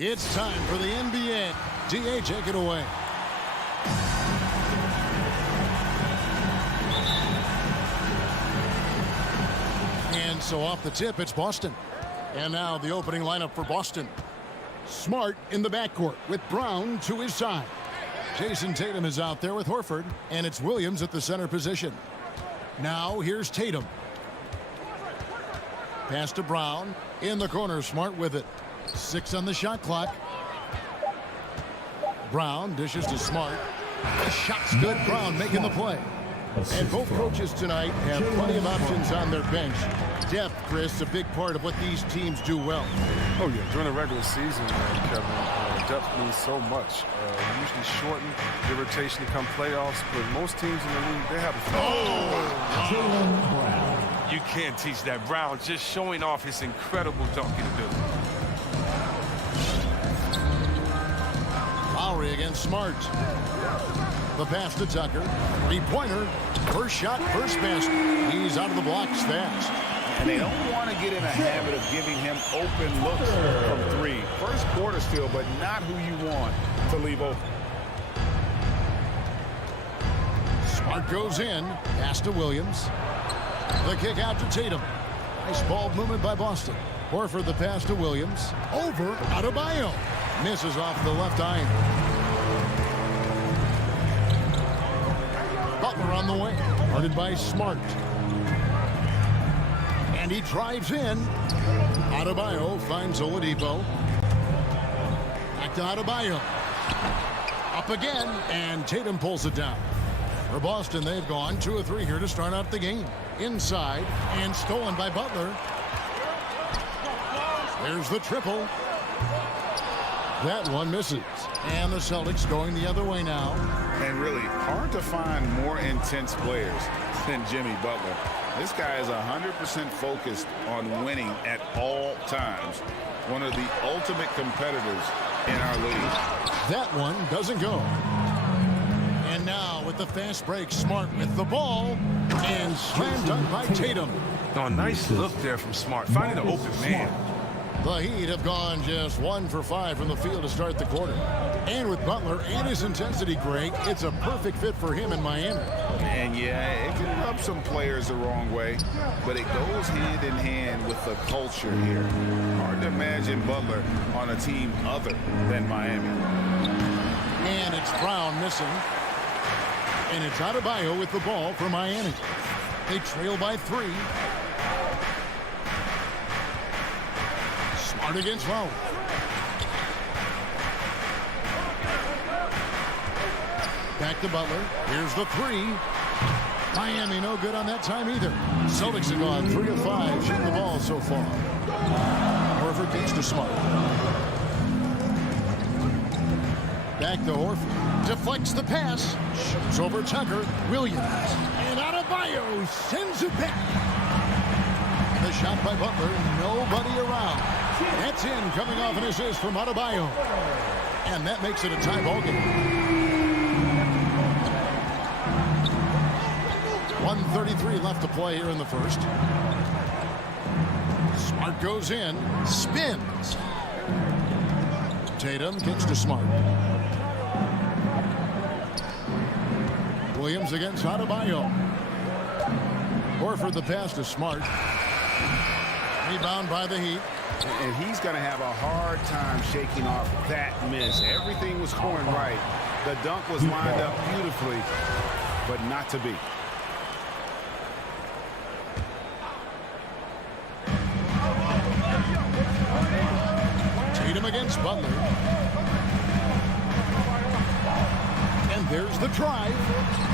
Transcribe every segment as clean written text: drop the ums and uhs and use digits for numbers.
It's time for the NBA. DA, take it away. And so off the tip, it's Boston. And now the opening lineup for Boston. Smart in the backcourt with Brown to his side. Jason Tatum is out there with Horford, and it's Williams at the center position. Now here's Tatum. Pass to Brown. In the corner, Smart with it. 6 on the shot clock. Brown dishes to Smart. The shot's good. Brown making the play. And both coaches tonight have plenty of options on their bench. Depth, Chris, a big part of what these teams do well. Oh, yeah. During the regular season, Kevin, depth means so much. Usually shorten the rotation to come playoffs, but most teams in the league, they have a You can't teach that. Brown just showing off his incredible dunking ability. Lowry against Smart. The pass to Tucker. Three-pointer. First shot, first basket. He's out of the blocks fast. And they don't want to get in a habit of giving him open looks from three. First quarter still, but not who you want to leave open. Smart goes in. Pass to Williams. The kick out to Tatum. Nice ball movement by Boston. Horford the pass to Williams. Over Adebayo. Misses off the left iron. Butler on the way. Guarded by Smart. And he drives in. Adebayo finds Oladipo. Back to Adebayo. Up again. And Tatum pulls it down. For Boston, they've gone 2 of 3 here to start out the game. Inside. And stolen by Butler. There's the triple. That one misses. And the Celtics going the other way now. And really hard to find more intense players than Jimmy Butler. This guy is 100% focused on winning at all times. One of the ultimate competitors in our league. That one doesn't go. And now with the fast break, Smart with the ball. And slam dunk by Tatum. Oh, nice look there from Smart. Finding an open man. The Heat have gone just 1 for 5 from the field to start the quarter. And with Butler and his intensity, Greg, it's a perfect fit for him in Miami. And yeah, it can rub some players the wrong way, but it goes hand in hand with the culture here. Hard to imagine Butler on a team other than Miami. And it's Brown missing. And it's Adebayo with the ball for Miami. They trail by 3. Smart against Lowry. Back to Butler. Here's the 3. Miami no good on that time either. Celtics have gone 3 of 5 shooting the ball so far. Horford gets to Smart. Back to Horford. Deflects the pass. Shoots over Tucker. Williams. And Adebayo sends it back. The shot by Butler. Nobody around. That's in, coming off an assist from Adebayo. And that makes it a tie ball game. 1:33 left to play here in the first. Smart goes in. Spins. Tatum kicks to Smart. Williams against Adebayo. Horford the pass to Smart. Rebound by the Heat. And he's going to have a hard time shaking off that miss. Everything was going right. The dunk was lined up beautifully, but not to be. Tatum against Butler. And there's the drive.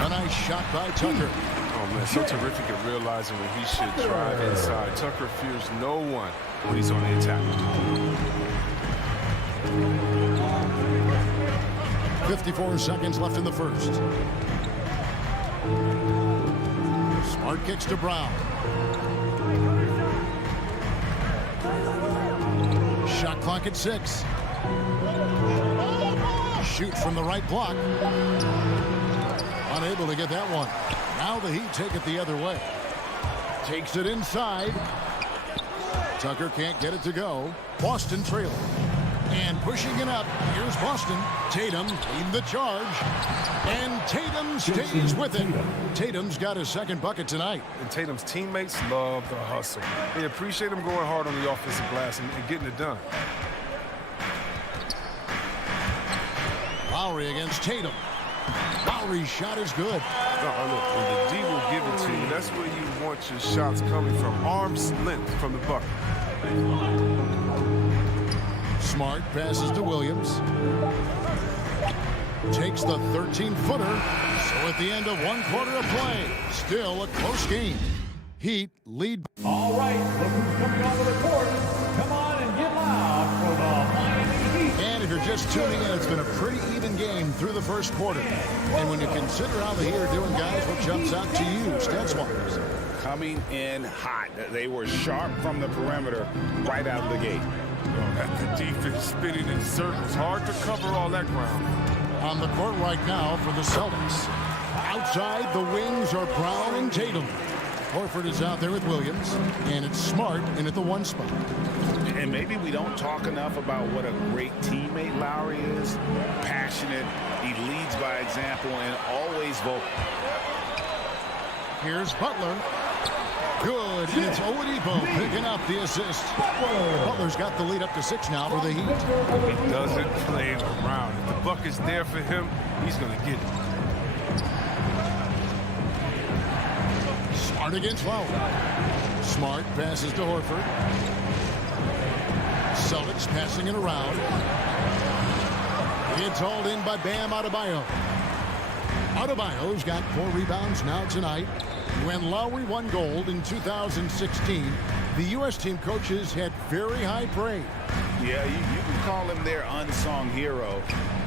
A nice shot by Tucker. Oh, man, so terrific at realizing when he should drive inside. Tucker fears no one when he's on the attack. 54 seconds left in the first. Smart kicks to Brown. Shot clock at 6. Shoot from the right block. Unable to get that one. Now the Heat take it the other way. Takes it inside. Tucker can't get it to go. Boston trailing. And pushing it up, here's Boston. Tatum leading the charge. And Tatum stays with it. Tatum's got his second bucket tonight. And Tatum's teammates love the hustle. They appreciate him going hard on the offensive glass and getting it done. Lowry against Tatum. Lowry's shot is good. Look, when the D will give it to you, that's where you want your shots coming from. Arm's length from the bucket. Smart passes to Williams. Takes the 13-footer. So at the end of one quarter of play, still a close game. Heat lead. All right, look who's coming on the court. Come on and get loud for the Miami Heat. And if you're just tuning in, it's been a pretty even game through the first quarter. And when you consider how the Heat are doing, guys, what jumps out to you, stats-wise? Coming in hot. They were sharp from the perimeter right out of the gate. The defense spinning in circles. Hard to cover all that ground. On the court right now for the Celtics. Outside, the wings are Brown and Tatum. Horford is out there with Williams, and it's Smart in at the one spot. And maybe we don't talk enough about what a great teammate Lowry is. Passionate, he leads by example, and always vocal. Here's Butler. Good, and it's Oladipo picking up the assist. Butler's got the lead up to 6 now for the Heat. He doesn't play around. If the bucket's there for him, he's going to get it. Smart against Lowry. Smart passes to Horford. Celtics passing it around. It's hauled in by Bam Adebayo. Adebayo's got 4 rebounds now tonight. When Lowry won gold in 2016, the U.S. team coaches had very high praise. Yeah, you can call him their unsung hero.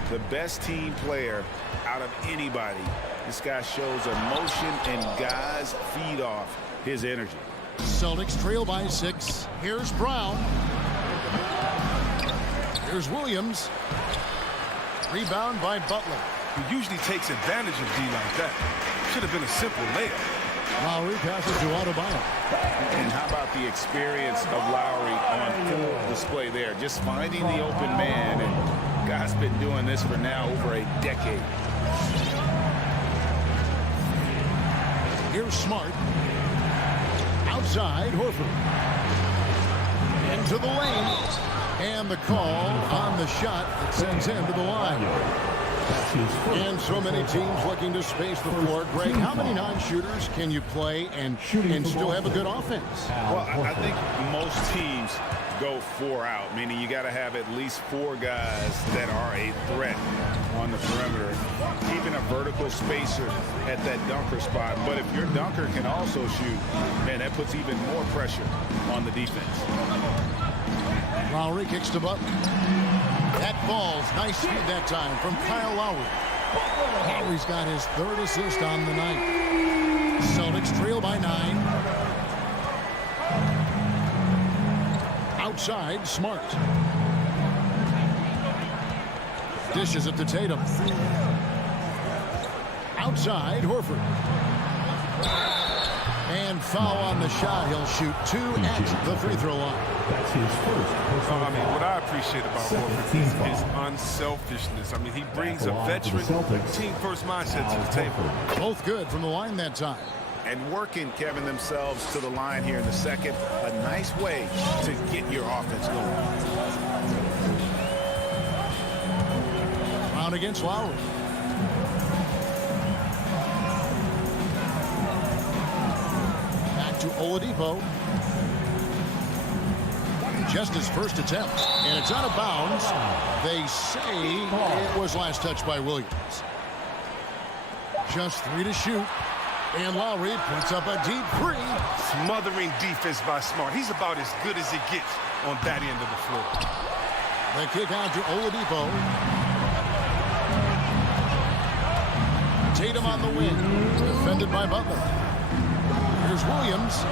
The best team player out of anybody. This guy shows emotion, and guys feed off his energy. Celtics trail by 6. Here's Brown. Here's Williams. Rebound by Butler. He usually takes advantage of D like that. Should have been a simple layup. Lowry passes to Adebayo. And how about the experience of Lowry on full display there? Just finding the open man, and guy's been doing this for now over a decade. Here's Smart. Outside, Horford. Into the lane. And the call on the shot that sends him to the line. And so many teams looking to space the floor. Greg, how many non-shooters can you play and still have a good offense? Well, I think most teams go 4 out, meaning you got to have at least 4 guys that are a threat on the perimeter. Even a vertical spacer at that dunker spot. But if your dunker can also shoot, man, that puts even more pressure on the defense. Lowry kicks to Butler. That ball's nice feed that time from Kyle Lowry. Lowry's got his 3rd assist on the night. Celtics trail by 9. Outside, Smart. Dishes it to Tatum. Outside, Horford. And foul on the shot. He'll shoot 2 at the free throw line. That's his first. I mean, what I appreciate about Horford is his unselfishness. I mean, he brings a veteran team-first mindset to the table. Both good from the line that time. And working, Kevin, themselves to the line here in the second. A nice way to get your offense going. Round against Lowry. Back to Oladipo. Just his first attempt, and it's out of bounds. They say it was last touched by Williams. Just 3 to shoot, and Lowry puts up a deep 3. Smothering defense by Smart. He's about as good as it gets on that end of the floor. The kick out to Oladipo. Tatum on the wing, defended by Butler. Here's Williams.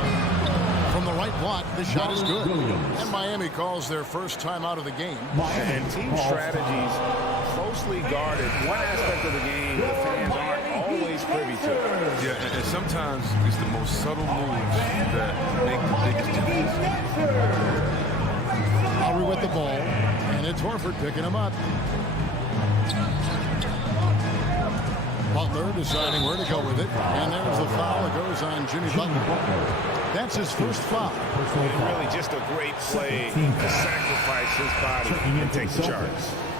From the right block, the shot is good. And Miami calls their first time out of the game. And team strategies closely guarded. One aspect of the game the fans aren't always privy to. Yeah, and sometimes it's the most subtle moves that make the biggest difference. Lowry with the ball, and And it's Horford picking him up. Butler deciding where to go with it. And there's the foul that goes on Jimmy Butler. That's his first foul. And really just a great play to sacrifice his body and take the charge.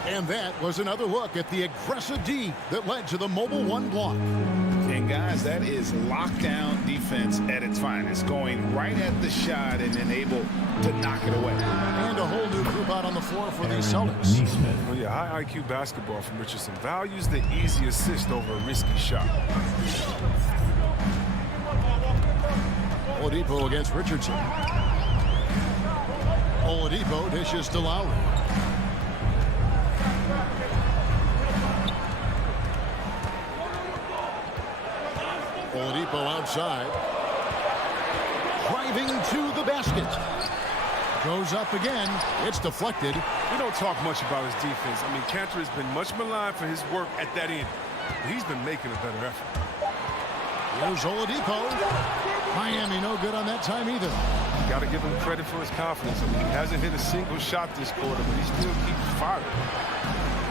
And that was another look at the aggressive D that led to the mobile one block. And guys, that is lockdown defense at its finest, going right at the shot and then able to knock it away. And a whole new group out on the floor for the Celtics. Oh, yeah, high IQ basketball from Richardson. Values the easy assist over a risky shot. Oladipo against Richardson. Oladipo dishes to Lowry. Oladipo outside. Driving to the basket. Goes up again. It's deflected. We don't talk much about his defense. I mean, Cantor has been much maligned for his work at that end. He's been making a better effort. Here's Oladipo. Miami no good on that time either. You got to give him credit for his confidence. I mean, he hasn't hit a single shot this quarter, but he still keeps firing.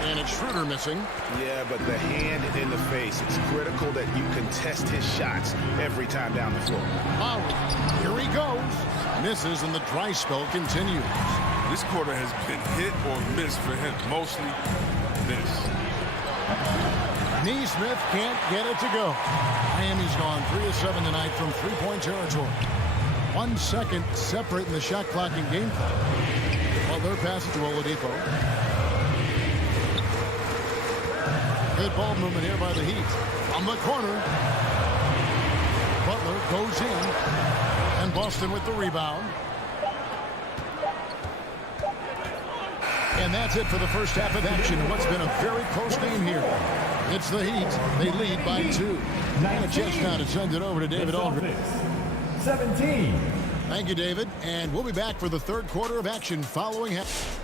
And it's Schroeder missing. Yeah, but the hand in the face, it's critical that you contest his shots every time down the floor. Lowry, here he goes. Misses and the dry spell continues. This quarter has been hit or miss for him. Mostly miss. Neesmith can't get it to go. Miami's gone 3 of 7 tonight from three-point territory. 1 second separating the shot clock and game clock. Butler passes to Oladipo. Good ball movement here by the Heat. On the corner. Butler goes in. And Boston with the rebound. And that's it for the first half of action. What's been a very close game here. It's the Heat. They lead by 2. And a chance now to send it over to David Aldridge. 17. Thank you, David. And we'll be back for the third quarter of action following half.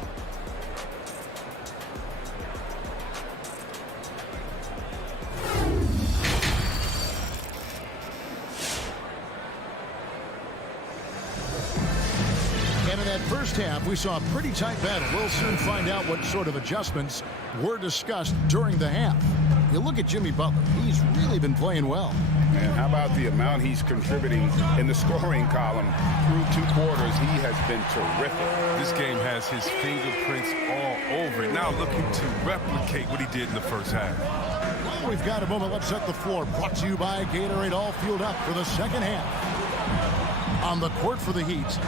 First half, we saw a pretty tight battle. We'll soon find out what sort of adjustments were discussed during the half. You look at Jimmy Butler. He's really been playing well. And how about the amount he's contributing in the scoring column through 2 quarters? He has been terrific. This game has his fingerprints all over it. Now looking to replicate what he did in the first half. Well, we've got a moment. Let's set the floor. Brought to you by Gatorade. All fueled up for the second half. On the court for the Heat.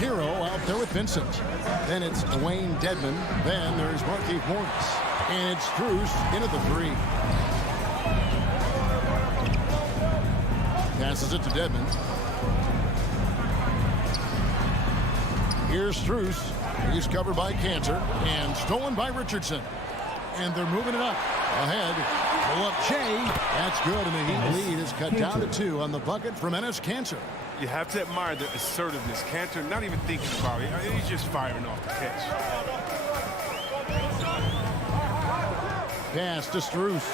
Hero out there with Vincent. Then it's Dwayne Dedman. Then there's Markieff Morris. And it's Strus into the 3. Passes it to Dedman. Here's Strus. He's covered by Cantor. And stolen by Richardson. And they're moving it up. Ahead. Pull up Jay. That's good. And the Heat lead is cut down to 2 on the bucket from Enes Kanter. You have to admire the assertiveness. Cantor not even thinking about it. He's just firing off the catch. Pass to Strus.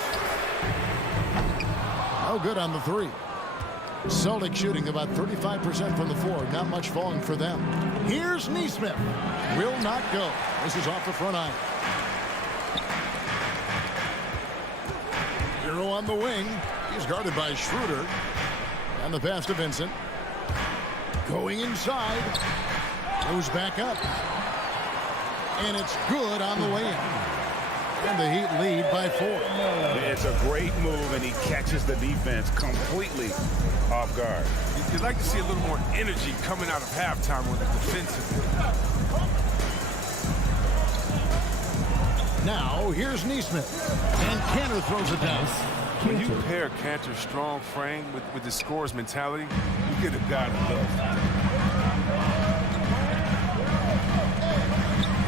No good on the 3. Celtics shooting about 35% from the floor. Not much falling for them. Here's Neesmith. Will not go. This is off the front iron. Hero on the wing. He's guarded by Schroeder. And the pass to Vincent. Going inside. Goes back up. And it's good on the way in. And the Heat lead by 4. It's a great move, and he catches the defense completely off guard. You'd like to see a little more energy coming out of halftime on the defensive end. Now, here's Neesmith. And Cantor throws it down. When you pair Cantor's strong frame with the scorer's mentality, you get a guy that loves it.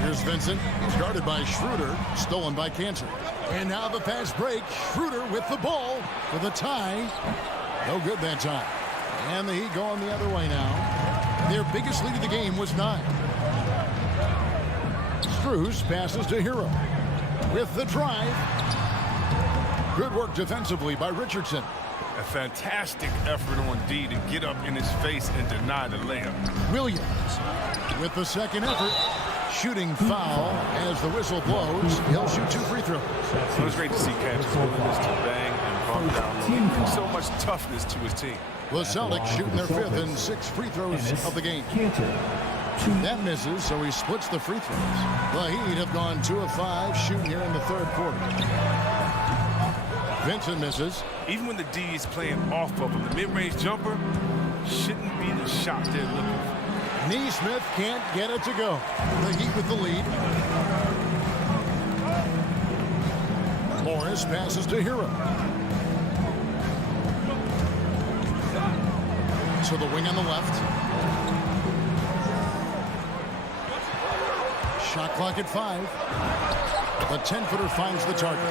Here's Vincent. He's guarded by Schroeder. Stolen by Cantor. And now the fast break. Schroeder with the ball for the tie. No good that time. And the Heat going the other way now. Their biggest lead of the game was 9. Strus passes to Hero. With the drive. Good work defensively by Richardson. A fantastic effort on D to get up in his face and deny the layup. Williams with the second effort. Shooting foul as the whistle blows. He'll shoot 2 free throws. It was great to see Cantor's willingness to bang and bump down low. He brings so much toughness to his team. The Celtics shooting their 5th and 6th free throws of the game. That misses, so he splits the free throws. The Heat have gone 2 of 5 shooting here in the 3rd quarter. Vincent misses. Even when the D is playing off of him, the mid-range jumper shouldn't be the shot they're looking for. Neesmith can't get it to go. The Heat with the lead. Morris passes to Hero. To the wing on the left. Shot clock at 5. The 10-footer finds the target.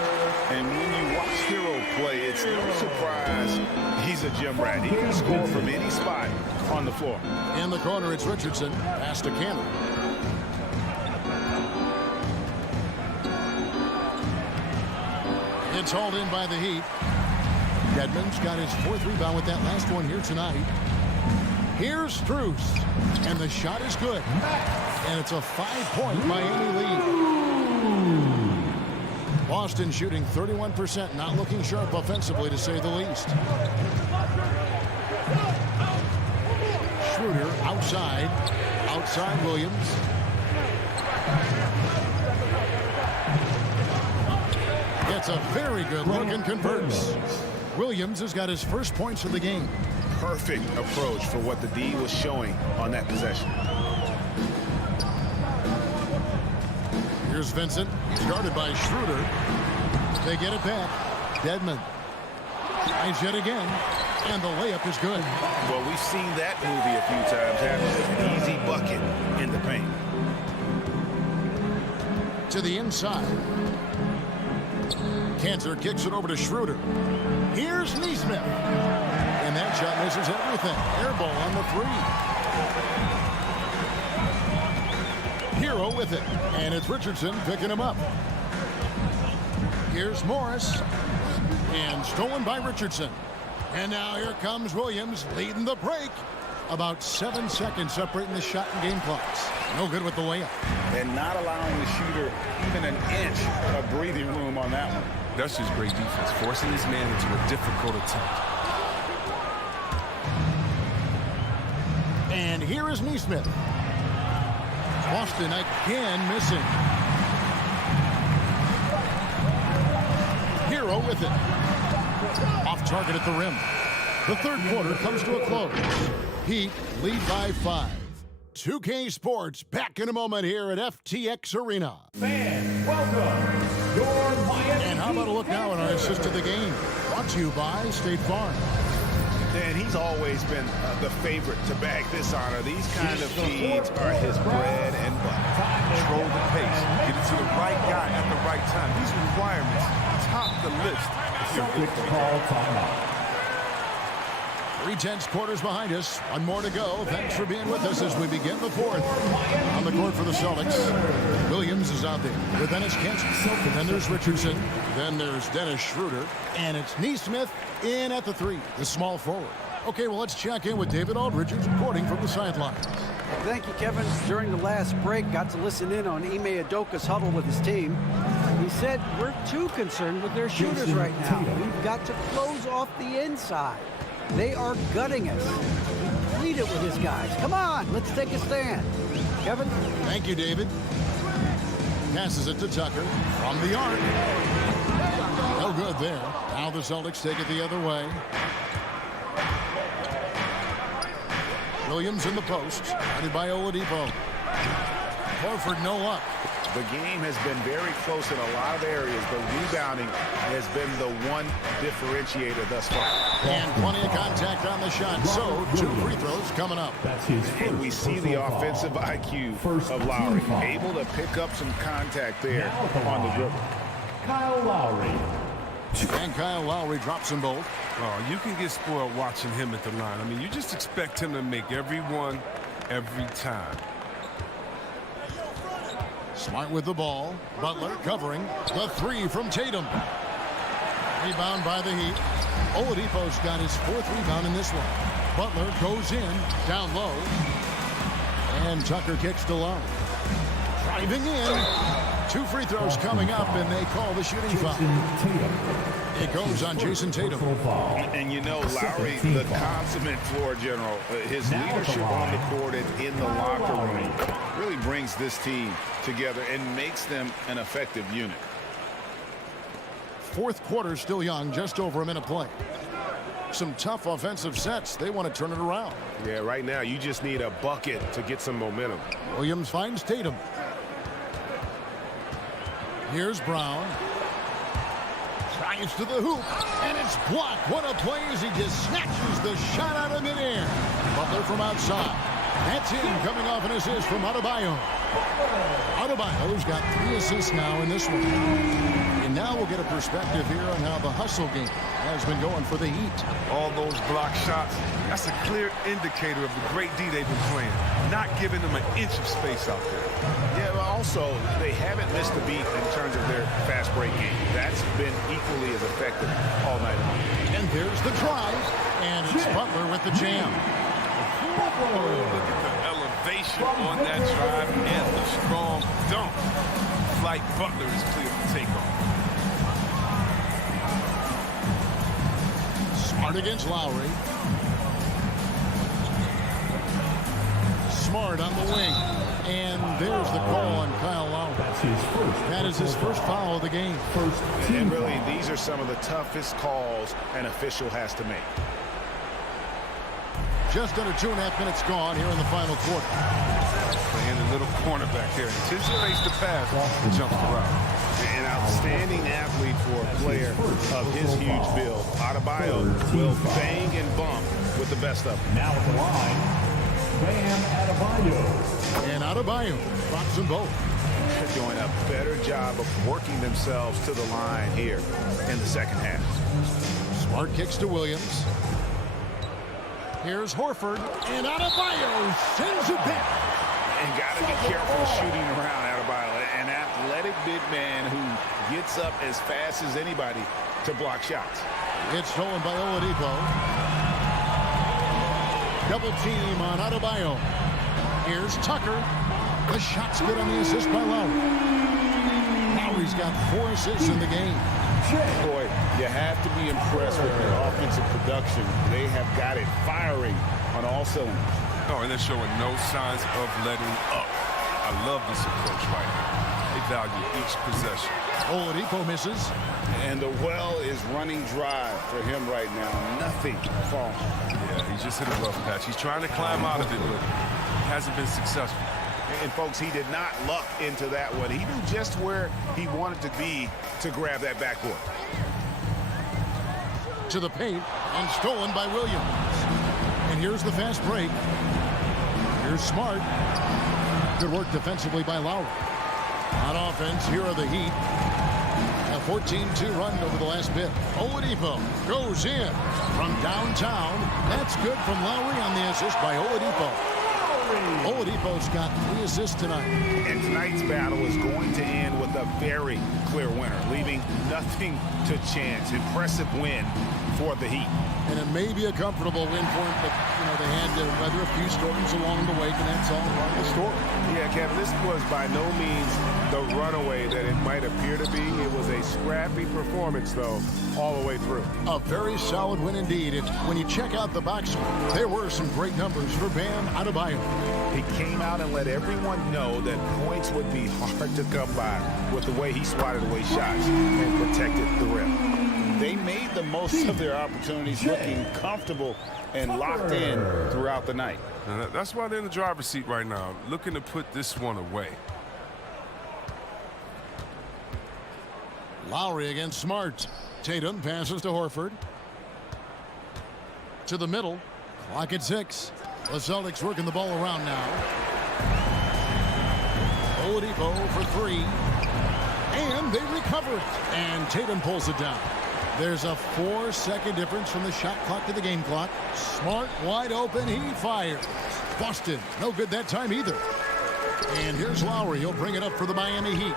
And when you watch Hero play, it's no surprise he's a gym rat. He can score from any spot on the floor. In the corner, it's Richardson. Pass to Cantor. It's hauled in by the Heat. Dedmon's got his 4th rebound with that last one here tonight. Here's Strus. And the shot is good. And it's a 5-point Miami lead. Boston shooting 31%, not looking sharp offensively, to say the least. Schroeder outside. Outside Williams. Gets a very good look and converts. Williams has got his first points of the game. Perfect approach for what the D was showing on that possession. Here's Vincent. He's guarded by Schroeder. They get it back. Dedmon. Tries yet again. And the layup is good. Well, we've seen that movie a few times, having an easy bucket in the paint. To the inside. Cantor kicks it over to Schroeder. Here's Neesmith. And that shot misses everything. Air ball on the 3. Hero with it. And it's Richardson picking him up. Here's Morris. And stolen by Richardson. And now here comes Williams leading the break. About 7 seconds separating the shot and game clocks. No good with the layup. And not allowing the shooter even an inch of breathing room on that one. That's just great defense, forcing his man into a difficult attempt. And here is Neesmith. Boston again missing. Hero with it. Off target at the rim. The 3rd quarter comes to a close. Heat lead by 5. 2K Sports back in a moment here at FTX Arena. Fans, welcome your Miami. And how about a look now at our assist to the game? Brought to you by State Farm. And he's always been the favorite to bag this honor. These kind of feeds are his bread and butter. Control the pace. Get it to the right guy at the right time. These requirements top the list. Celtics call timeout. 3 tenths quarters behind us. 1 more to go. Thanks for being with us as we begin the 4th. On the court for the Celtics, Williams is out there with Dennis Cantor. Then there's Richardson. Then there's Dennis Schroeder. And it's Neesmith in at the 3, the small forward. Okay, well, let's check in with David Aldridge, reporting from the sideline. Thank you, Kevin. During the last break, got to listen in on Ime Udoka's huddle with his team. He said, we're too concerned with their shooters right now. We've got to close off the inside. They are gutting us. He pleaded with his guys. Come on, let's take a stand. Kevin? Thank you, David. Passes it to Tucker from the arc. No good there. Now the Celtics take it the other way. Williams in the post, guarded by Oladipo. Horford no luck. The game has been very close in a lot of areas, but rebounding has been the one differentiator thus far. And plenty of contact on the shot, so 2 free throws coming up. That's his And we see the offensive IQ of Lowry, able to pick up some contact there on the dribble. Kyle Lowry. And Kyle Lowry drops them both. Oh, you can get spoiled watching him at the line. I mean, you just expect him to make every one, every time. Smart with the ball. Butler covering. The 3 from Tatum. Rebound by the Heat. Oladipo's got his 4th rebound in this one. Butler goes in, down low. And Tucker kicks to Love. Driving in. 2 free throws coming up, and they call the shooting foul. It goes on Jason Tatum. And you know, Lowry, the consummate floor general, his leadership on the court and in the locker room really brings this team together and makes them an effective unit. 4th quarter still young, just over a minute play. Some tough offensive sets. They want to turn it around. Yeah, right now you just need a bucket to get some momentum. Williams finds Tatum. Here's Brown. Drives to the hoop, and it's blocked. What a play as he just snatches the shot out of midair. Butler from outside. That's in, coming off an assist from Adebayo. Adebayo's got 3 assists now in this one. And now we'll get a perspective here on how the hustle game has been going for the Heat. All those block shots, that's a clear indicator of the great D they've been playing. Not giving them an inch of space out there. Yeah, but also, they haven't missed a beat in terms of their fast break game. That's been equally as effective all night long. And there's the drive, and it's Butler with the jam. Oh, look at the elevation on that drive and the strong dunk. Like Butler is clear for takeoff. Smart against Lowry. Smart on the wing. And there's the call on Kyle Lowry. That is his first foul of the game. And really, these are some of the toughest calls an official has to make. Just under 2.5 minutes gone here in the final quarter. Playing the little cornerback there. Anticipates the pass. Jumps around. An outstanding athlete for a player of his huge build. Adebayo will bang and bump with the best of them. Now at the line, Bam Adebayo. And Adebayo drops them both. They're doing a better job of working themselves to the line here in the second half. Smart kicks to Williams. Here's Horford, and Adebayo sends it back. And got to be careful shooting around Adebayo. An athletic big man who gets up as fast as anybody to block shots. It's stolen by Oladipo. Double team on Adebayo. Here's Tucker. The shot's good on the assist by Lowry. Lowry's got 4 assists in the game. Boy, you have to be impressed with their offensive production. They have got it firing on all cylinders. Oh, and they're showing no signs of letting up. I love this approach right now. They value each possession. Oladipo misses. And the well is running dry for him right now. Nothing falling. Yeah, he just hit a rough patch. He's trying to climb out of it, but hasn't been successful. And, folks, he did not luck into that one. He knew just where he wanted to be to grab that backboard. To the paint, and stolen by Williams. And here's the fast break. Here's Smart. Good work defensively by Lowry. On offense, here are the Heat. A 14-2 run over the last bit. Oladipo goes in from downtown. That's good from Lowry on the assist by Oladipo. Oladipo's got 3 assists tonight. And tonight's battle is going to end with a very clear winner, leaving nothing to chance. Impressive win for the Heat. And it may be a comfortable win for him, but, you know, they had to weather a few storms along the way, and that's all part of the story. Yeah, Kevin, this was by no means the runaway that it might appear to be. It was a scrappy performance, though, all the way through. A very solid win indeed. When you check out the box score, there were some great numbers for Bam Adebayo. He came out and let everyone know that points would be hard to come by with the way he swatted away shots and protected the rim. They made the most of their opportunities, looking comfortable and locked in throughout the night. That's why they're in the driver's seat right now, looking to put this one away. Lowry against Smart. Tatum passes to Horford. To the middle. Clock at 6. The Celtics working the ball around now. Oladipo for 3. And they recover it. And Tatum pulls it down. There's a 4-second difference from the shot clock to the game clock. Smart wide open. He fires. Busted. No good that time either. And here's Lowry. He'll bring it up for the Miami Heat.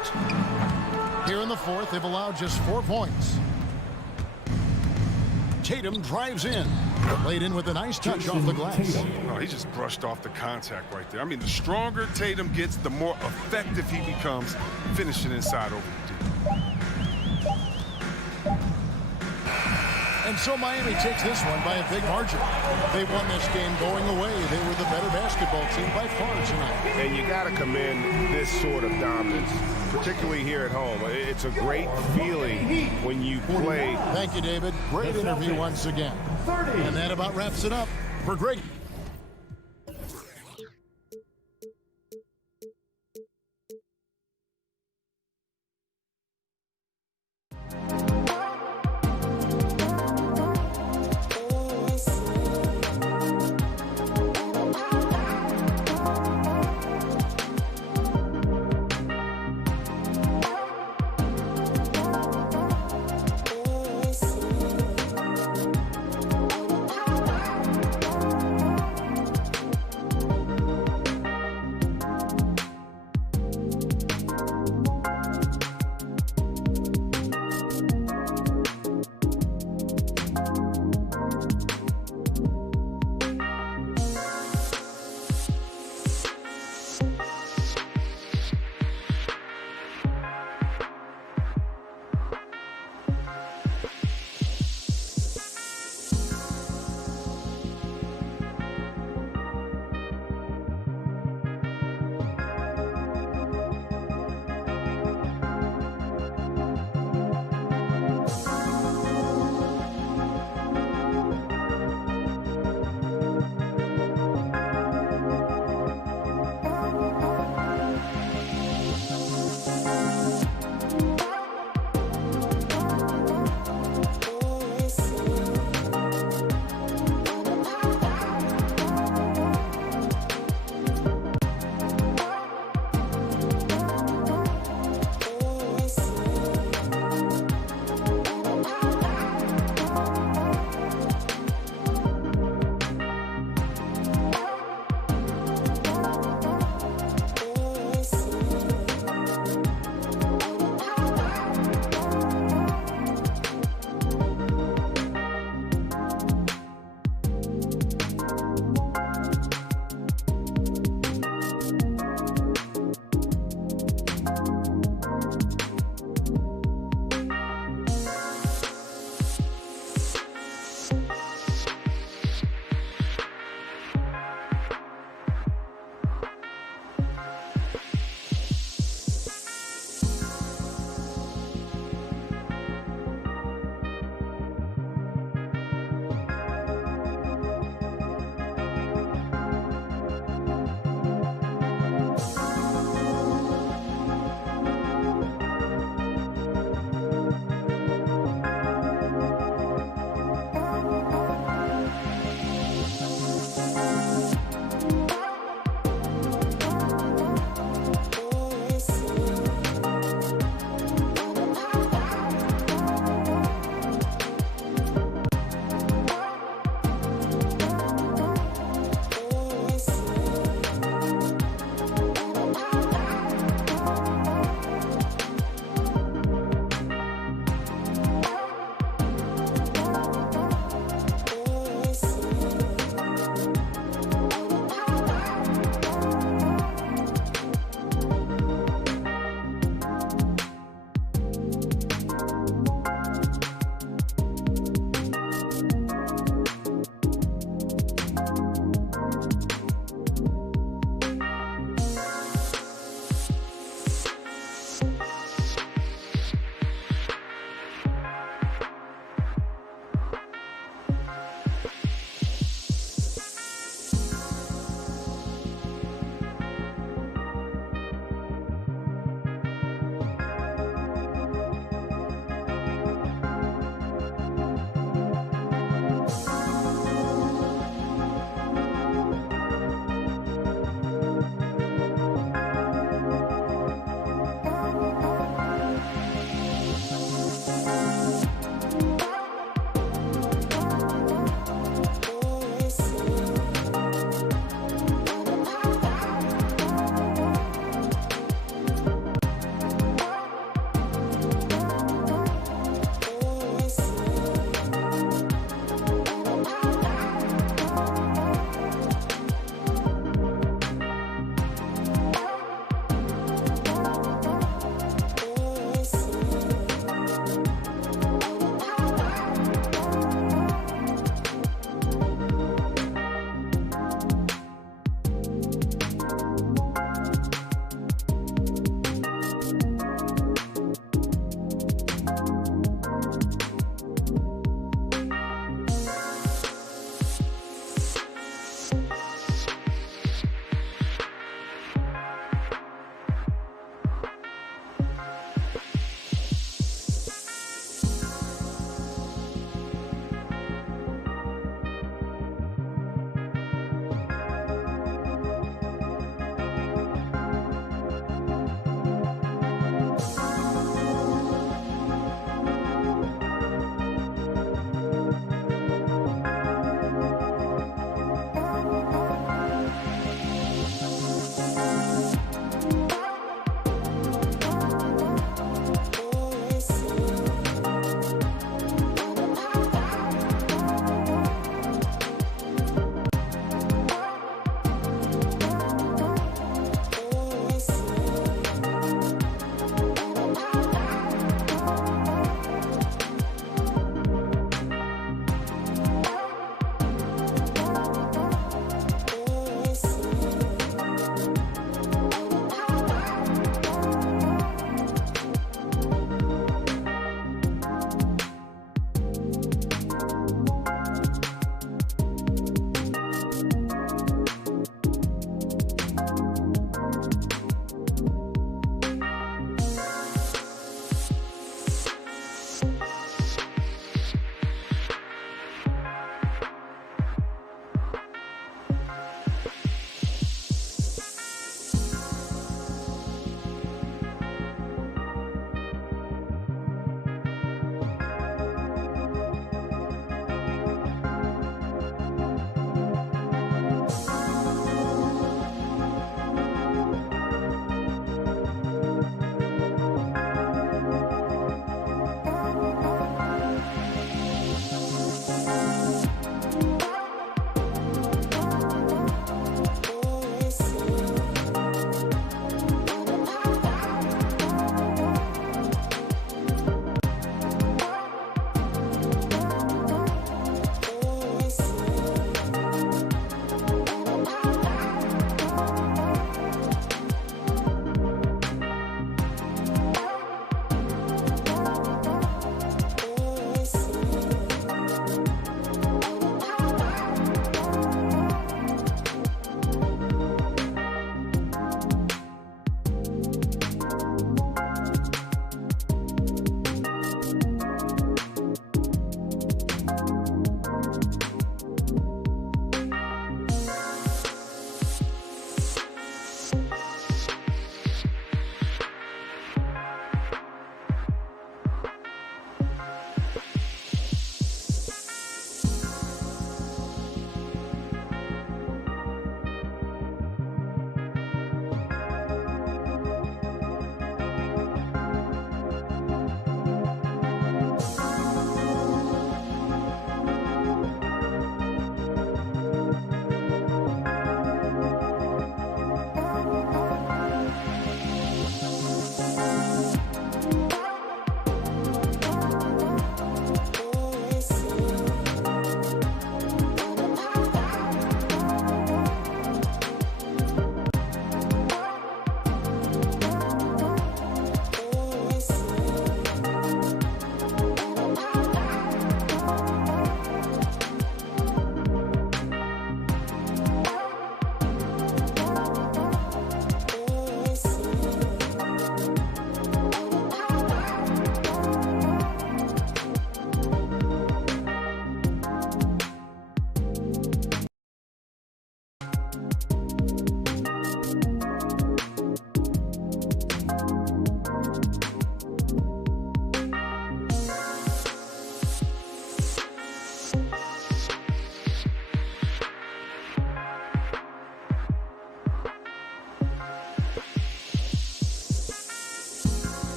Here in the 4th, they've allowed just 4 points. Tatum drives in. Laid in with a nice touch off the glass. Oh, he just brushed off the contact right there. I mean, the stronger Tatum gets, the more effective he becomes finishing inside over the D. And so Miami takes this one by a big margin. They won this game going away. They were the better basketball team by far tonight. And you got to commend this sort of dominance, particularly here at home. It's a great feeling when you play. Thank you, David. Great interview once again. And that about wraps it up for Greg.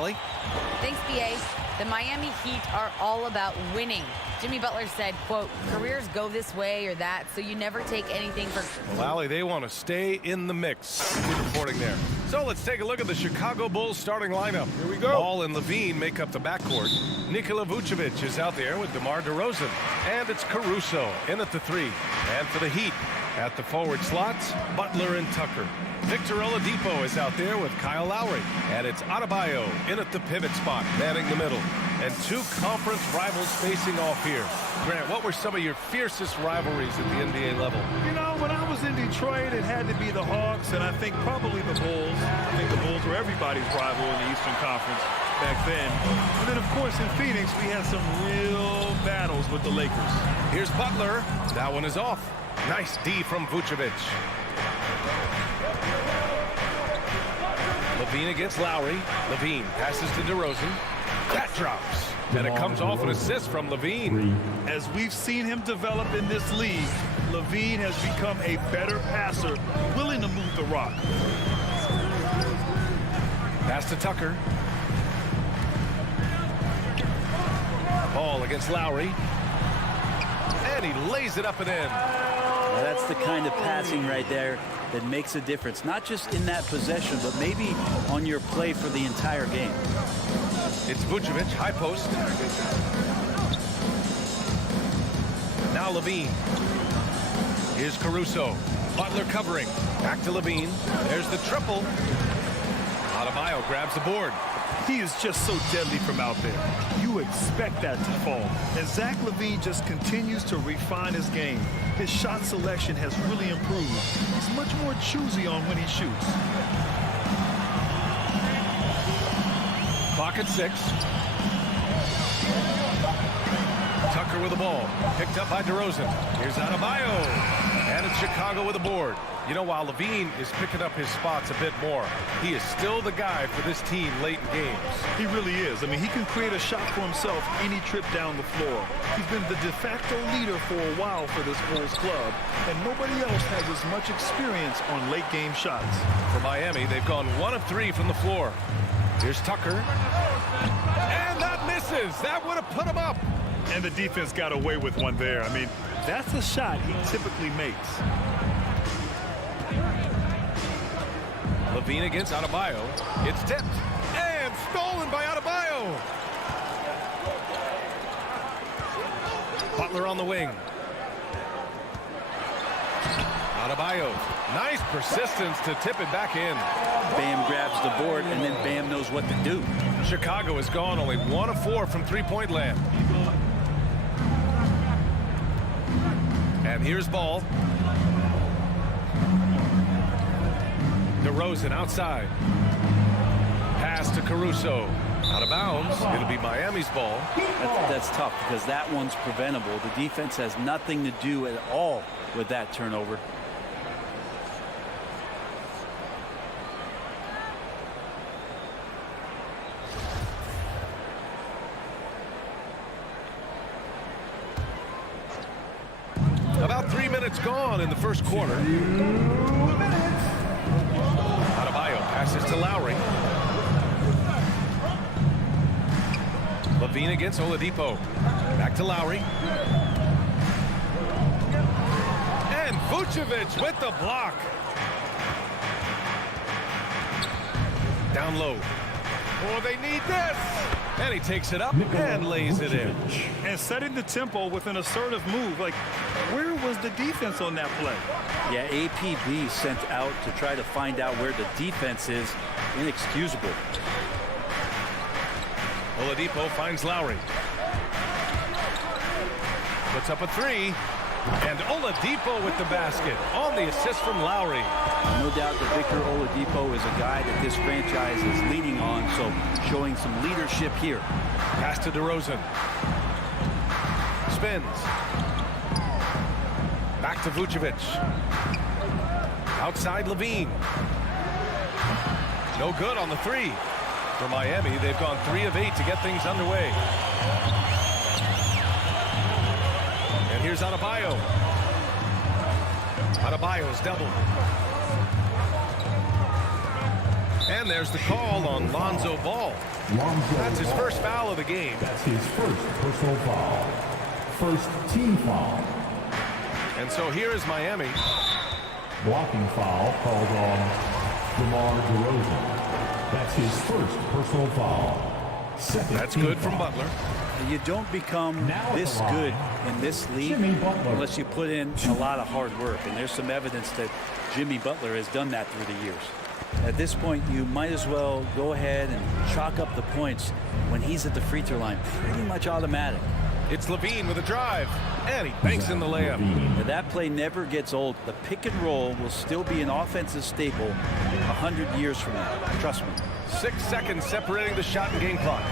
Allie. Thanks, BA. The Miami Heat are all about winning. Jimmy Butler said, quote, careers go this way or that, so you never take anything for... Well, Allie, they want to stay in the mix. Good reporting there. So let's take a look at the Chicago Bulls starting lineup. Here we go. Ball and Levine make up the backcourt. Nikola Vucevic is out there with DeMar DeRozan. And it's Caruso in at the 3. And for the Heat, at the forward slots, Butler and Tucker. Victor Oladipo is out there with Kyle Lowry. And it's Adebayo in at the pivot spot, manning the middle. And 2 conference rivals facing off here. Grant, what were some of your fiercest rivalries at the NBA level? You know, when I was in Detroit, it had to be the Hawks, and I think probably the Bulls. I think the Bulls were everybody's rival in the Eastern Conference back then. And then, of course, in Phoenix, we had some real battles with the Lakers. Here's Butler. That one is off. Nice D from Vucevic. Levine against Lowry. Levine passes to DeRozan. That drops. And it comes off an assist from Levine. As we've seen him develop in this league, Levine has become a better passer, willing to move the rock. Pass to Tucker. Ball against Lowry. And he lays it up and in. Well, that's the kind of passing right there that makes a difference, not just in that possession, but maybe on your play for the entire game. It's Vucevic, high post. Now Levine. Here's Caruso. Butler covering. Back to Levine. There's the triple. Adebayo grabs the board. He is just so deadly from out there. You expect that to fall. And Zach LaVine just continues to refine his game. His shot selection has really improved. He's much more choosy on when he shoots. Clock at 6. Tucker with the ball. Picked up by DeRozan. Here's Adebayo. And it's Chicago with the board. You know, while Levine is picking up his spots a bit more, he is still the guy for this team late in games. He really is. I mean, he can create a shot for himself any trip down the floor. He's been the de facto leader for a while for this Bulls club, and nobody else has as much experience on late game shots. For Miami, they've gone 1 of 3 from the floor. Here's Tucker. And that misses. That would have put him up. And the defense got away with one there. I mean, that's a shot he typically makes. Levine against Adebayo. It's tipped. And stolen by Adebayo. Butler on the wing. Adebayo. Nice persistence to tip it back in. Bam grabs the board, and then Bam knows what to do. Chicago has gone only 1 of 4 from three-point land. And here's Ball. DeRozan outside. Pass to Caruso. Out of bounds. It'll be Miami's ball. That's tough because that one's preventable. The defense has nothing to do at all with that turnover. About 3 minutes gone in the first quarter. Adebayo passes to Lowry. Levine against Oladipo. Back to Lowry. And Vucevic with the block. Down low. Oh, they need this. And he takes it up and lays it in. And setting the tempo with an assertive move. Like, where was the defense on that play? Yeah, APB sent out to try to find out where the defense is. Inexcusable. Oladipo finds Lowry. Puts up a 3. And Oladipo with the basket on the assist from Lowry. No doubt that Victor Oladipo is a guy that this franchise is leaning on, so showing some leadership here. Pass to DeRozan. Spins. Back to Vucevic. Outside Levine. No good on the 3. For Miami, they've gone 3 of 8 to get things underway. And here's Adebayo. Adebayo's double. And there's the call on Lonzo Ball. That's his first foul of the game. That's his first personal foul. First team foul. And so here is Miami. Blocking foul called on DeMar DeRozan. That's his first personal foul. Second That's team good from foul. Butler. You don't become this good in this league unless you put in a lot of hard work. And there's some evidence that Jimmy Butler has done that through the years. At this point, you might as well go ahead and chalk up the points when he's at the free throw line. Pretty much automatic. It's Levine with a drive, and he banks in the layup. Now, that play never gets old. The pick and roll will still be an offensive staple 100 years from now. Trust me. 6 seconds separating the shot and game clocks.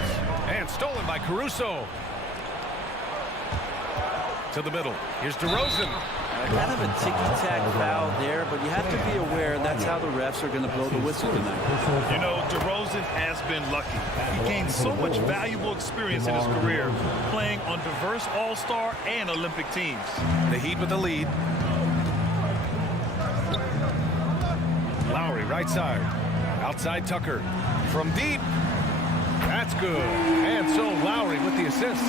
And stolen by Caruso. To the middle. Here's DeRozan. Kind of a ticky-tack foul there, but you have to be aware that's how the refs are going to blow the whistle tonight. You know, DeRozan has been lucky. He gained so much valuable experience in his career playing on diverse All-Star and Olympic teams. The Heat with the lead. Lowry right side. Outside Tucker. From deep. That's good. And so Lowry with the assist.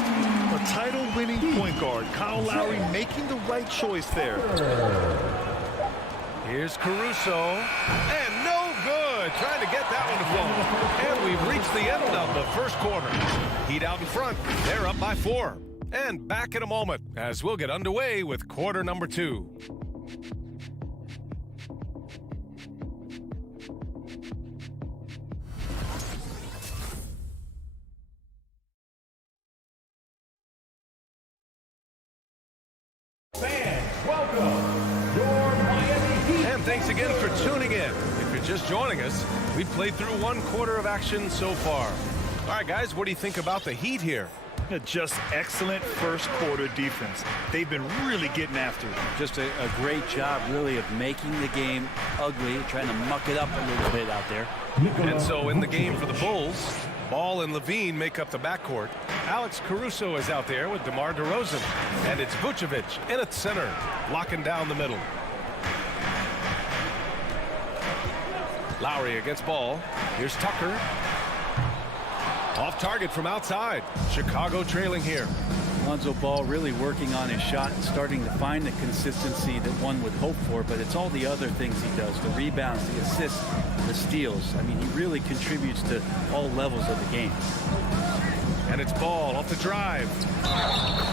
A title-winning point guard, Kyle Lowry making the right choice there. Here's Caruso. And no good. Trying to get that one to fall. And we've reached the end of the first quarter. Heat out in front. They're up by 4. And back in a moment as we'll get underway with quarter number 2. And thanks again for tuning in. If you're just joining us, we've played through 1 quarter of action so far. All right, guys, what do you think about the Heat here? Just excellent first quarter defense. They've been really getting after it. Just a great job, really, of making the game ugly, trying to muck it up a little bit out there. And so in the game for the Bulls, Ball and Levine make up the backcourt. Alex Caruso is out there with DeMar DeRozan. And it's Vucevic in at center, locking down the middle. Lowry against Ball. Here's Tucker. Off target from outside. Chicago trailing here. Lonzo Ball really working on his shot and starting to find the consistency that one would hope for, but it's all the other things he does, the rebounds, the assists, the steals. I mean, he really contributes to all levels of the game. And it's Ball off the drive.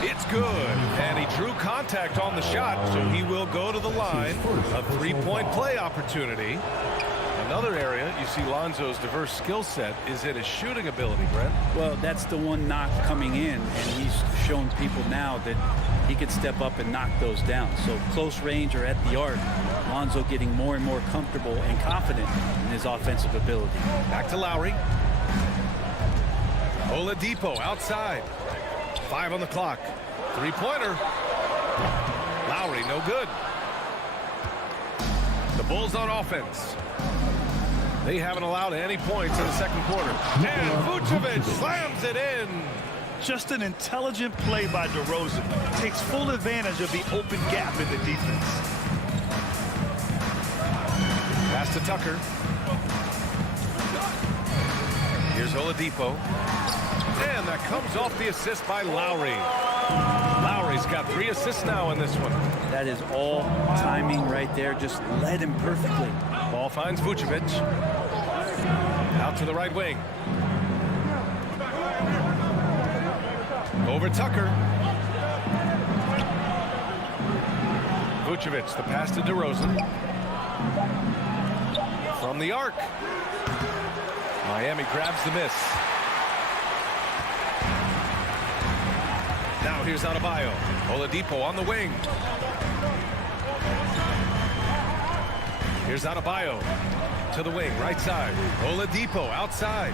It's good. And he drew contact on the shot, so he will go to the line. A three-point play opportunity. Another area you see Lonzo's diverse skill set is in his shooting ability, Brett. Well, that's the one knock coming in, and he's shown people now that he can step up and knock those down. So close range or at the arc, Lonzo getting more and more comfortable and confident in his offensive ability. Back to Lowry. Oladipo outside. 5 on the clock. Three-pointer. Lowry, no good. The Bulls on offense. They haven't allowed any points in the second quarter. And Vucevic slams it in. Just an intelligent play by DeRozan. Takes full advantage of the open gap in the defense. Pass to Tucker. Here's Oladipo. And that comes off the assist by Lowry. Lowry's got 3 assists now in this one. That is all timing right there. Just led him perfectly. Ball finds Vucevic. Out to the right wing. Over Tucker. Vucevic, the pass to DeRozan. From the arc. Miami grabs the miss. Now here's Adebayo. Oladipo on the wing. Here's Adebayo to the wing, right side. Oladipo outside.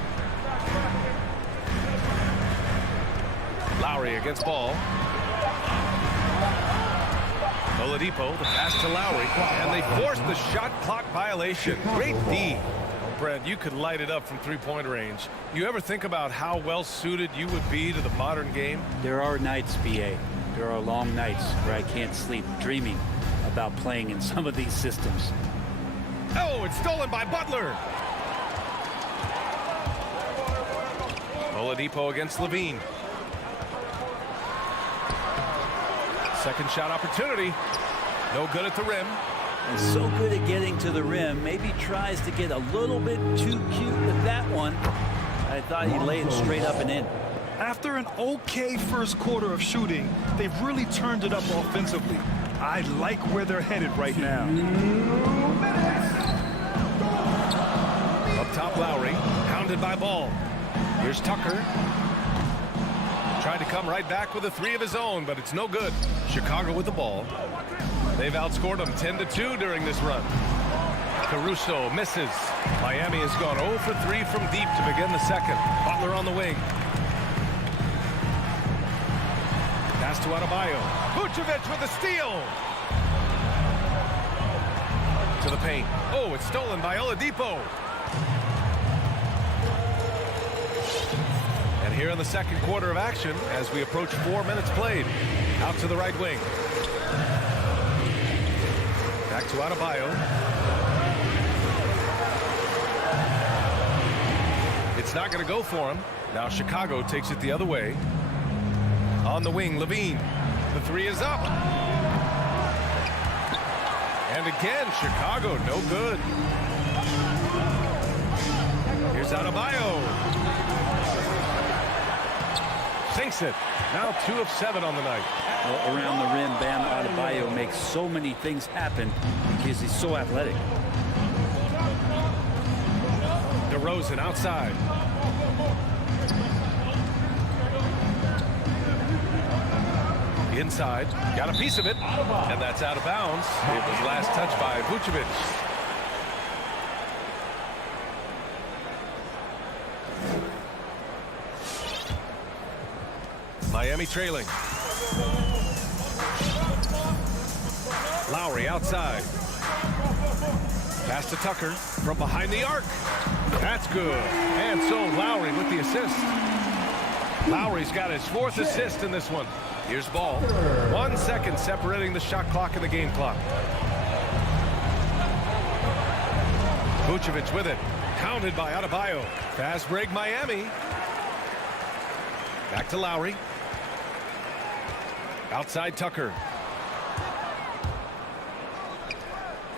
Lowry against Ball. Oladipo, the pass to Lowry, and they force the shot clock violation. Great D. Brad, you could light it up from three-point range. You ever think about how well suited you would be to the modern game? There are nights, BA. There are long nights where I can't sleep dreaming about playing in some of these systems. Oh, it's stolen by Butler. Oladipo against Levine. Second shot opportunity. No good at the rim. He's so good at getting to the rim. Maybe tries to get a little bit too cute with that one. I thought he laid it straight up and in. After an okay first quarter of shooting, they've really turned it up offensively. I like where they're headed right now. Up top, Lowry, hounded by Ball. Here's Tucker. Tried to come right back with a three of his own, but it's no good. Chicago with the ball. They've outscored them 10-2 during this run. Caruso misses. Miami has gone 0 for 3 from deep to begin the second. Butler on the wing. Pass to Adebayo. Vucevic with the steal. To the paint. Oh, it's stolen by Oladipo. And here in the second quarter of action, as we approach 4 minutes played, out to the right wing. Back to Adebayo. It's not going to go for him. Now Chicago takes it the other way. On the wing, Levine. The three is up. And again, Chicago, no good. Here's Adebayo. Sinks it. Now 2 of 7 on the night. Well, around the rim, Bam Adebayo makes so many things happen because he's so athletic. DeRozan outside. Inside, got a piece of it, and that's out of bounds. It was last touched by Vucevic. Miami trailing. Lowry outside. Pass to Tucker from behind the arc. That's good. And so Lowry with the assist. Lowry's got his 4th assist in this one. Here's Ball. 1 second separating the shot clock and the game clock. Vucevic with it. Hounded by Adebayo. Fast break Miami. Back to Lowry. Outside Tucker.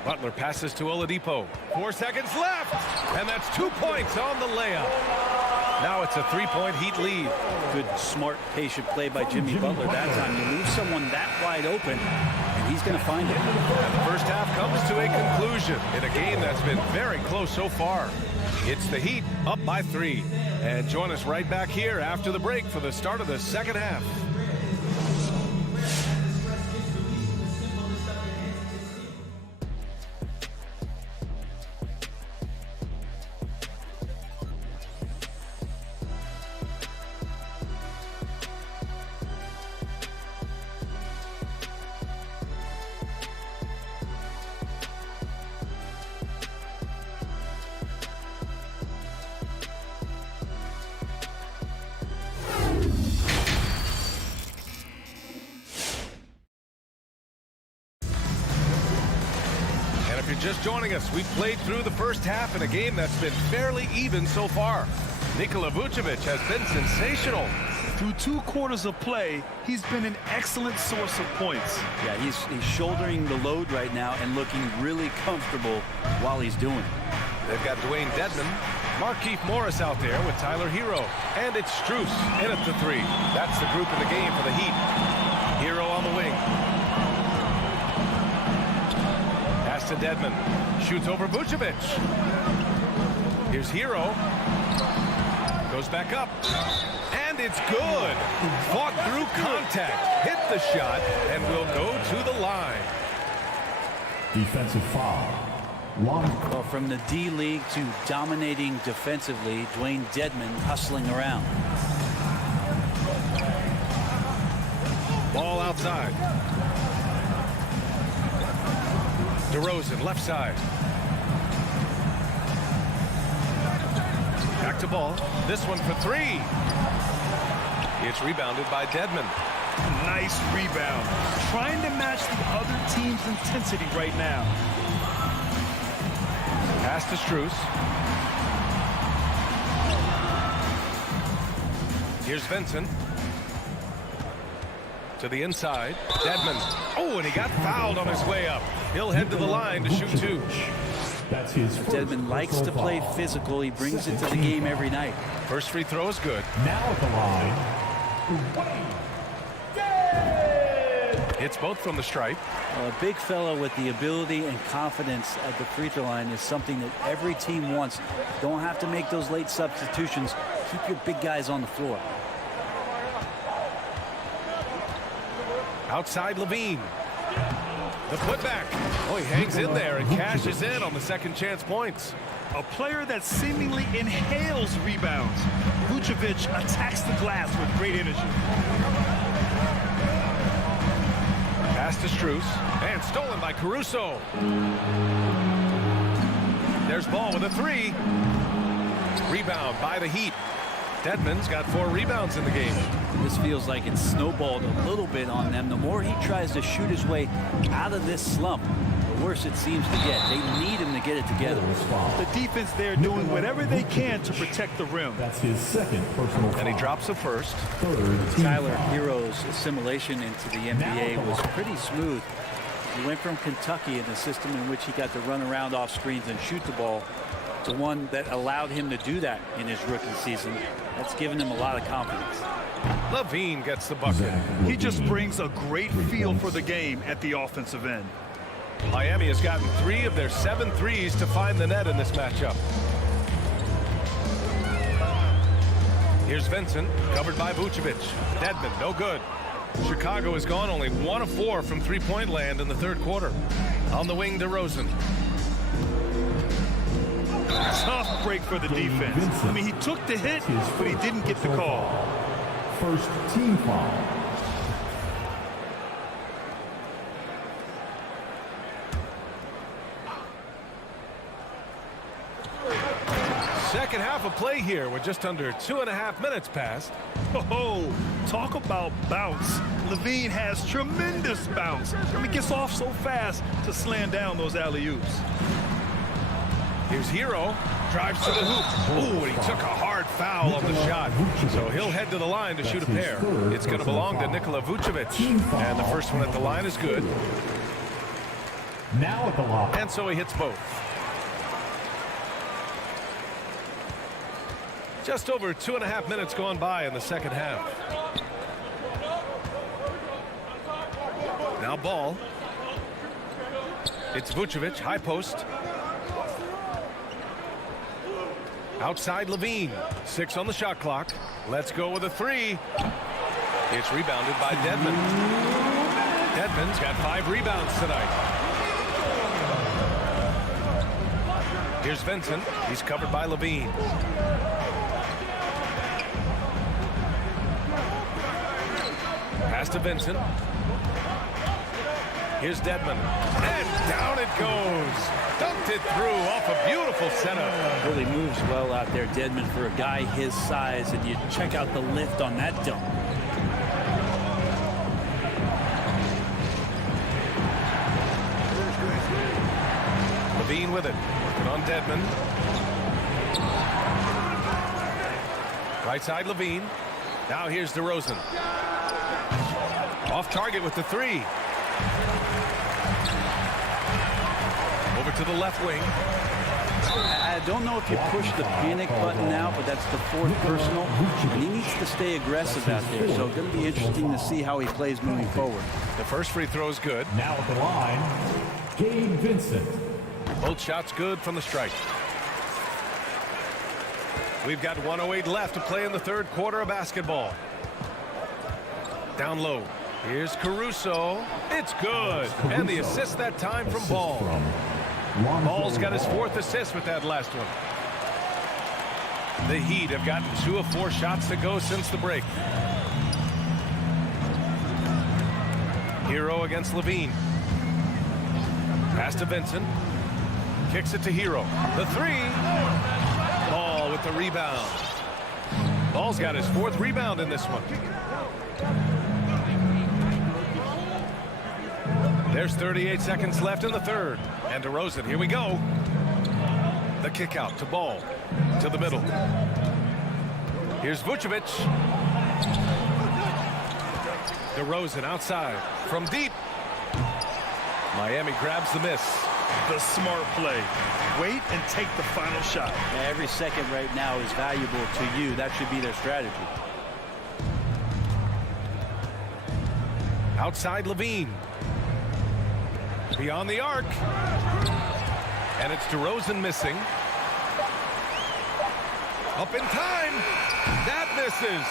Butler passes to Oladipo. 4 seconds left. And that's 2 points on the layup. Now it's a 3-point Heat lead. Good, smart, patient play by Jimmy Butler that time. You leave someone that wide open, and he's going to find it. And the first half comes to a conclusion in a game that's been very close so far. It's the Heat up by 3. And join us right back here after the break for the start of the second half. If you're just joining us, we've played through the first half in a game that's been fairly even so far. Nikola Vucevic has been sensational. Through 2 quarters of play, he's been an excellent source of points. Yeah, he's shouldering the load right now and looking really comfortable while he's doing it. They've got Dwayne Dedman, Markieff Morris out there with Tyler Hero, and it's Strus in at the 3. That's the group in the game for the Heat. Hero on the wing. Pass to Dedman. Shoots over Vucevic. Here's Hero. Goes back up. And it's good. Fought through contact. Hit the shot and will go to the line. Defensive foul. Well, from the D-League to dominating defensively, Dwayne Dedman hustling around. Ball outside. DeRozan, left side. Back to Ball. This one for 3. It's rebounded by Dedman. Nice rebound. Trying to match the other team's intensity right now. Pass to Strus. Here's Vincent. To the inside. Dedmon. Oh, and he got fouled on his way up. He'll head to the line to shoot 2. That's his Dedmon likes to play physical. He brings it to the game every night. First free throw is good. Now at the line, Hits both from the stripe. A big fellow with the ability and confidence at the free throw line is something that every team wants. Don't have to make those late substitutions. Keep your big guys on the floor. Outside Levine. The putback. Oh, he hangs in there and cashes in on the second chance points. A player that seemingly inhales rebounds. Vucevic attacks the glass with great energy. Pass to Strus. And stolen by Caruso. There's Ball with a 3. Rebound by the Heat. Dedmon's got 4 rebounds in the game. This feels like it's snowballed a little bit on them. The more he tries to shoot his way out of this slump, the worse it seems to get. They need him to get it together. The defense there doing whatever they can to protect the rim. That's his second personal foul. And he drops the first. Tyler Hero's assimilation into the NBA was pretty smooth. He went from Kentucky in the system in which he got to run around off screens and shoot the ball to one that allowed him to do that in his rookie season. That's given him a lot of confidence. Levine gets the bucket. He just brings a great feel for the game at the offensive end. Miami has gotten 3 of their 7 threes to find the net in this matchup. Here's Vincent, covered by Vucevic. Dedmon, no good. Chicago has gone only 1 of 4 from three-point land in the third quarter. On the wing, DeRozan. Tough break for the defense. I mean, he took the hit, but he didn't get the call. First team foul. Second half of play here. We're just under 2.5 minutes past. Oh, talk about bounce. Levine has tremendous bounce. I mean, gets off so fast to slam down those alley-oops. Here's Hero. Drives to the hoop. Ooh, and he took a hard foul on the shot. So he'll head to the line to shoot a pair. It's going to belong to Nikola Vucevic. And the first one at the line is good. Now at the line. And so he hits both. Just over 2.5 minutes gone by in the second half. Now Ball. It's Vucevic, high post. Outside Levine. 6 on the shot clock. Let's go with a 3. It's rebounded by Dedmon. Dedmon's got 5 rebounds tonight. Here's Vincent. He's covered by Levine. Pass to Vincent. Here's Dedmon. And down it goes. Dunked it through off a beautiful setup. Really moves well out there, Dedmon, for a guy his size, and you check out the lift on that dunk. Levine with it. Working on Dedmon. Right side Levine. Now here's DeRozan. Off target with the 3. Over to the left wing. I don't know if you push the panic button now, but that's the 4th personal. And he needs to stay aggressive out there. So it's going to be interesting to see how he plays moving forward. The first free throw is good. Now at the line, Gabe Vincent. Both shots good from the strike. We've got 1:08 left to play in the third quarter of basketball. Down low. Here's Caruso. It's good. And the assist that time from Ball. Ball's got his 4th assist with that last one. The Heat have gotten 2 of 4 shots to go since the break. Hero against Levine. Pass to Vincent. Kicks it to Hero. The 3. Ball with the rebound. Ball's got his 4th rebound in this one. There's 38 seconds left in the third. And DeRozan, here we go. The kick out to Ball. To the middle. Here's Vucevic. DeRozan outside from deep. Miami grabs the miss. The smart play. Wait and take the final shot. Every second right now is valuable to you. That should be their strategy. Outside Levine. Beyond the arc. And it's DeRozan missing. Up in time. That misses.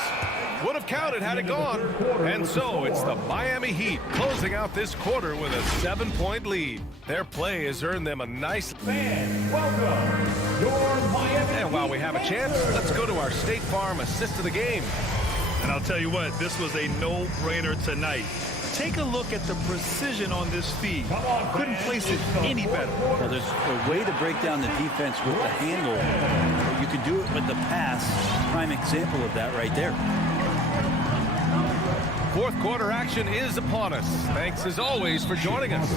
Would have counted had it gone. And so it's the Miami Heat closing out this quarter with a 7-point lead. Their play has earned them a nice... Fans, welcome your Miami. And while we have a chance, let's go to our State Farm assist of the game. And I'll tell you what, this was a no-brainer tonight. Take a look at the precision on this feed. Couldn't place it any better. Well, there's a way to break down the defense with the handle. You can do it with the pass. Prime example of that right there. Fourth quarter action is upon us. Thanks as always for joining us.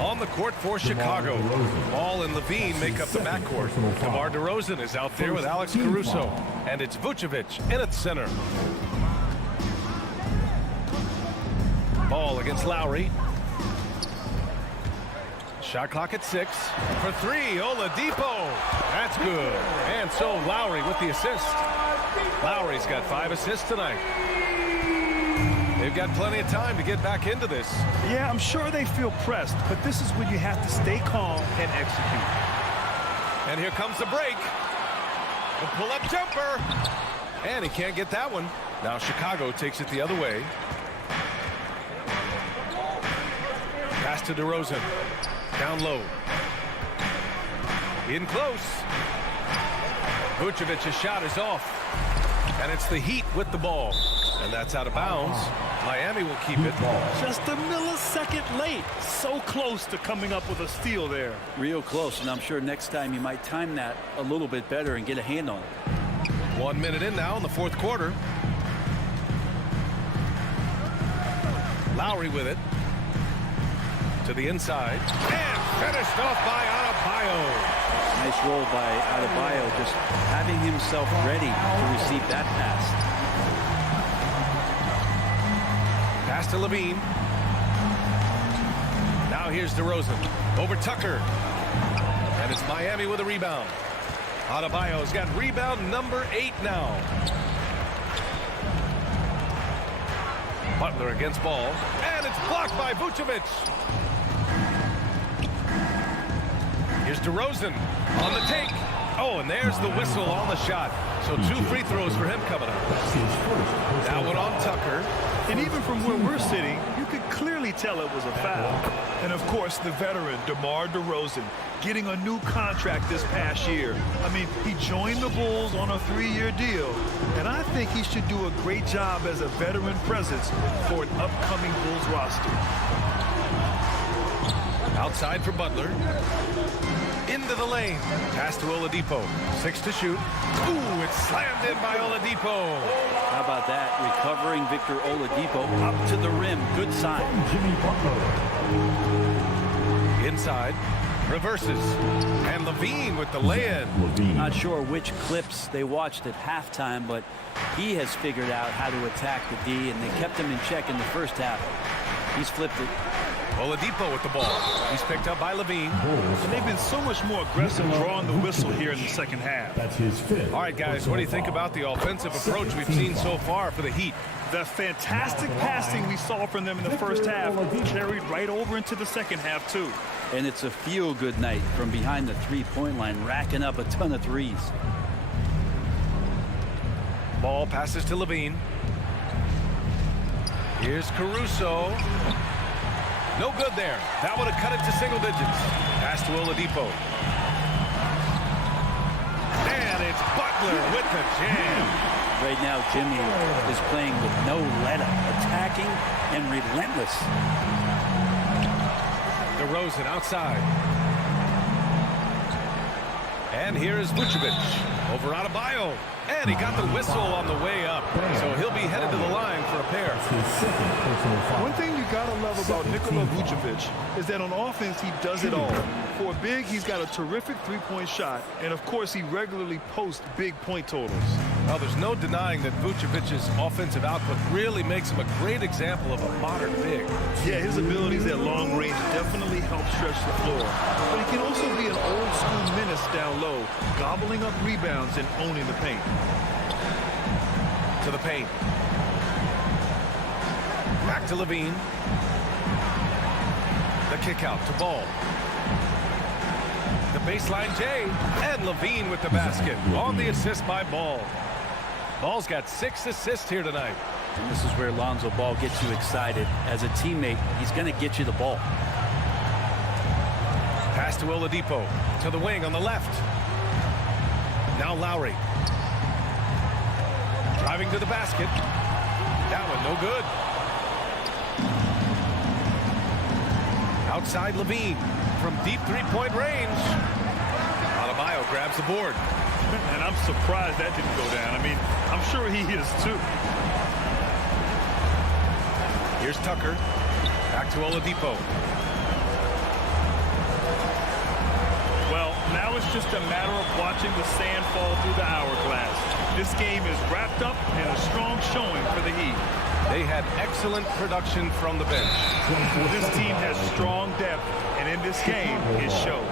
On the court for Chicago, Ball and Levine make up the backcourt. DeMar DeRozan is out there with Alex Caruso. And it's Vucevic in at center. Ball against Lowry. Shot clock at 6. For 3, Oladipo. That's good. And so Lowry with the assist. Lowry's got 5 assists tonight. They've got plenty of time to get back into this. Yeah, I'm sure they feel pressed, but this is when you have to stay calm and execute. And here comes the break. The pull-up jumper. And he can't get that one. Now Chicago takes it the other way. Pass to DeRozan. Down low. In close. Vucevic's shot is off. And it's the Heat with the ball. And that's out of bounds. Miami will keep it. Just a millisecond late. So close to coming up with a steal there. Real close, and I'm sure next time you might time that a little bit better and get a hand on it. 1 minute in now in the fourth quarter. Lowry with it. To the inside. And finished off by Adebayo. Nice roll by Adebayo, just having himself ready to receive that pass. Pass to Levine. Now here's DeRozan. Over Tucker. And it's Miami with a rebound. Adebayo's got rebound number 8 now. Butler against Ball. And it's blocked by Vucevic. Here's DeRozan on the take. Oh, and there's the whistle on the shot. So 2 free throws for him coming up. That one on Tucker. And even from where we're sitting, you could clearly tell it was a foul. And of course, the veteran, DeMar DeRozan, getting a new contract this past year. I mean, he joined the Bulls on a 3-year deal. And I think he should do a great job as a veteran presence for an upcoming Bulls roster. Outside for Butler. Into the lane. Pass to Oladipo. 6 to shoot. Ooh, it's slammed in by Oladipo. How about that? Recovering Victor Oladipo up to the rim. Good sign. Jimmy Butler. Inside. Reverses. And Levine with the lay-in. Not sure which clips they watched at halftime, but he has figured out how to attack the D, and they kept him in check in the first half. He's flipped it. Oladipo with the ball. He's picked up by Levine. And they've been so much more aggressive drawing the whistle here in the second half. That's his 5th. All right, guys, what do you think about the offensive approach we've seen so far for the Heat? The fantastic passing we saw from them in the first half carried right over into the second half, too. And it's a feel-good night from behind the three-point line, racking up a ton of threes. Ball passes to Levine. Here's Caruso. No good there. That would have cut it to single digits. Pass to Oladipo. And it's Butler with the jam. Right now, Jimmy is playing with no let-up, attacking and relentless. DeRozan outside. And here is Vucevic over Adebayo. And he got the whistle on the way up. So he'll be headed to the line for a pair. One thing you got to love about Nikola Vucevic is that on offense, he does it all. For a big, he's got a terrific three-point shot. And, of course, he regularly posts big point totals. Well, there's no denying that Vucevic's offensive output really makes him a great example of a modern big. Yeah, his abilities at long range definitely help stretch the floor. But he can also be an old-school menace down low, gobbling up rebounds and owning the paint. To the paint. Back to Levine. The kick out to Ball. The baseline J, and Levine with the basket on the assist by Ball. Ball's got 6 assists here tonight. And this is where Lonzo Ball gets you excited. As a teammate, he's going to get you the ball. Pass to Oladipo. To the wing on the left. Now Lowry. Driving to the basket. That one no good. Outside Levine from deep three-point range. Adebayo grabs the board. And I'm surprised that didn't go down. I mean, I'm sure he is too. Here's Tucker. Back to Oladipo. Well, now it's just a matter of watching the sand fall through the hourglass. This game is wrapped up in a strong showing for the Heat. They had excellent production from the bench. This team has strong depth, and in this game, it showed.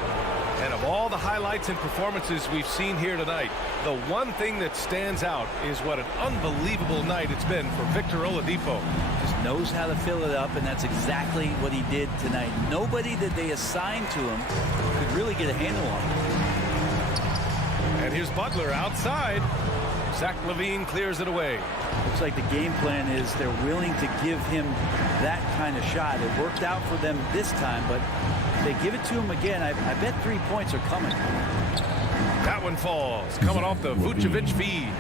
And of all the highlights and performances we've seen here tonight, the one thing that stands out is what an unbelievable night it's been for Victor Oladipo. Just knows how to fill it up, and that's exactly what he did tonight. Nobody that they assigned to him could really get a handle on him. And here's Butler outside. Zach LaVine clears it away. Looks like the game plan is they're willing to give him that kind of shot. It worked out for them this time, but if they give it to him again, I bet 3 points are coming. That one falls, coming off the Vucevic feed.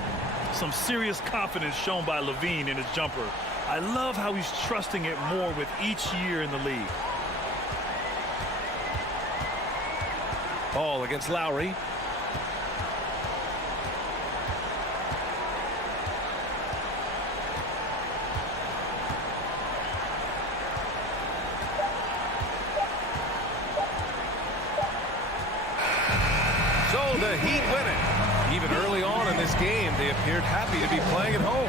Some serious confidence shown by LaVine in his jumper. I love how he's trusting it more with each year in the league. Ball against Lowry. The Heat win it. Even early on in this game, they appeared happy to be playing at home.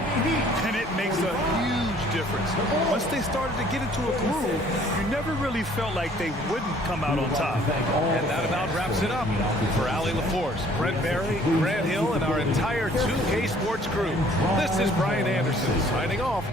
And it makes a huge difference. Once they started to get into a groove, you never really felt like they wouldn't come out on top. And that about wraps it up. For Allie LaForce, Brent Barry, Grant Hill, and our entire 2K Sports crew, this is Brian Anderson signing off.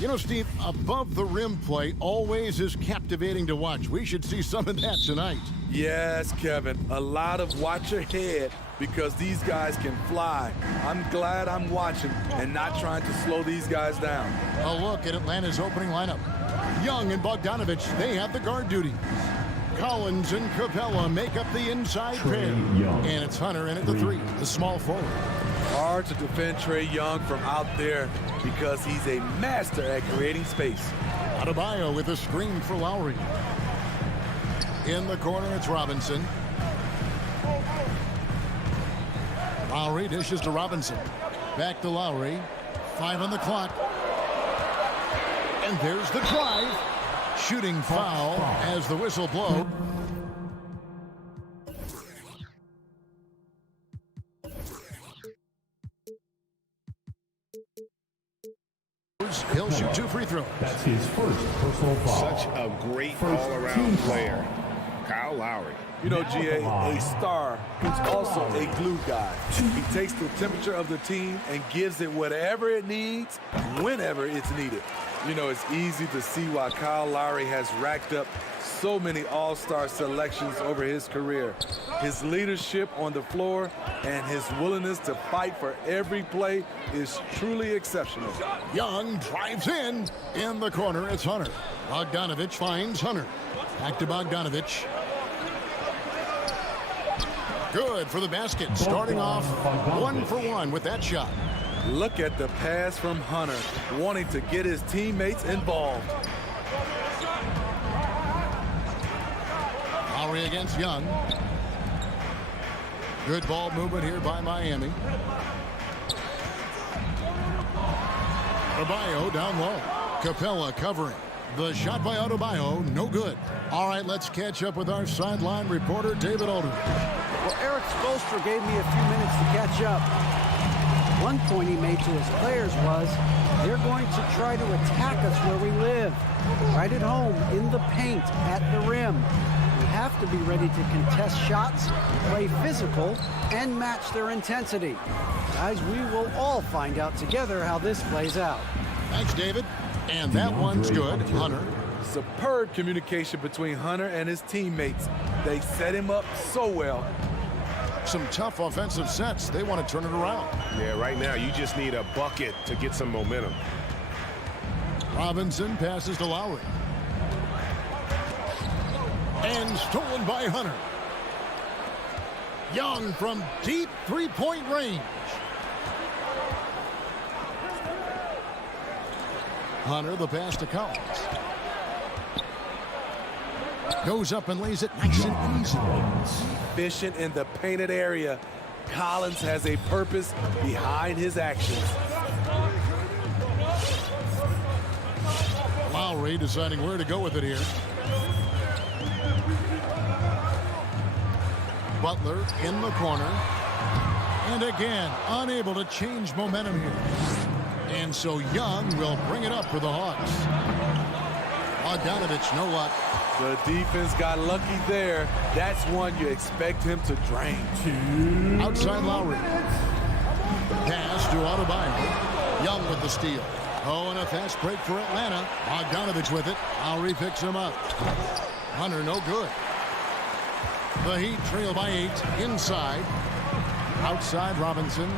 You know, Steve, above the rim play always is captivating to watch. We should see some of that tonight. Yes, Kevin. A lot of watch your head because these guys can fly. I'm glad I'm watching and not trying to slow these guys down. A look at Atlanta's opening lineup. Young and Bogdanovich, they have the guard duty. Collins and Capella make up the inside pair. And it's Hunter in at the 3, the small forward. Hard to defend Trae Young from out there because he's a master at creating space. Adebayo with a screen for Lowry. In the corner, it's Robinson. Lowry dishes to Robinson. Back to Lowry. 5 on the clock. And there's the drive. Shooting foul as the whistle blows. He'll shoot 2 free throws. That's his first personal foul. Such a great all-around player, Kyle Lowry. You know, GA, a star is also a glue guy. He takes the temperature of the team and gives it whatever it needs, whenever it's needed. You know, it's easy to see why Kyle Lowry has racked up so many all-star selections over his career. His leadership on the floor and his willingness to fight for every play is truly exceptional. Young drives in. In the corner, it's Hunter. Bogdanovich finds Hunter. Back to Bogdanovich. Good for the basket. Starting off 1 for 1 with that shot. Look at the pass from Hunter, wanting to get his teammates involved. Lowry against Young. Good ball movement here by Miami. Adebayo down low. Capella covering. The shot by Adebayo, no good. All right, let's catch up with our sideline reporter, David Aldridge. Well, Eric Spoelstra gave me a few minutes to catch up. One point he made to his players was, they're going to try to attack us where we live. Right at home, in the paint, at the rim. We have to be ready to contest shots, play physical, and match their intensity. Guys, we will all find out together how this plays out. Thanks, David. And that one's good. Hunter. Superb communication between Hunter and his teammates. They set him up so well. Some tough offensive sets. They want to turn it around. Yeah, right now you just need a bucket to get some momentum. Robinson passes to Lowry. And stolen by Hunter. Young from deep three-point range. Hunter, the pass to Collins. Goes up and lays it nice and easy. Efficient in the painted area. Collins has a purpose behind his actions. Lowry deciding where to go with it here. Butler in the corner. And again, unable to change momentum here. And so Young will bring it up for the Hawks. Bogdanovich, no luck. The defense got lucky there. That's one you expect him to drain. Outside Lowry. Pass to Adebayo. Young with the steal. Oh, and a fast break for Atlanta. Bogdanovich with it. Lowry picks him up. Hunter, no good. The Heat trail by 8. Inside. Outside Robinson.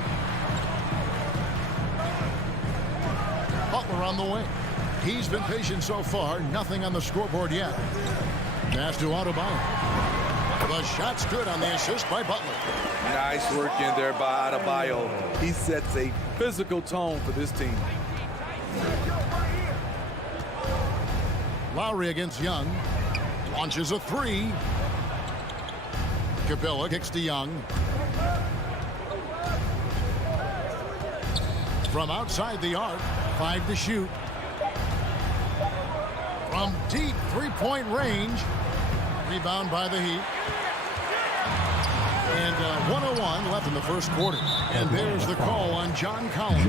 Butler on the way. He's been patient so far. Nothing on the scoreboard yet. Pass to Adebayo. The shot's good on the assist by Butler. Nice work in there by Adebayo. He sets a physical tone for this team. Lowry against Young. Launches a 3. Capella kicks to Young. From outside the arc. 5 to shoot. From deep three-point range. Rebound by the Heat. And 1:01 left in the first quarter. And there's the call on John Collins.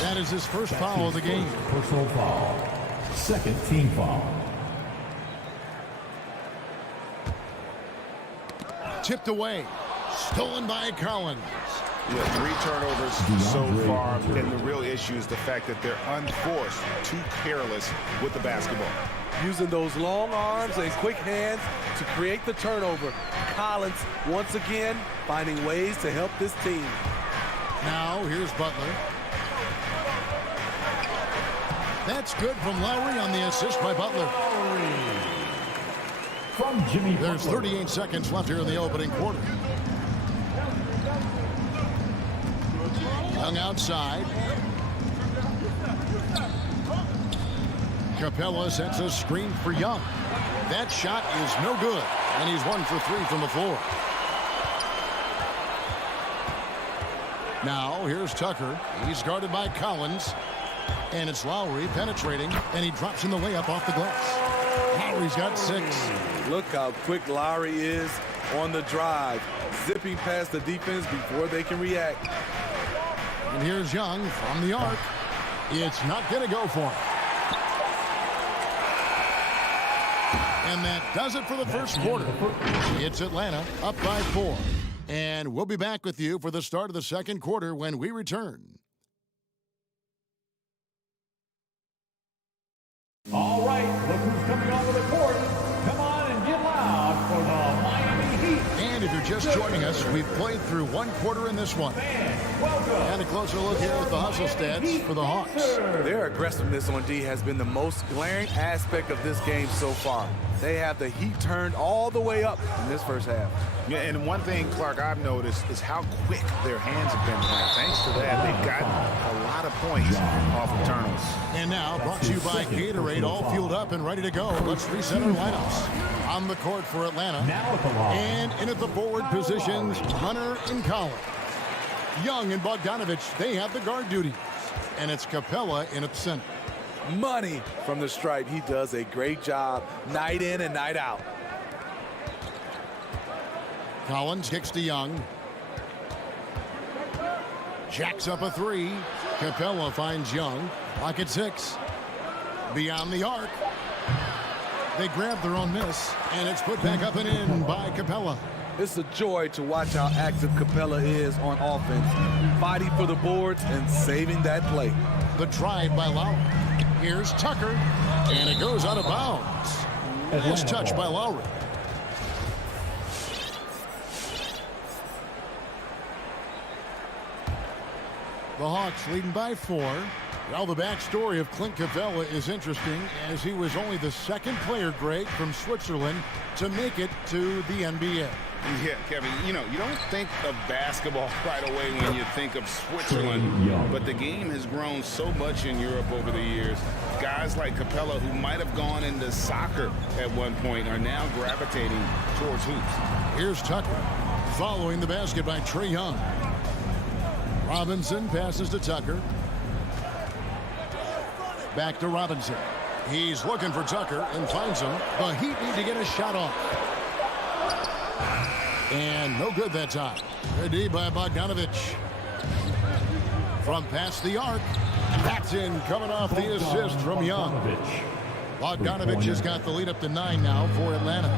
That is his first foul of the game. Personal foul. Second team foul. Tipped away. Stolen by Collins. Yeah, 3 turnovers so far, and the real issue is the fact that they're unforced, too careless with the basketball. Using those long arms and quick hands to create the turnover. Collins, once again, finding ways to help this team. Now, here's Butler. That's good from Lowry on the assist by Butler. From Jimmy There's 38 seconds left here in the opening quarter. Young outside. Capella sets a screen for Young. That shot is no good, and he's 1 for 3 from the floor. Now, here's Tucker. He's guarded by Collins. And it's Lowry penetrating, and he drops in the layup off the glass. Lowry's got 6. Look how quick Lowry is on the drive, zipping past the defense before they can react. And here's Young from the arc. It's not going to go for him. And that does it for the first quarter. It's Atlanta up by 4. And we'll be back with you for the start of the second quarter when we return. All right, look who's coming onto the court. Come on and get loud for the Miami Heat. And if you're just joining us, we've played through 1 quarter in this one. And a closer look here at the hustle stats for the Hawks. Their aggressiveness on D has been the most glaring aspect of this game so far. They have the heat turned all the way up in this first half. Yeah, and one thing, Clark, I've noticed is how quick their hands have been tonight. Thanks to that, they've gotten a lot of points off of turnovers. And now, brought to you by Gatorade, all fueled up and ready to go. Let's reset our lineups. On the court for Atlanta. And in at the forward positions, Hunter and Collins. Young and Bogdanovich, they have the guard duties. And it's Capella in at center. Money from the stripe. He does a great job night in and night out. Collins kicks to Young. Jacks up a 3. Capella finds Young. Clock at 6. Beyond the arc. They grab their own miss, and it's put back up and in by Capella. It's a joy to watch how active Capella is on offense, fighting for the boards and saving that play. The drive by Lowry. Here's Tucker, and it goes out of bounds. Nice touch by Lowry. The Hawks leading by 4. Well, the backstory of Clint Capella is interesting, as he was only the second player, Greg, from Switzerland to make it to the NBA. Yeah, Kevin, you know, you don't think of basketball right away when you think of Switzerland, but the game has grown so much in Europe over the years. Guys like Capella, who might have gone into soccer at one point, are now gravitating towards hoops. Here's Tucker, following the basket by Trae Young. Robinson passes to Tucker. Back to Robinson. He's looking for Tucker and finds him. The Heat need to get a shot off. And no good that time. Good D by Bogdanovich. From past the arc. That's in, coming off the assist from Young. Bogdanovich has got the lead up to 9 now for Atlanta.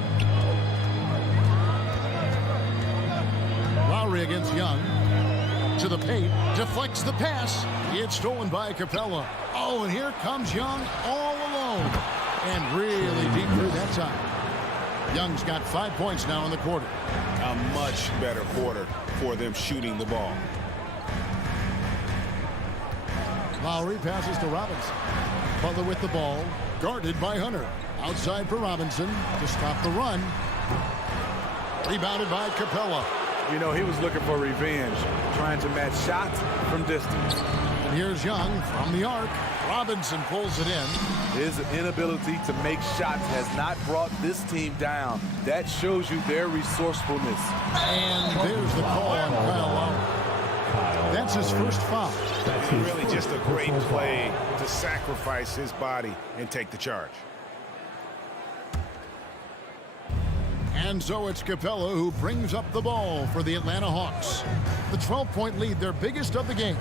Lowry against Young. To the paint. Deflects the pass. It's stolen by Capella. Oh, and here comes Young all alone. And really deep through that time. Young's got 5 points now in the quarter. A much better quarter for them shooting the ball. Lowry passes to Robinson. Butler with the ball. Guarded by Hunter. Outside for Robinson to stop the run. Rebounded by Capella. You know, he was looking for revenge, trying to match shots from distance. And here's Young from the arc. Robinson pulls it in. His inability to make shots has not brought this team down. That shows you their resourcefulness. And there's the call on Kyle Lowry. That's his first foul. Really just a great play to sacrifice his body and take the charge. And so it's Capella who brings up the ball for the Atlanta Hawks. The 12-point lead, their biggest of the game.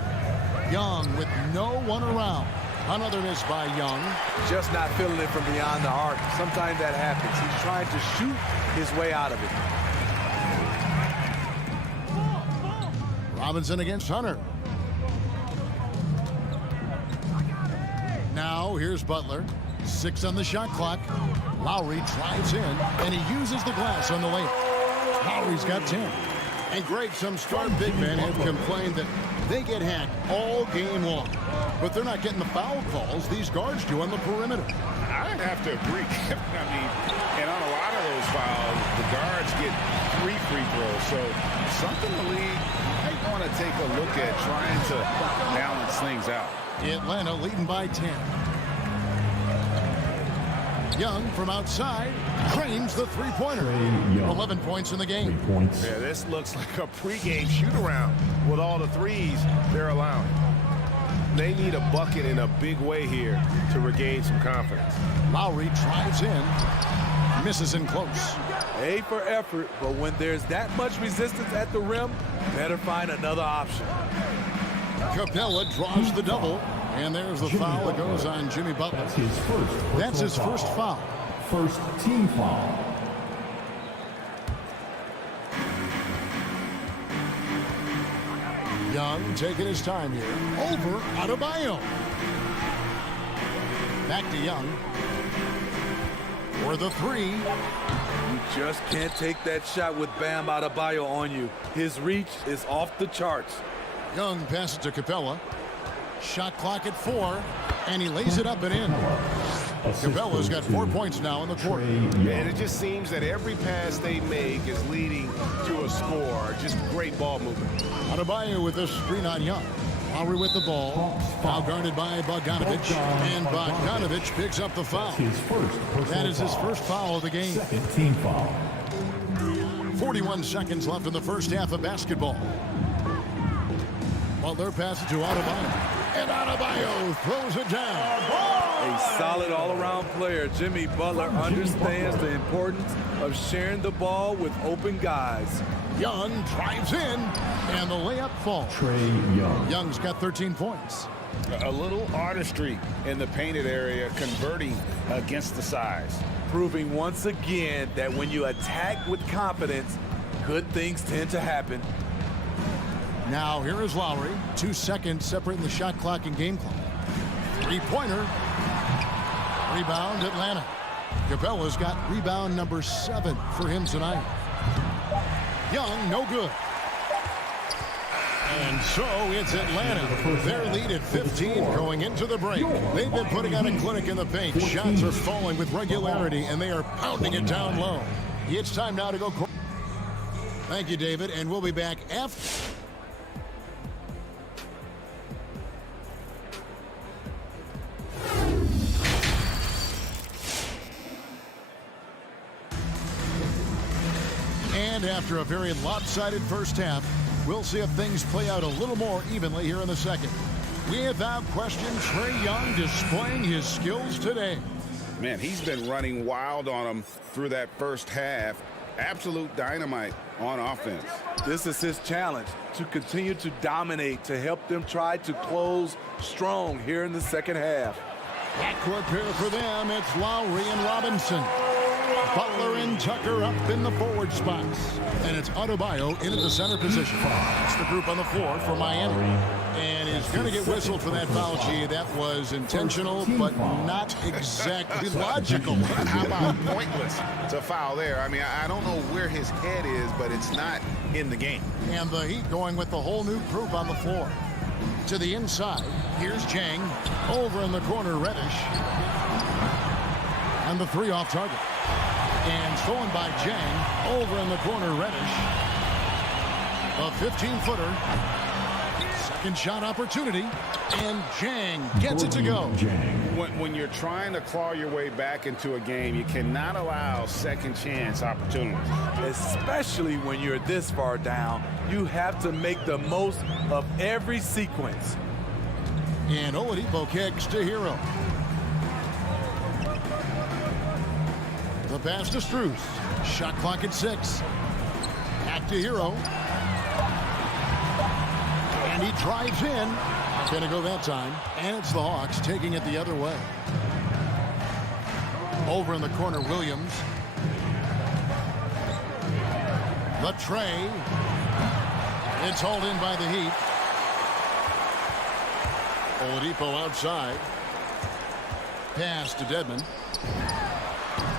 Young with no one around. Another miss by Young. Just not feeling it from beyond the arc. Sometimes that happens. He's trying to shoot his way out of it. Robinson against Hunter. Now here's Butler. 6 on the shot clock. Lowry drives in, and he uses the glass on the layup. Lowry's got 10. And Greg, some strong big men have complained that they get hacked all game long. But they're not getting the foul calls these guards do on the perimeter. I'd have to agree. I mean, and on a lot of those fouls, the guards get 3 free throws. So something the league might want to take a look at trying to balance things out. Atlanta leading by 10. Young from outside drains the three-pointer. 11 points in the game. Yeah, this looks like a pregame shoot-around with all the threes they're allowing. They need a bucket in a big way here to regain some confidence. Lowry drives in, misses in close. A for effort, but when there's that much resistance at the rim, better find another option. Capella draws the double, and there's the foul that goes on Jimmy Butler. That's his first foul. First team foul. Young taking his time here. Over Adebayo. Back to Young. For the 3. You just can't take that shot with Bam Adebayo on you. His reach is off the charts. Young passes to Capella. Shot clock at 4, and he lays it up and in. Capella's got 4 points now in the quarter. And it just seems that every pass they make is leading to a score. Just great ball movement. Adebayo with this screen on Young. Lowry with the ball. Foul guarded by Bogdanovich. And Bogdanovich picks up the foul. That is his first foul of the game. Second team foul. 41 seconds left in the first half of basketball. Butler passes to Adebayo. And Adebayo throws it down. A solid all-around player. Jimmy Butler understands the importance of sharing the ball with open guys. Young drives in, and the layup falls. Trae Young. Young's got 13 points. A little artistry in the painted area, converting against the size. Proving once again that when you attack with confidence, good things tend to happen. Now here is Lowry. 2 seconds separating the shot clock and game clock. 3-pointer. Rebound Atlanta. Capella's got rebound number 7 for him tonight. Young, no good. And so it's Atlanta. Their lead at 15 going into the break. They've been putting on a clinic in the paint. Shots are falling with regularity, and they are pounding it down low. It's time now to go. Thank you, David, and we'll be back after. And after a very lopsided first half, we'll see if things play out a little more evenly here in the second. Without question, Trae Young displaying his skills today. Man, he's been running wild on them through that first half. Absolute dynamite on offense. This is his challenge, to continue to dominate, to help them try to close strong here in the second half. Backcourt pair for them, it's Lowry and Robinson. Butler and Tucker up in the forward spots. And it's Adebayo in at the center position. That's the group on the floor for Miami. And he's going to get whistled for that foul, G. That was intentional, but not exactly logical. How about pointless to foul there? I mean, I don't know where his head is, but it's not in the game. And the Heat going with the whole new group on the floor. To the inside, here's Jang. Over in the corner, Reddish. And the 3 off target. And stolen by Jang. Over in the corner, Reddish. A 15-footer. Second shot opportunity. And Jang gets it to go. When you're trying to claw your way back into a game, you cannot allow second chance opportunities. Especially when you're this far down, you have to make the most of every sequence. And Oladipo kicks to Hero. The pass to Strus. Shot clock at 6. Back to Hero. And he drives in. Not going to go that time. And it's the Hawks taking it the other way. Over in the corner, Williams. The Trae. It's hauled in by the Heat. Oladipo outside. Pass to Dedmon.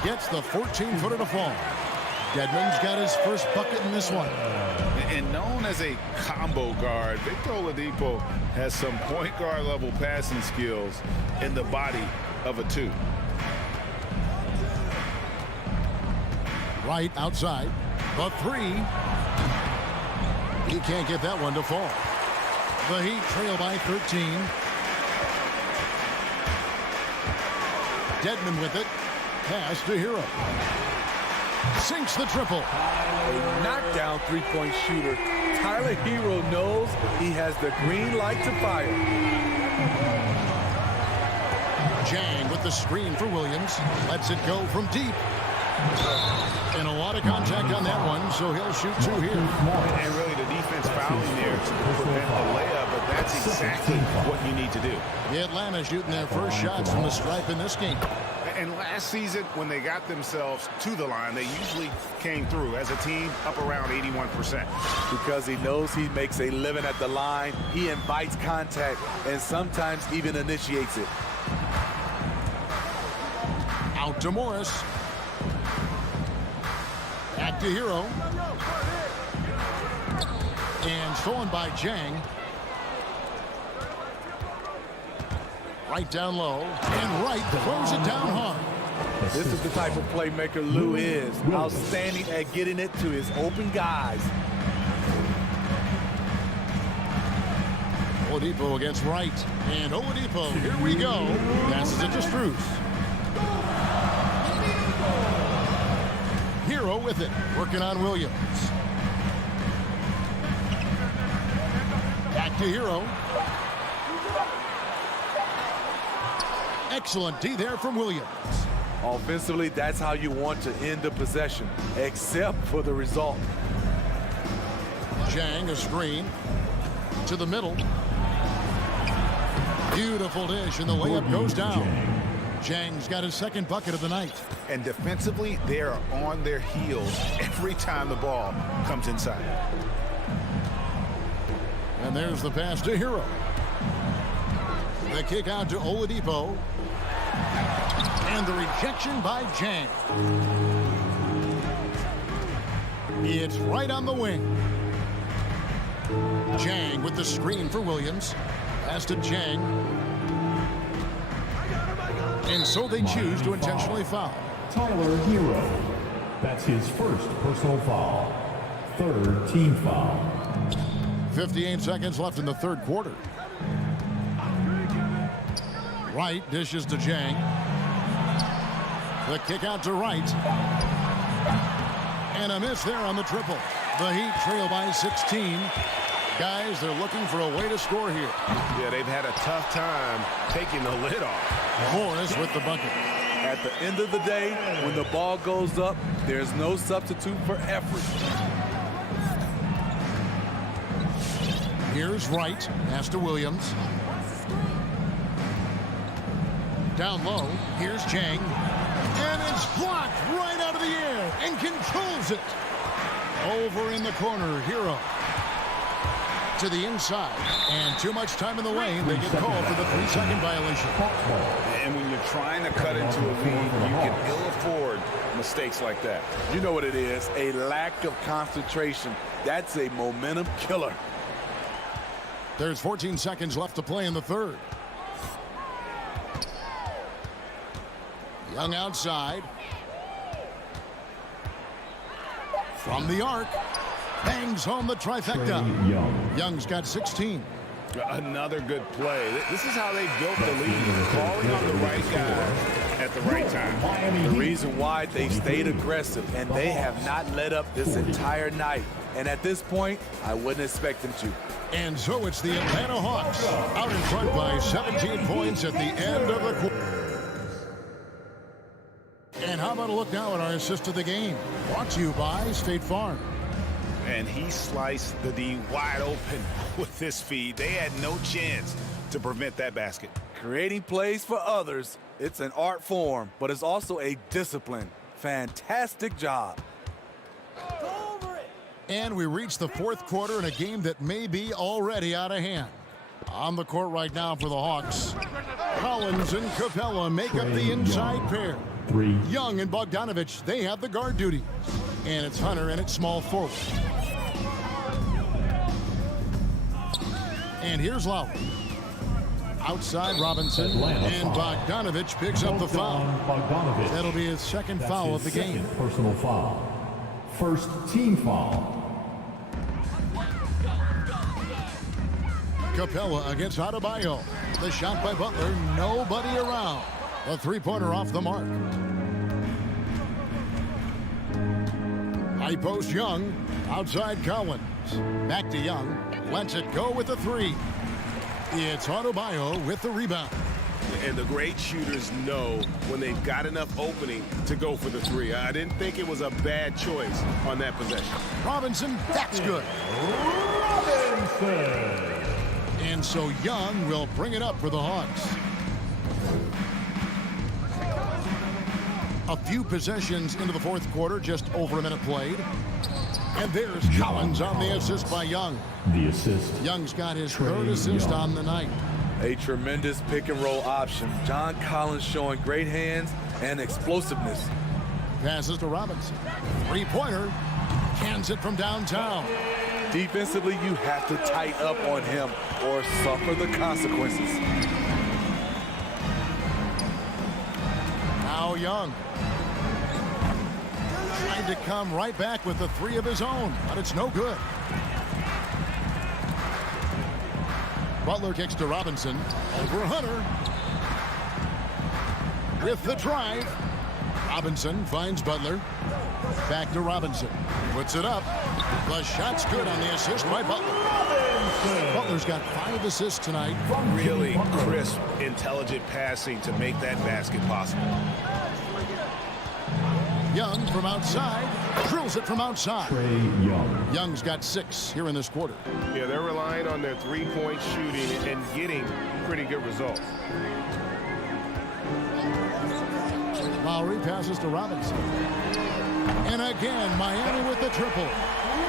Gets the 14-footer to fall. Dedmon's got his first bucket in this one. And known as a combo guard, Victor Oladipo has some point guard level passing skills in the body of a 2. Right outside. The 3. He can't get that one to fall. The Heat trail by 13. Dedmon with it. Pass to Hero. Sinks the triple. A knockdown three-point shooter. Tyler Hero knows he has the green light to fire. Jang with the screen for Williams. Lets it go from deep. And a lot of contact on that one, so he'll shoot 2 here. And really the defense fouling there to prevent the layup, but that's exactly what you need to do. The Atlanta shooting their first shots from the stripe in this game. And last season, when they got themselves to the line, they usually came through as a team up around 81%. Because he knows he makes a living at the line, he invites contact and sometimes even initiates it. Out to Morris. Back to Hero. And stolen by Jang. Right down low. And Wright throws it down hard. This is the type of playmaker Lou is. Outstanding at getting it to his open guys. Oladipo against Wright. And Oladipo, here we go. Passes it to Strus. Hero with it. Working on Williams. Back to Hero. Excellent D there from Williams. Offensively, that's how you want to end the possession, except for the result. Jang, a screen to the middle. Beautiful dish, and the layup goes down. Jang's got his second bucket of the night. And defensively, they are on their heels every time the ball comes inside. And there's the pass to Hero. The kick out to Oladipo. And the rejection by Jang. It's right on the wing. Jang with the screen for Williams. Pass to Jang. And so they choose to intentionally foul. Tyler Hero. That's his first personal foul. Third team foul. 58 seconds left in the third quarter. Wright dishes to Jang. The kick out to Wright. And a miss there on the triple. The Heat trail by 16. Guys, they're looking for a way to score here. Yeah, they've had a tough time taking the lid off. Morris with the bucket. At the end of the day, when the ball goes up, there's no substitute for effort. Here's Wright. Pass to Williams. Down low. Here's Jang. And it's blocked right out of the air and controls it. Over in the corner, Hero. To the inside. And too much time in the lane. They get called for the 3-second violation. And when you're trying to cut into a lead, you can ill afford mistakes like that. You know what it is, a lack of concentration. That's a momentum killer. There's 14 seconds left to play in the third. Young outside. From the arc. Bangs home the trifecta. Young's got 16. Another good play. This is how they built the lead. Calling on the right guy at the right time. The reason why they stayed aggressive, and they have not let up this entire night. And at this point, I wouldn't expect them to. And so it's the Atlanta Hawks out in front by 17 points at the end of the quarter. And how about a look now at our assist of the game? Brought to you by State Farm. And he sliced the D wide open with this feed. They had no chance to prevent that basket. Creating plays for others, it's an art form, but it's also a discipline. Fantastic job. And we reach the fourth quarter in a game that may be already out of hand. On the court right now for the Hawks, Collins and Capella make up the inside pair. Young and Bogdanovich, they have the guard duty. And it's Hunter and it's small forward. And here's Lowry. Outside Robinson, and Bogdanovich picks up the foul. That'll be his second foul of the game. Personal foul. First team foul. Capella against Adebayo. The shot by Butler, nobody around. A three-pointer off the mark. High post Young, outside Collins. Back to Young, lets it go with the three. It's Adebayo with the rebound. And the great shooters know when they've got enough opening to go for the three. I didn't think it was a bad choice on that possession. Robinson, that's good. Robinson. And so Young will bring it up for the Hawks. A few possessions into the fourth quarter, just over a minute played. And there's Collins on the assist by Young. The assist. Young's got his third assist on the night. A tremendous pick and roll option. John Collins showing great hands and explosiveness. Passes to Robinson. Three-pointer. Cans it from downtown. Defensively, you have to tighten up on him or suffer the consequences. Now Young. Trying to come right back with the three of his own, but it's no good. Butler kicks to Robinson. Over Hunter. With the drive. Robinson finds Butler. Back to Robinson. Puts it up. The shot's good on the assist by Butler. Butler's got 5 assists tonight. Really crisp, intelligent passing to make that basket possible. Young from outside. Drills it from outside. Trae Young. Young's got 6 here in this quarter. Yeah, they're relying on their three-point shooting and getting pretty good results. Lowry passes to Robinson. And again, Miami with the triple.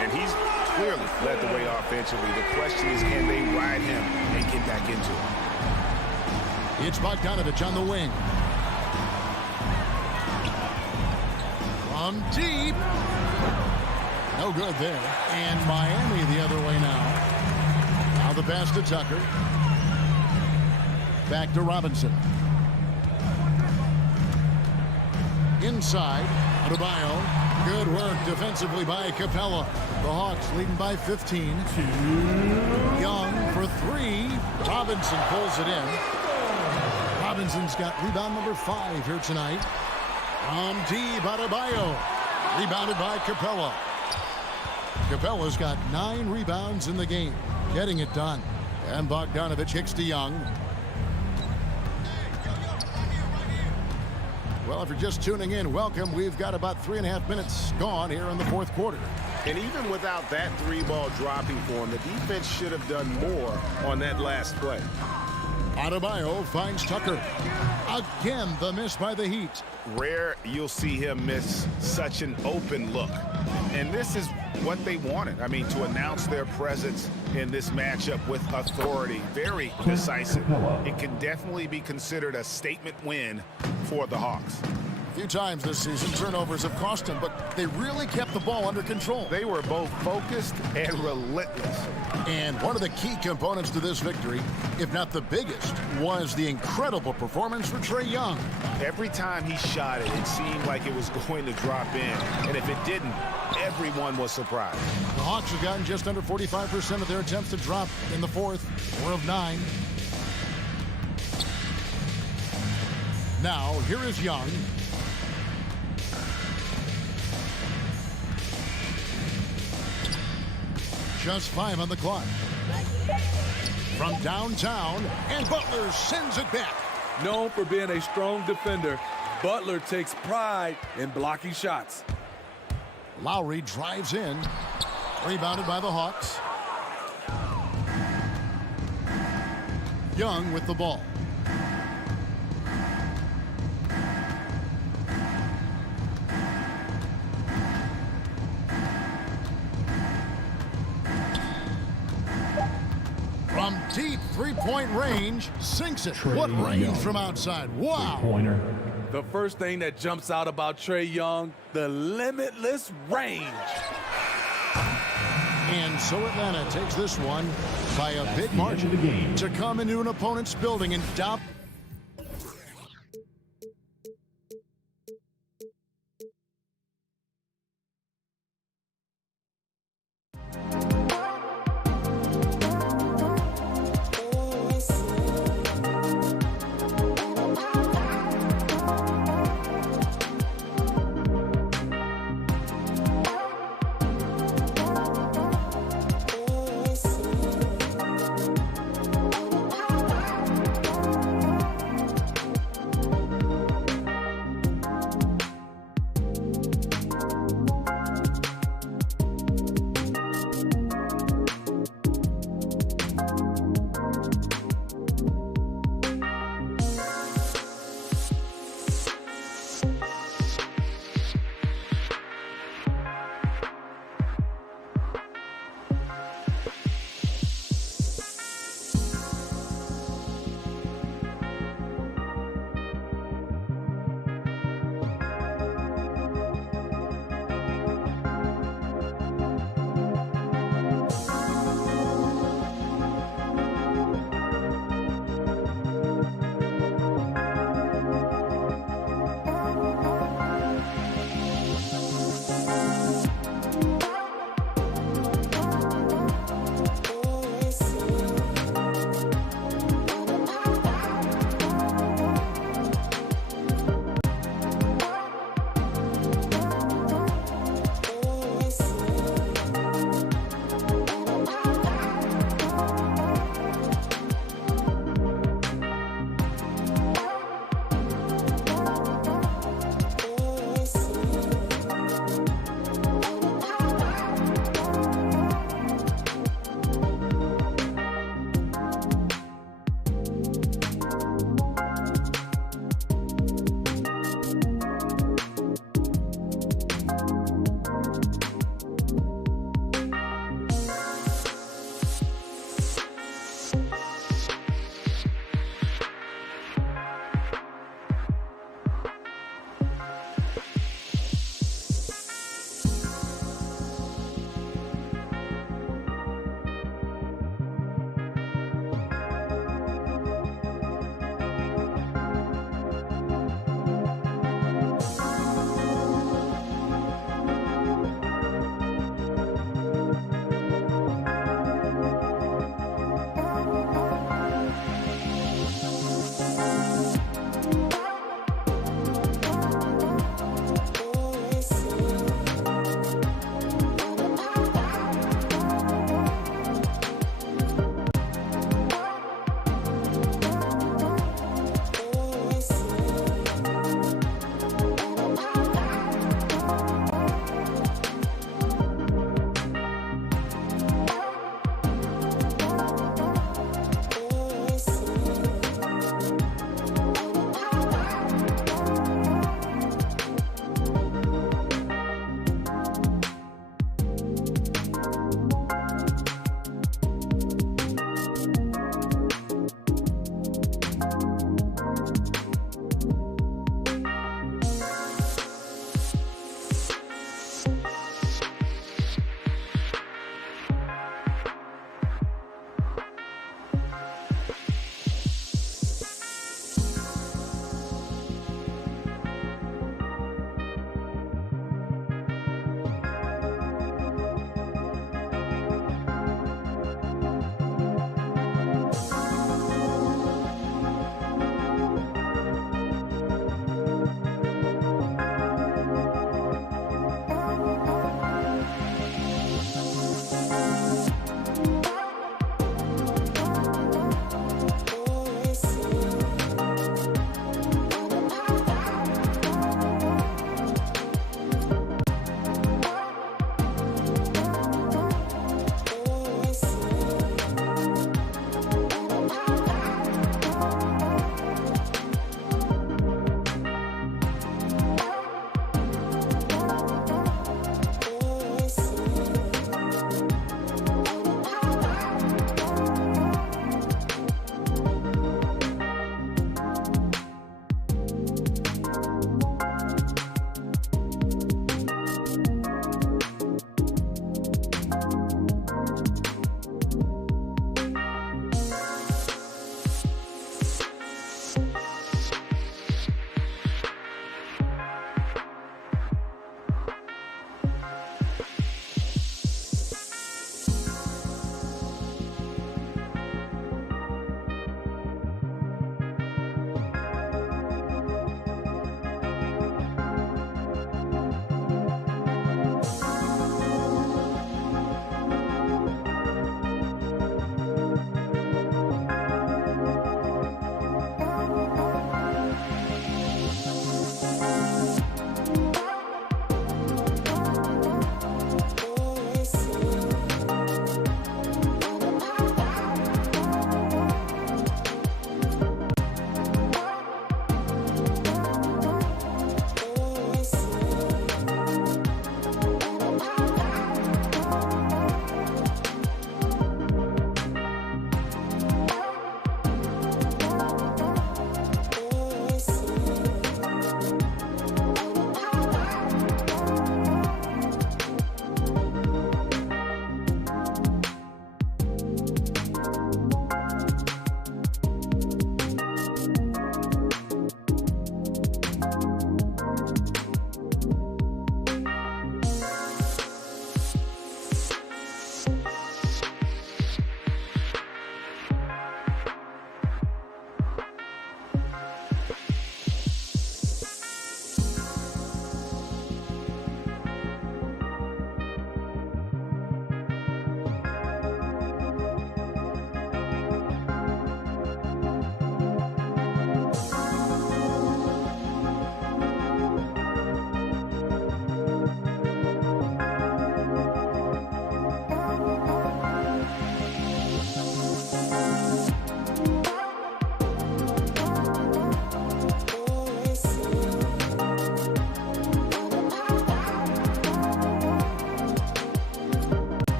And he's clearly led the way offensively. The question is, can they ride him and get back into it? It's Bogdanovich on the wing. From deep. No good there. And Miami the other way now. Now the pass to Tucker. Back to Robinson. Inside, Adebayo. Good work defensively by Capella. The Hawks leading by 15. Young for 3. Robinson pulls it in. Robinson's got rebound number 5 here tonight. From deep, Adebayo. Rebounded by Capella. Capella's got 9 rebounds in the game. Getting it done. And Bogdanovich kicks to Young. Well, if you're just tuning in, welcome. We've got about 3.5 minutes gone here in the fourth quarter. And even without that 3-ball dropping for him, the defense should have done more on that last play. Adebayo finds Tucker. Again, the miss by the Heat. Rare you'll see him miss such an open look. And this is what they wanted. I mean, to announce their presence in this matchup with authority. Very decisive. It can definitely be considered a statement win for the Hawks. A few times this season, turnovers have cost them, but they really kept the ball under control. They were both focused and relentless. And one of the key components to this victory, if not the biggest, was the incredible performance for Trae Young. Every time he shot it, it seemed like it was going to drop in. And if it didn't, everyone was surprised. The Hawks have gotten just under 45% of their attempts to drop in the fourth, 4 of 9. Now, here is Young. Just 5 on the clock. From downtown, and Butler sends it back. Known for being a strong defender, Butler takes pride in blocking shots. Lowry drives in. Rebounded by the Hawks. Young with the ball. three-point range, sinks it. What range from outside? Wow. The first thing that jumps out about Trae Young, the limitless range. And so Atlanta takes this one by a big margin to come into an opponent's building and dominate.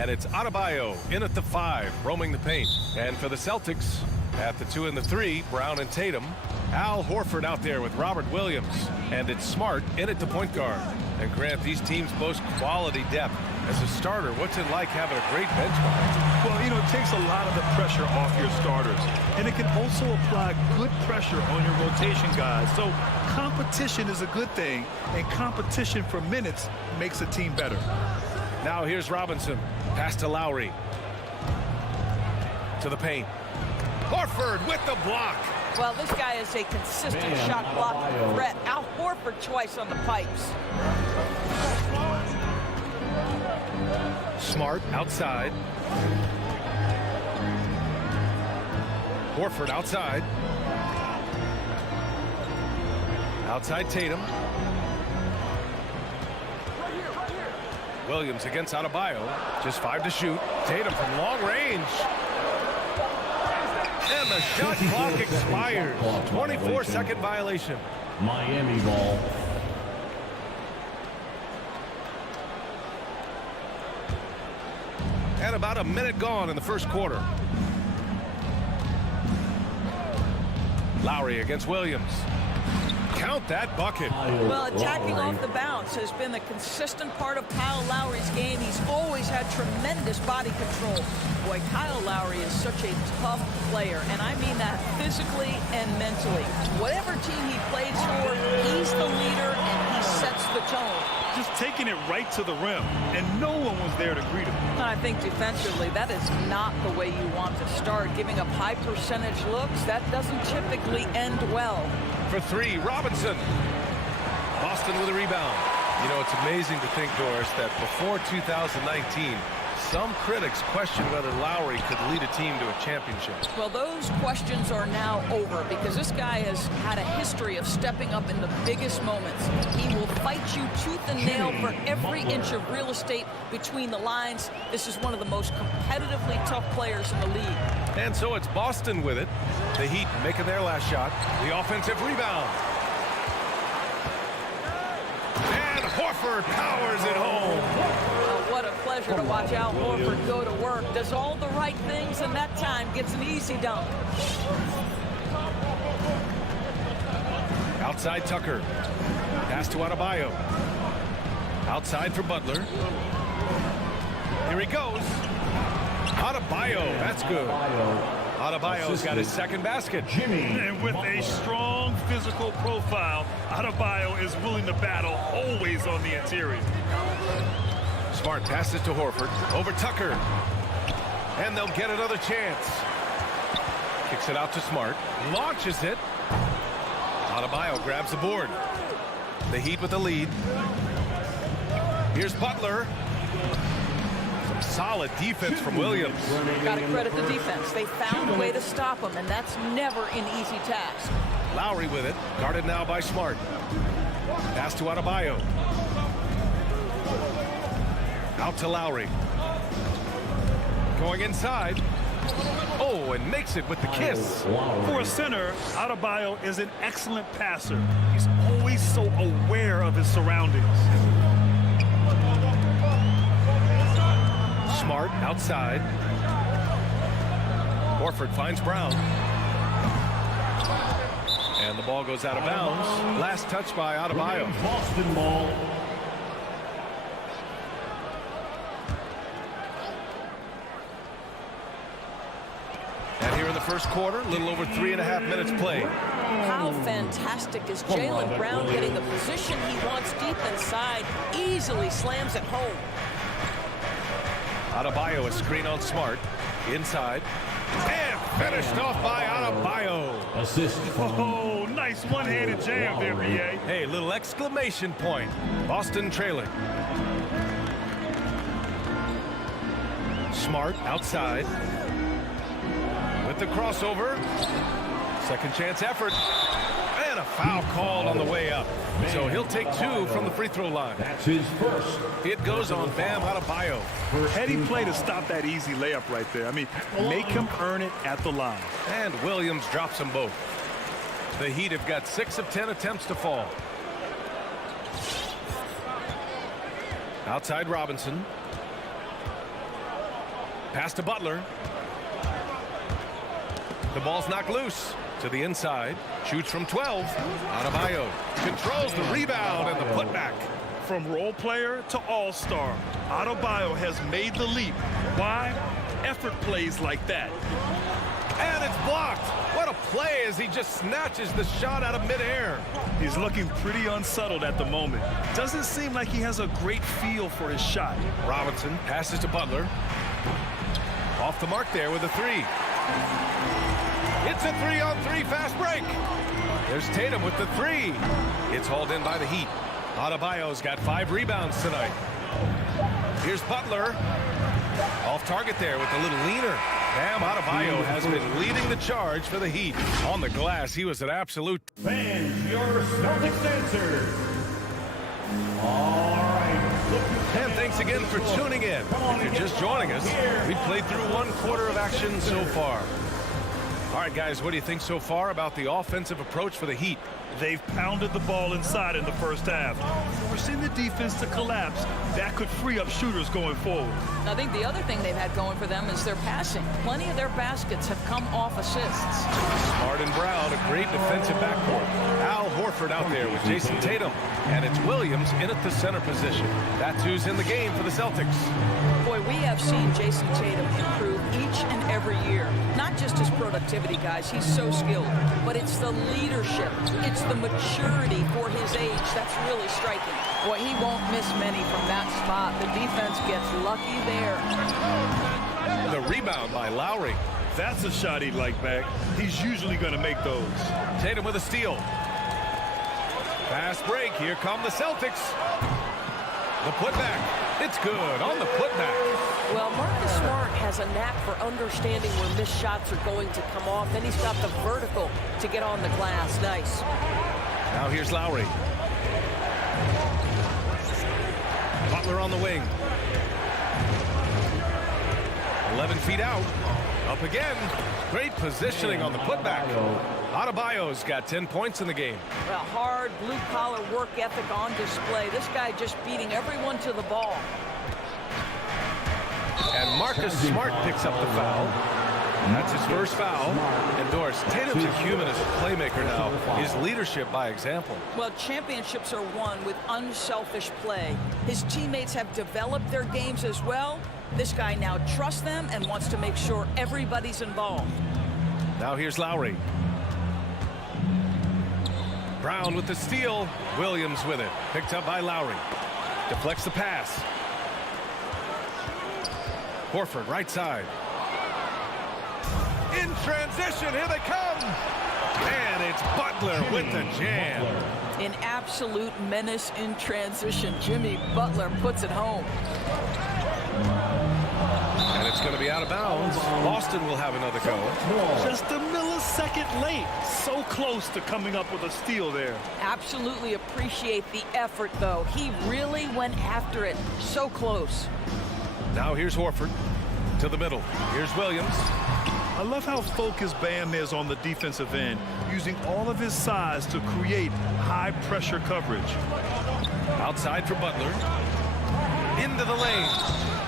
And it's Adebayo in at the 5, roaming the paint. And for the Celtics, at the 2 and the 3, Brown and Tatum. Al Horford out there with Robert Williams. And it's Smart in at the point guard. And Grant, these teams boast quality depth. As a starter, what's it like having a great bench behind you? Well, you know, it takes a lot of the pressure off your starters. And it can also apply good pressure on your rotation guys. So competition is a good thing. And competition for minutes makes a team better. Now here's Robinson. Pass to Lowry. To the paint. Horford with the block. Well, this guy is a consistent shot blocking threat. Al Horford twice on the pipes. Smart outside. Horford outside. Outside Tatum. Williams against Adebayo. Just 5 to shoot. Tatum from long range. And the shot clock expires. 24-second violation. Miami ball. And about a minute gone in the first quarter. Lowry against Williams. Count that bucket. Well, attacking off the bounce has been the consistent part of Kyle Lowry's game. He's always had tremendous body control. Boy, Kyle Lowry is such a tough player, and I mean that physically and mentally. Whatever team he plays for, he's the leader, and he sets the tone. Just taking it right to the rim, and no one was there to greet him. I think defensively, that is not the way you want to start. Giving up high percentage looks, that doesn't typically end well. For 3, Robinson. Boston with a rebound. You know, it's amazing to think, Doris, that before 2019, some critics questioned whether Lowry could lead a team to a championship. Well, those questions are now over because this guy has had a history of stepping up in the biggest moments. He will fight you tooth and nail for every inch of real estate between the lines. This is one of the most competitively tough players in the league. And so it's Boston with it. The Heat making their last shot. The offensive rebound. And Horford powers it home. What a pleasure to watch Al Horford go to work. Does all the right things, and that time gets an easy dunk. Outside Tucker. Pass to Adebayo. Outside for Butler. Here he goes. Adebayo. That's good. Adebayo's got his second basket. And with a strong physical profile, Adebayo is willing to battle, always on the interior. Smart passes to Horford. Over Tucker. And they'll get another chance. Kicks it out to Smart. Launches it. Adebayo grabs the board. The Heat with the lead. Here's Butler. Some solid defense from Williams. Got to credit the defense. They found a way to stop him, and that's never an easy task. Lowry with it. Guarded now by Smart. Pass to Adebayo. Out to Lowry. Going inside. Oh, and makes it with the kiss. For a center, Adebayo is an excellent passer. He's always so aware of his surroundings. Smart outside. Horford finds Brown. And the ball goes out of bounds. Last touch by Adebayo. Boston ball. And here in the first quarter, a little over 3.5 minutes played. How fantastic is Jaylen Brown getting the position he wants deep inside, easily slams it home. Adebayo, a screen on Smart. Inside. And finished off by Adebayo. Assist. Oh, nice one-handed jam there, B.A. Hey, little exclamation point. Boston trailing. Smart outside. With the crossover. Second chance effort. And a foul called on the way up. So he'll take 2 from the free throw line. That's his first. It goes on Bam Adebayo. Heady play to stop that easy layup right there. I mean, make him earn it at the line. And Williams drops them both. The Heat have got 6 of 10 attempts to fall. Outside Robinson. Pass to Butler. The ball's knocked loose to the inside. Shoots from 12. Adebayo controls the rebound and the putback. From role player to all-star, Adebayo has made the leap. Why? Effort plays like that. And it's blocked. What a play as he just snatches the shot out of midair. He's looking pretty unsettled at the moment. Doesn't seem like he has a great feel for his shot. Robinson passes to Butler. Off the mark there with a three. It's a 3-on-3 fast break. There's Tatum with the three. It's hauled in by the Heat. Adebayo's got 5 rebounds tonight. Here's Butler. Off target there with a little leaner. Bam Adebayo has been leading the charge for the Heat. On the glass, he was an absolute... Fans, your Celtics answers. All right. And thanks again for tuning in. If you're just joining us, we've played through 1/4 of action so far. All right, guys, what do you think so far about the offensive approach for the Heat? They've pounded the ball inside in the first half, forcing the defense to collapse. That could free up shooters going forward. I think the other thing they've had going for them is their passing. Plenty of their baskets have come off assists. Smart and Brown, a great defensive backcourt. Al Horford out there with Jason Tatum. And it's Williams in at the center position. That's who's in the game for the Celtics. Boy, we have seen Jason Tatum improve each and every year. Not just his productivity, guys. He's so skilled. But it's the leadership. It's the maturity for his age that's really striking. Boy, he won't miss many from that spot. The defense gets lucky there. The rebound by Lowry. That's a shot he'd like back. He's usually going to make those. Tatum with a steal. Fast break. Here come the Celtics. The putback. It's good on the putback. Well, Marcus Smart has a knack for understanding where missed shots are going to come off. Then he's got the vertical to get on the glass. Nice. Now here's Lowry. Butler on the wing. 11 feet out. Up again. Great positioning on the putback. Adebayo's got 10 points in the game. Well, hard blue-collar work ethic on display. This guy just beating everyone to the ball. And Marcus Smart picks up the foul. That's his first foul. And Doris, Tatum's a human as a playmaker now. His leadership by example. Well, championships are won with unselfish play. His teammates have developed their games as well. This guy now trusts them and wants to make sure everybody's involved. Now here's Lowry. Brown with the steal. Williams with it. Picked up by Lowry. Deflects the pass. Horford right side. In transition, here they come. And it's Butler with the jam. An absolute menace in transition. Jimmy Butler puts it home. And it's going to be out of bounds. Boston will have another go. Just a millisecond late. So close to coming up with a steal there. Absolutely appreciate the effort, though. He really went after it. So close. Now here's Horford to the middle. Here's Williams. I love how focused Bam is on the defensive end, using all of his size to create high-pressure coverage. Outside for Butler. Into the lane.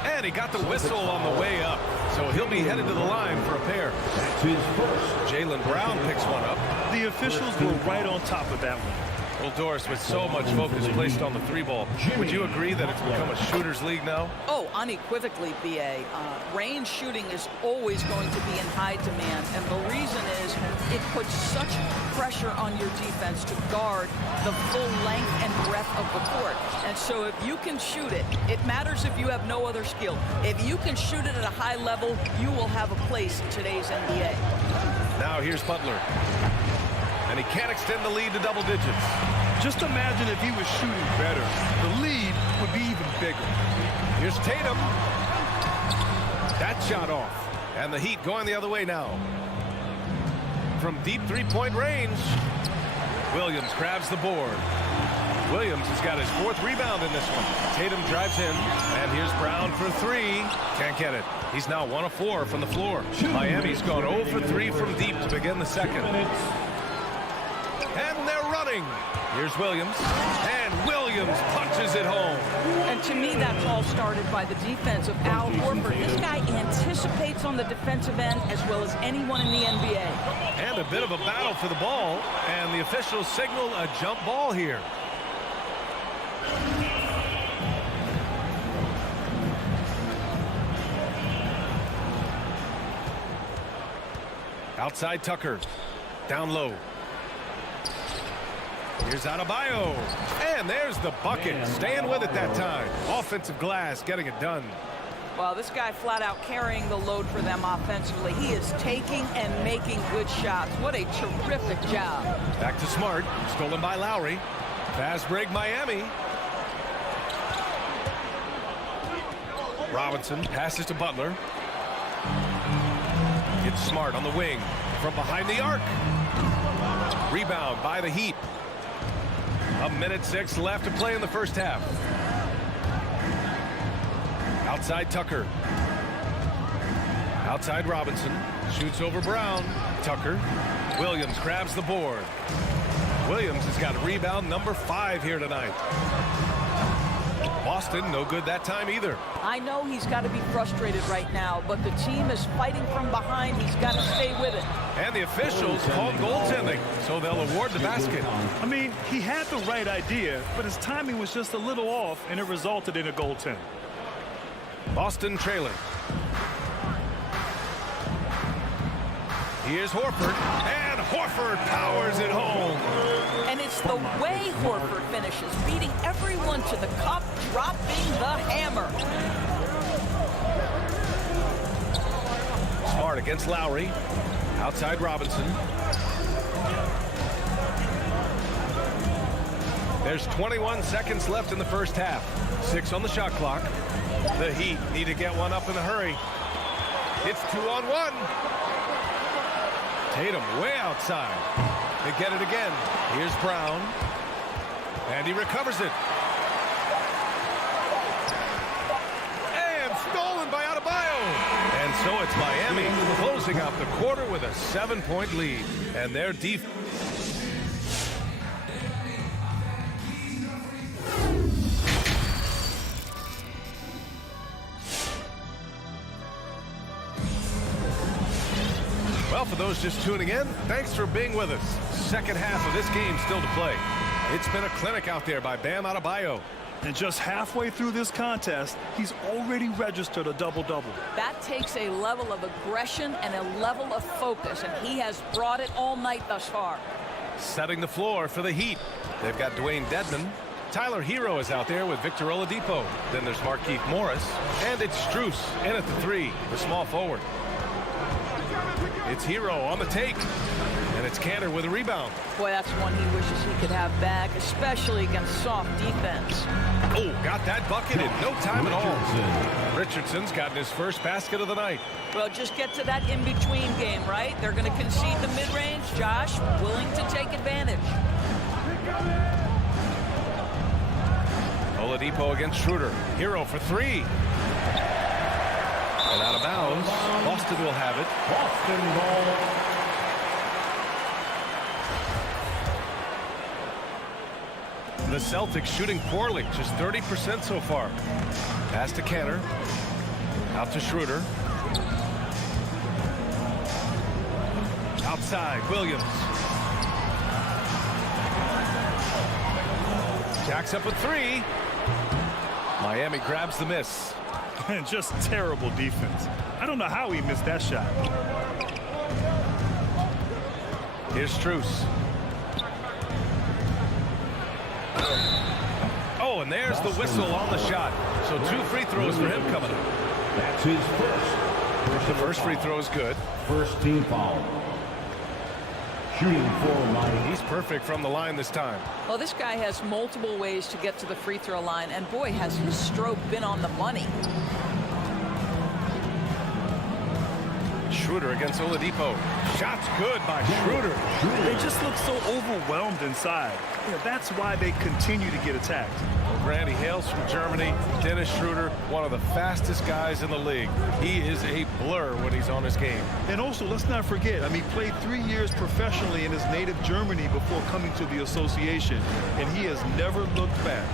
And he got the whistle on the way up. So he'll be headed to the line for a pair. Jaylen Brown picks one up. The officials were right on top of that one. Well, Doris, with so much focus placed on the three ball, would you agree that it's become a shooter's league now? Oh, unequivocally, B.A. Range shooting is always going to be in high demand, and the reason is it puts such pressure on your defense to guard the full length and breadth of the court. And so if you can shoot it, it matters if you have no other skill. If you can shoot it at a high level, you will have a place in today's NBA. Now here's Butler. And he can't extend the lead to double digits. Just imagine if he was shooting better. The lead would be even bigger. Here's Tatum. That shot off. And the Heat going the other way now. From deep three-point range, Williams grabs the board. Williams has got his 4th rebound in this one. Tatum drives in, and here's Brown for 3. Can't get it. He's now 1 of 4 from the floor. Miami's gone 0 for 3 from deep to begin the second. And they're running. Here's Williams, and Williams punches it home. And to me, that's all started by the defense of Al Horford. This guy anticipates on the defensive end as well as anyone in the NBA. And a bit of a battle for the ball, and the officials signal a jump ball here. Outside Tucker, down low. Here's Adebayo, and there's the bucket, staying with it that time. Offensive glass, getting it done. Well, this guy flat out carrying the load for them offensively. He is taking and making good shots. What a terrific job. Back to Smart, stolen by Lowry. Fast break Miami. Robinson passes to Butler. It's Smart on the wing from behind the arc. Rebound by the Heat. 1:06 left to play in the first half. Outside Tucker. Outside Robinson. Shoots over Brown. Tucker. Williams grabs the board. Williams has got rebound number 5 here tonight. Boston, no good that time either. I know he's got to be frustrated right now, but the team is fighting from behind. He's got to stay with it. And the officials called goaltending, so they'll award the basket. I mean, he had the right idea, but his timing was just a little off, and it resulted in a goaltend. Boston trailing. Here's Horford, and Horford powers it home. And it's the way Horford finishes, beating everyone to the cup, dropping the hammer. Smart against Lowry. Outside Robinson. There's 21 seconds left in the first half. 6 on the shot clock. The Heat need to get one up in a hurry. It's 2-on-1. Tatum way outside. They get it again. Here's Brown. And he recovers it. And stolen by Adebayo. And so it's Miami closing out the quarter with a 7-point lead. And their defense. Well, for those just tuning in, thanks for being with us. Second half of this game still to play. It's been a clinic out there by Bam Adebayo. And just halfway through this contest, he's already registered a double-double. That takes a level of aggression and a level of focus, and he has brought it all night thus far. Setting the floor for the Heat. They've got Dwayne Dedmon. Tyler Hero is out there with Victor Oladipo. Then there's Markieff Morris. And it's Strus in at the 3, the small forward. It's Hero on the take. And it's Cantor with a rebound. Boy, that's one he wishes he could have back, especially against soft defense. Oh, got that bucket in no time at all. Richardson's gotten his first basket of the night. Well, just get to that in-between game, right? They're going to concede the mid-range. Josh willing to take advantage. Oladipo against Schroeder. Hero for 3. And out of bounds. Boston will have it. Boston ball. The Celtics shooting poorly, just 30% so far. Pass to Cantor. Out to Schroeder. Outside, Williams. Jacks up a 3. Miami grabs the miss. And just terrible defense. I don't know how he missed that shot. Here's Strus. Oh, and there's the whistle on the shot. So 2 free throws for him coming up. That's his first. The first free throw is good. First team foul. Shooting for Miami. He's perfect from the line this time. Well, this guy has multiple ways to get to the free throw line, and boy, has his stroke been on the money. Schroeder against Oladipo. Shots good by Schroeder. They just look so overwhelmed inside. You know, that's why they continue to get attacked. Grant, he hails from Germany. Dennis Schroeder, one of the fastest guys in the league. He is a blur when he's on his game. And also, let's not forget, I mean, he played 3 years professionally in his native Germany before coming to the association, and he has never looked back.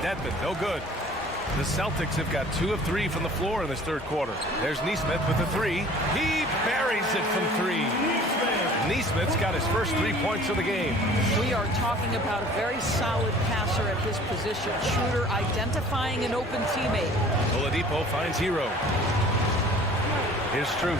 Dedmon, no good. The Celtics have got 2 of 3 from the floor in this third quarter. There's Nesmith with the 3. He buries it from 3. Nesmith's got his first 3 points of the game. We are talking about a very solid passer at his position. Schroeder identifying an open teammate. Oladipo finds Hero. Here's Strus.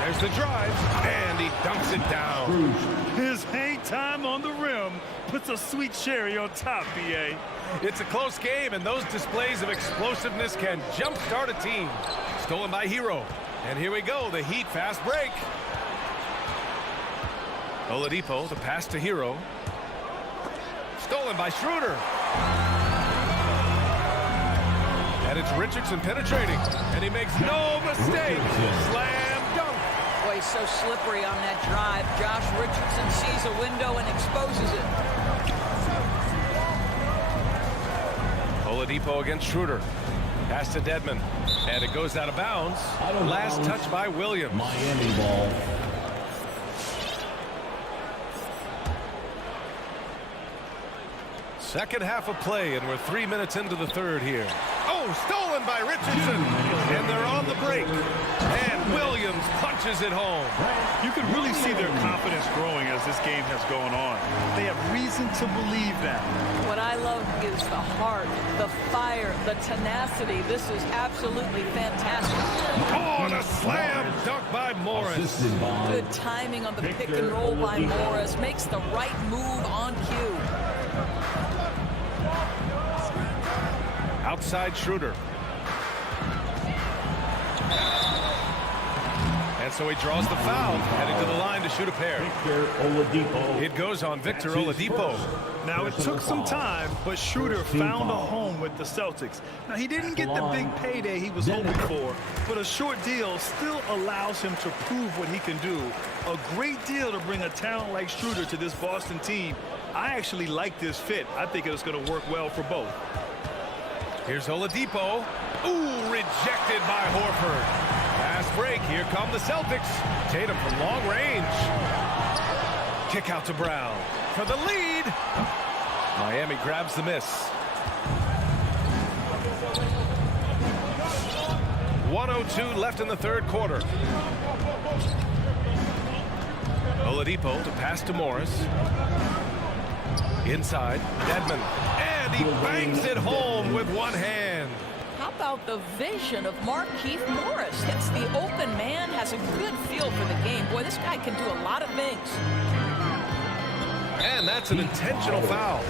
There's the drive, and he dumps it down. His hang time on the rim puts a sweet cherry on top, B.A. It's a close game, and those displays of explosiveness can jumpstart a team. Stolen by Hero. And here we go, the Heat fast break. Oladipo, the pass to Hero. Stolen by Schroeder. And it's Richardson penetrating, and he makes no mistake. Slam dunk. Boy, he's so slippery on that drive. Josh Richardson sees a window and exposes it. Oladipo against Schroeder. Pass to Dedmon. And it goes out of bounds. Last touch by Williams. Miami ball. Second half of play, and we're 3 minutes into the third here. Oh, stolen by Richardson. And they're on the break. And Williams punches it home. You can really see their confidence growing as this game has gone on. They have reason to believe that. What I love is the heart, the fire, the tenacity. This is absolutely fantastic. Oh, and a slam dunk by Morris. Good timing on the pick and roll by Morris. Makes the right move on cue. Outside Schroeder. And so he draws the foul, heading to the line to shoot a pair. It goes on Victor Oladipo. Now, it took some time, but Schroeder found a home with the Celtics. Now, he didn't get the big payday he was hoping for, but a short deal still allows him to prove what he can do. A great deal to bring a talent like Schroeder to this Boston team. I actually like this fit. I think it's going to work well for both. Here's Oladipo. Ooh, rejected by Horford. Fast break. Here come the Celtics. Tatum from long range. Kick out to Brown for the lead. Miami grabs the miss. 1:02 left in the third quarter. Oladipo to pass to Morris. Inside, Dedmon. And he bangs it home with one hand. How about the vision of Markieff Morris? Hits the open man, has a good feel for the game. Boy, this guy can do a lot of things. And that's an intentional foul.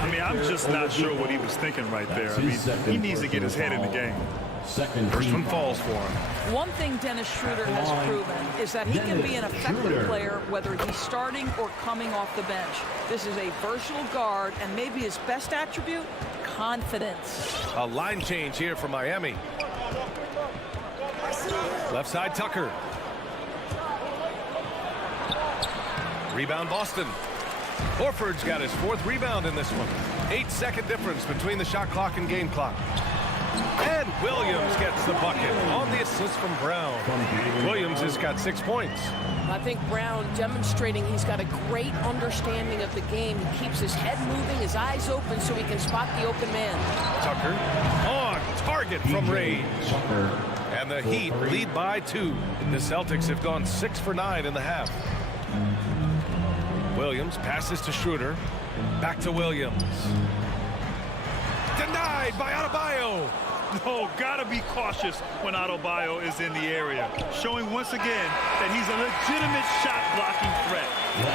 I mean, I'm just not sure what he was thinking right there. I mean, he needs to get his head in the game. First one falls for him. One thing Dennis Schroeder has proven is that he can be an effective player whether he's starting or coming off the bench. This is a versatile guard, and maybe his best attribute, confidence. A line change here for Miami. Left side, Tucker. Rebound, Boston. Horford's got his 4th rebound in this one. 8-second difference between the shot clock and game clock. And Williams gets the bucket on the assist from Brown. Williams has got 6 points. I think Brown demonstrating he's got a great understanding of the game. He keeps his head moving, his eyes open so he can spot the open man. Tucker on target from range. And the Heat lead by 2. The Celtics have gone 6 for 9 in the half. Williams passes to Schroeder. Back to Williams. Denied by Adebayo. Oh, gotta be cautious when Adebayo is in the area, showing once again that he's a legitimate shot-blocking threat.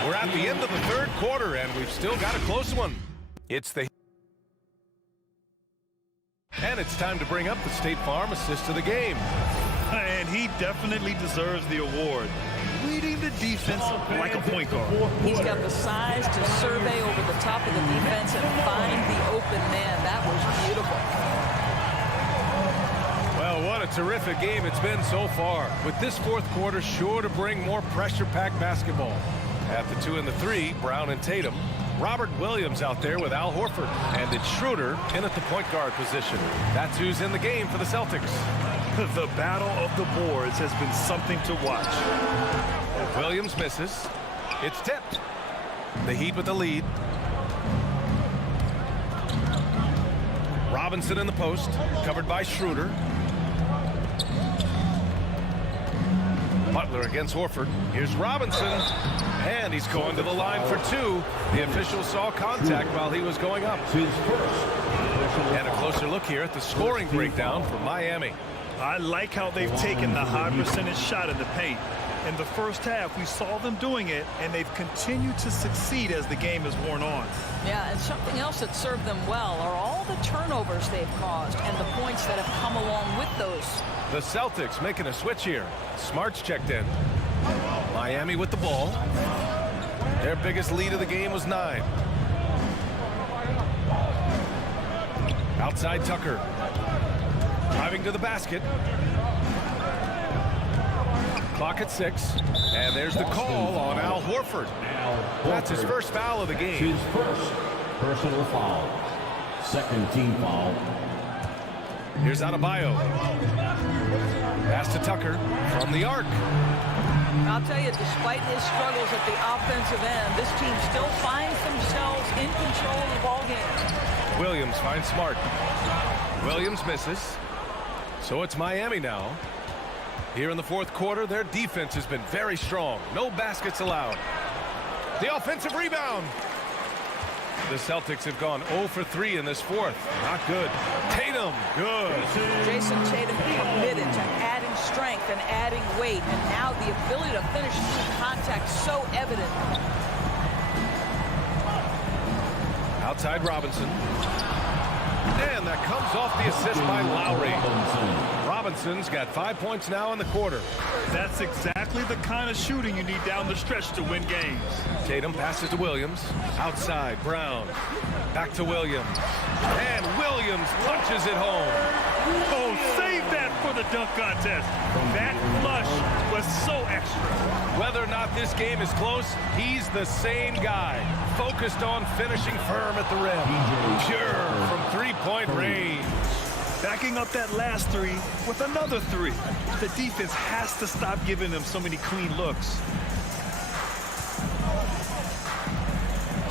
We're at the end of the third quarter, and we've still got a close one. And it's time to bring up the State Farm assist of the game. And he definitely deserves the award. Leading the defense like a point guard. He's got the size to survey over the top of the defense and find the open man. That was beautiful. Well, What a terrific game it's been so far. With this fourth quarter sure to bring more pressure-packed basketball. At the 2 and the 3, Brown and Tatum. Robert Williams out there with Al Horford. And it's Schroeder in at the point guard position. That's who's in the game for the Celtics. The battle of the boards has been something to watch. Williams misses. It's tipped. The Heat with the lead. Robinson in the post, covered by Schroeder. Butler against Horford. Here's Robinson, and he's going to the line for 2. The official saw contact while he was going up. And a closer look here at the scoring breakdown for Miami. I like how they've taken the high percentage shot in the paint. In the first half, we saw them doing it, and they've continued to succeed as the game has worn on. Yeah, and something else that served them well are all the turnovers they've caused and the points that have come along with those. The Celtics making a switch here. Smart's checked in. Miami with the ball. Their biggest lead of the game was 9. Outside Tucker. Driving to the basket. Clock at 6. And there's the call on Al Horford. That's his first foul of the game. His first personal foul. Second team foul. Here's Adebayo. Pass to Tucker from the arc. I'll tell you, despite his struggles at the offensive end, this team still finds themselves in control of the ball game. Williams finds Smart. Williams misses. So it's Miami now. Here in the fourth quarter, their defense has been very strong. No baskets allowed. The offensive rebound. The Celtics have gone 0 for 3 in this fourth. Not good. Tatum, good. Jason Tatum committed to adding strength and adding weight, and now the ability to finish through contact so evident. Outside Robinson. And that comes off the assist by Lowry. Robinson's got 5 points now in the quarter. That's exactly the kind of shooting you need down the stretch to win games. Tatum passes to Williams. Outside, Brown. Back to Williams. And Williams punches it home. Oh, save that for the dunk contest. That flush was so extra. Whether or not this game is close, he's the same guy. Focused on finishing firm at the rim. Pure from three-point range. Backing up that last 3 with another 3. The defense has to stop giving them so many clean looks.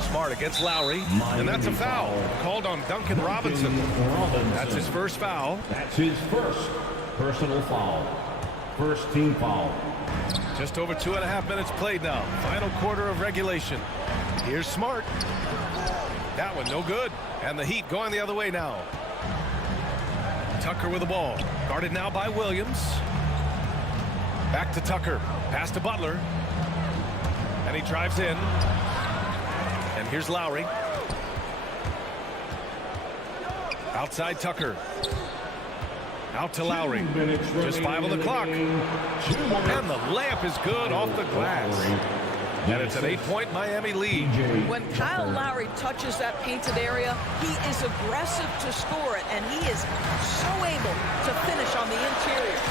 Smart against Lowry, and that's a foul called on Duncan Robinson. That's his first foul. That's his first personal foul. First team foul. Just over 2.5 minutes played now. Final quarter of regulation. Here's Smart. That one no good. And the Heat going the other way now. Tucker with the ball. Guarded now by Williams. Back to Tucker. Pass to Butler. And he drives in. And here's Lowry. Outside Tucker. Out to Lowry. Just 5 on the clock. And the layup is good off the glass. And it's an 8-point Miami lead. When Kyle Lowry touches that painted area, he is aggressive to score it, and he is so able to finish on the interior.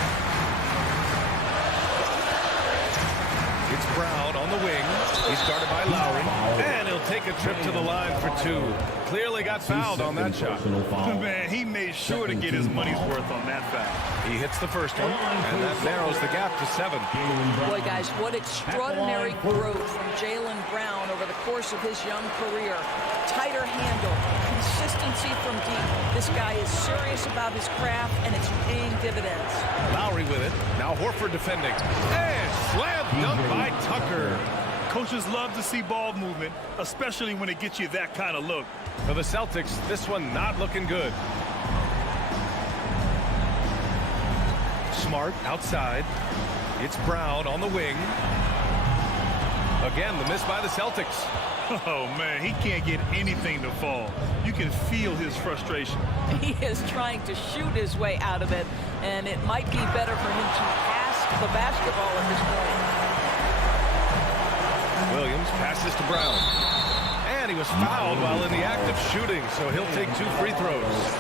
It's Brown on the wing. He's guarded by Lowry. And he'll take a trip to the line for 2. Clearly got fouled on that shot. Man, he made sure to get his money's worth on that foul. He hits the first one, and that narrows the gap to 7. Boy, guys, what extraordinary growth from Jaylen Brown over the course of his young career. Tighter handle, consistency from deep. This guy is serious about his craft, and it's paying dividends. Lowry with it. Now Horford defending. And slam dunk by Tucker. Coaches love to see ball movement, especially when it gets you that kind of look. For the Celtics, this one not looking good. Smart outside. It's Brown on the wing. Again, the miss by the Celtics. Oh, man, he can't get anything to fall. You can feel his frustration. He is trying to shoot his way out of it, and it might be better for him to pass the basketball at this point. Williams passes to Brown. And he was fouled while in the act of shooting, so he'll take 2 free throws.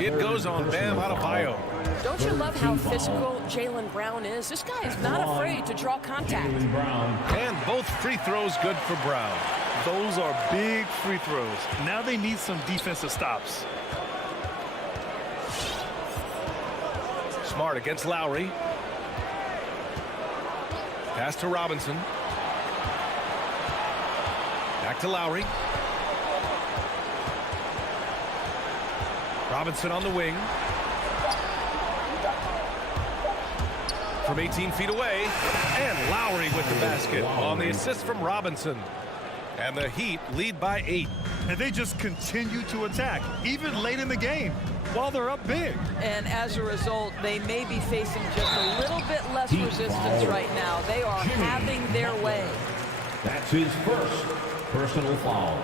It goes on Bam Adebayo. Don't you love how physical Jaylen Brown is? This guy is not afraid to draw contact. And both free throws good for Brown. Those are big free throws. Now they need some defensive stops. Smart against Lowry. Pass to Robinson. Back to Lowry. Robinson on the wing. From 18 feet away. And Lowry with the basket on the assist from Robinson. And the Heat lead by 8. And they just continue to attack, even late in the game, while they're up big. And as a result, they may be facing just a little bit less resistance right now. They are having their way. That's his first personal foul.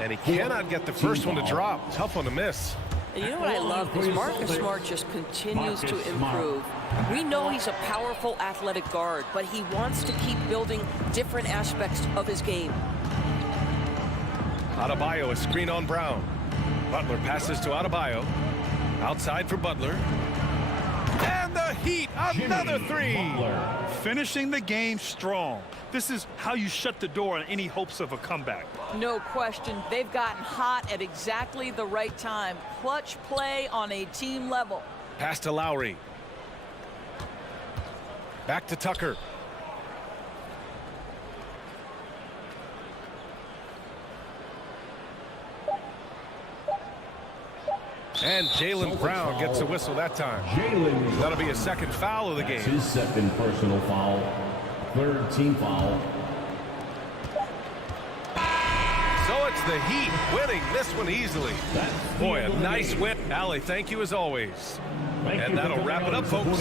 And he cannot get the first one to drop. Tough one to miss. And you know what I love is Marcus Smart just continues to improve. We know he's a powerful athletic guard, but he wants to keep building different aspects of his game. Adebayo, a screen on Brown. Butler passes to Adebayo. Outside for Butler. And the Heat, another three. Finishing the game strong. This is how you shut the door on any hopes of a comeback. No question. They've gotten hot at exactly the right time. Clutch play on a team level. Pass to Lowry. Back to Tucker. And Jaylen Brown gets a whistle that time. That'll be a second foul of the game. His second personal foul. Third team foul. So it's the Heat winning this one easily. Boy, a nice win. Allie, thank you as always. And that'll wrap it up, folks.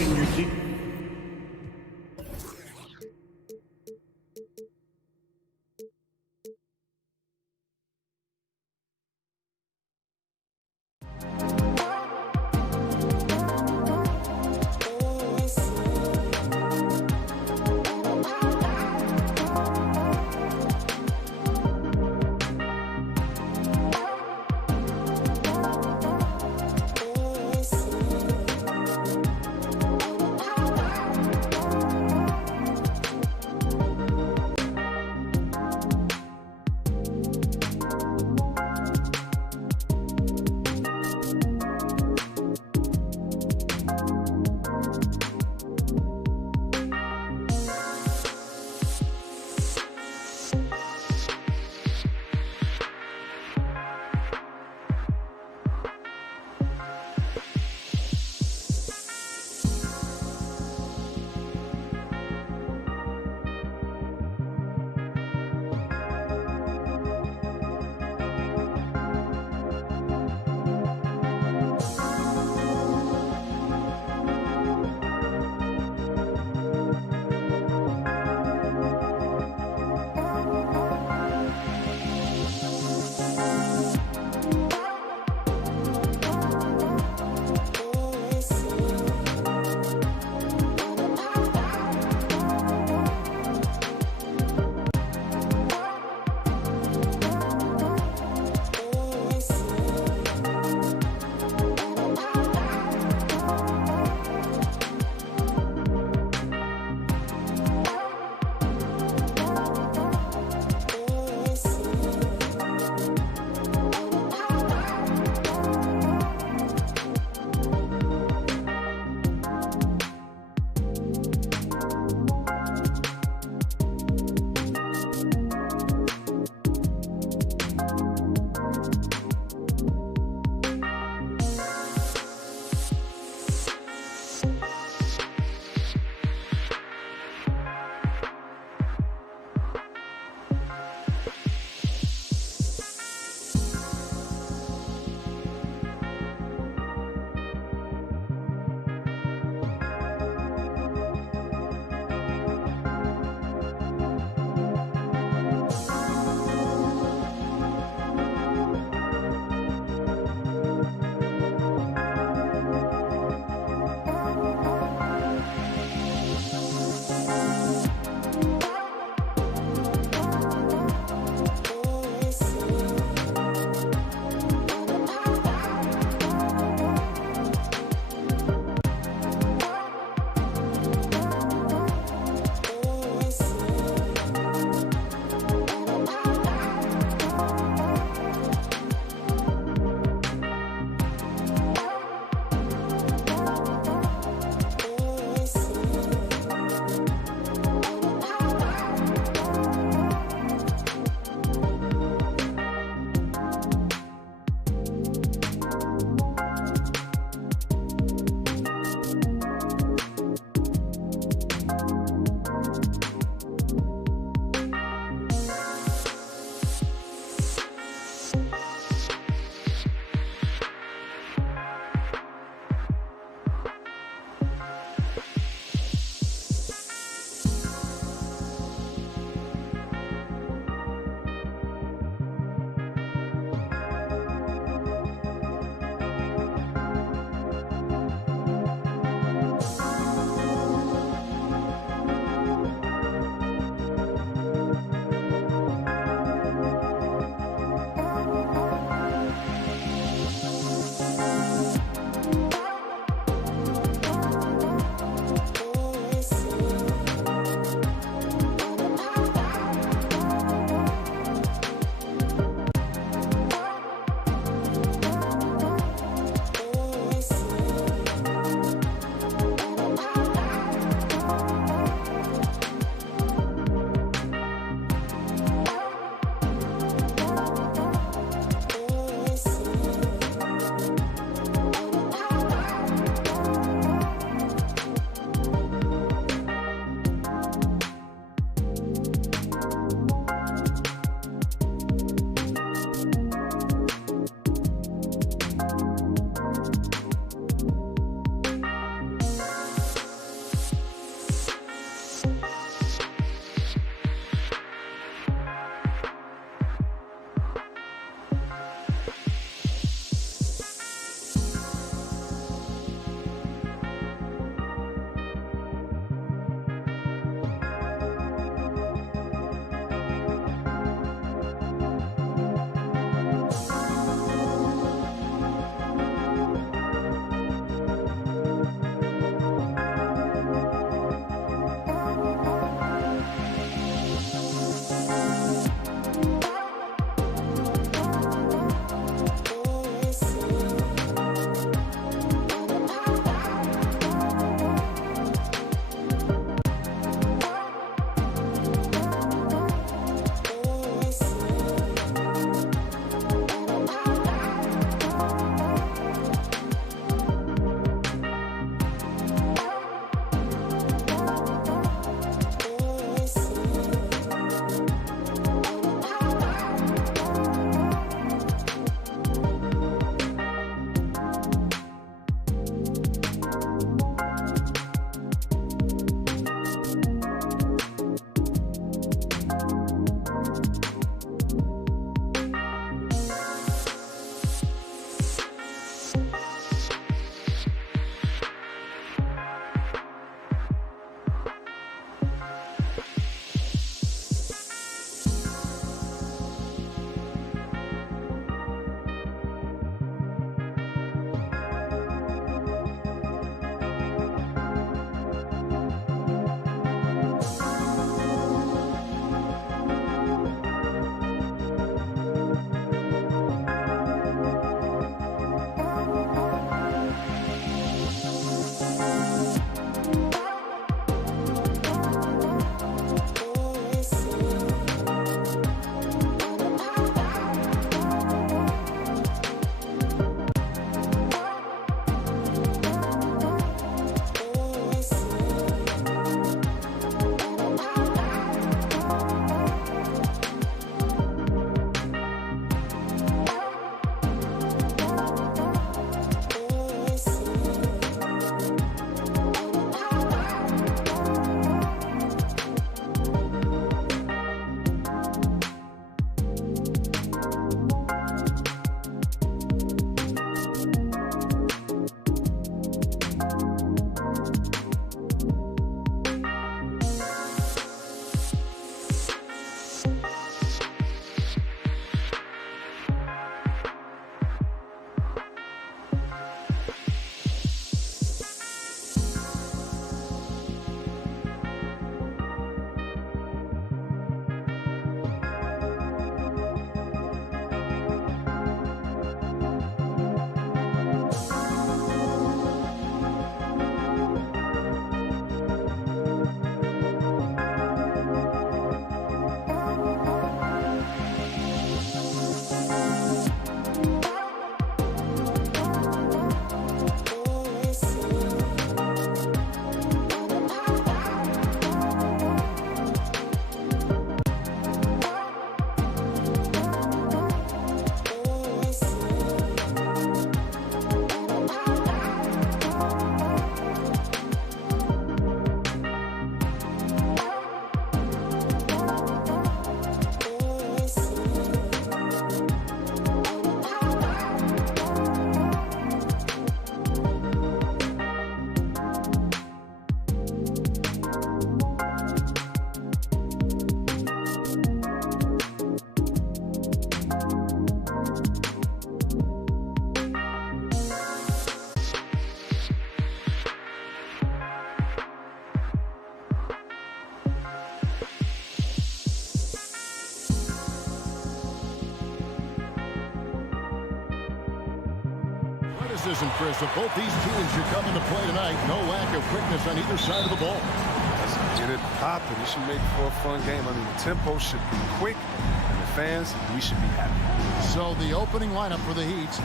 criticism, Chris, of both these teams should come into play tonight. No lack of quickness on either side of the ball. Let's get it popping. It should make for a fun game. I mean, the tempo should be quick, and the fans, we should be happy. So the opening lineup for the Heat,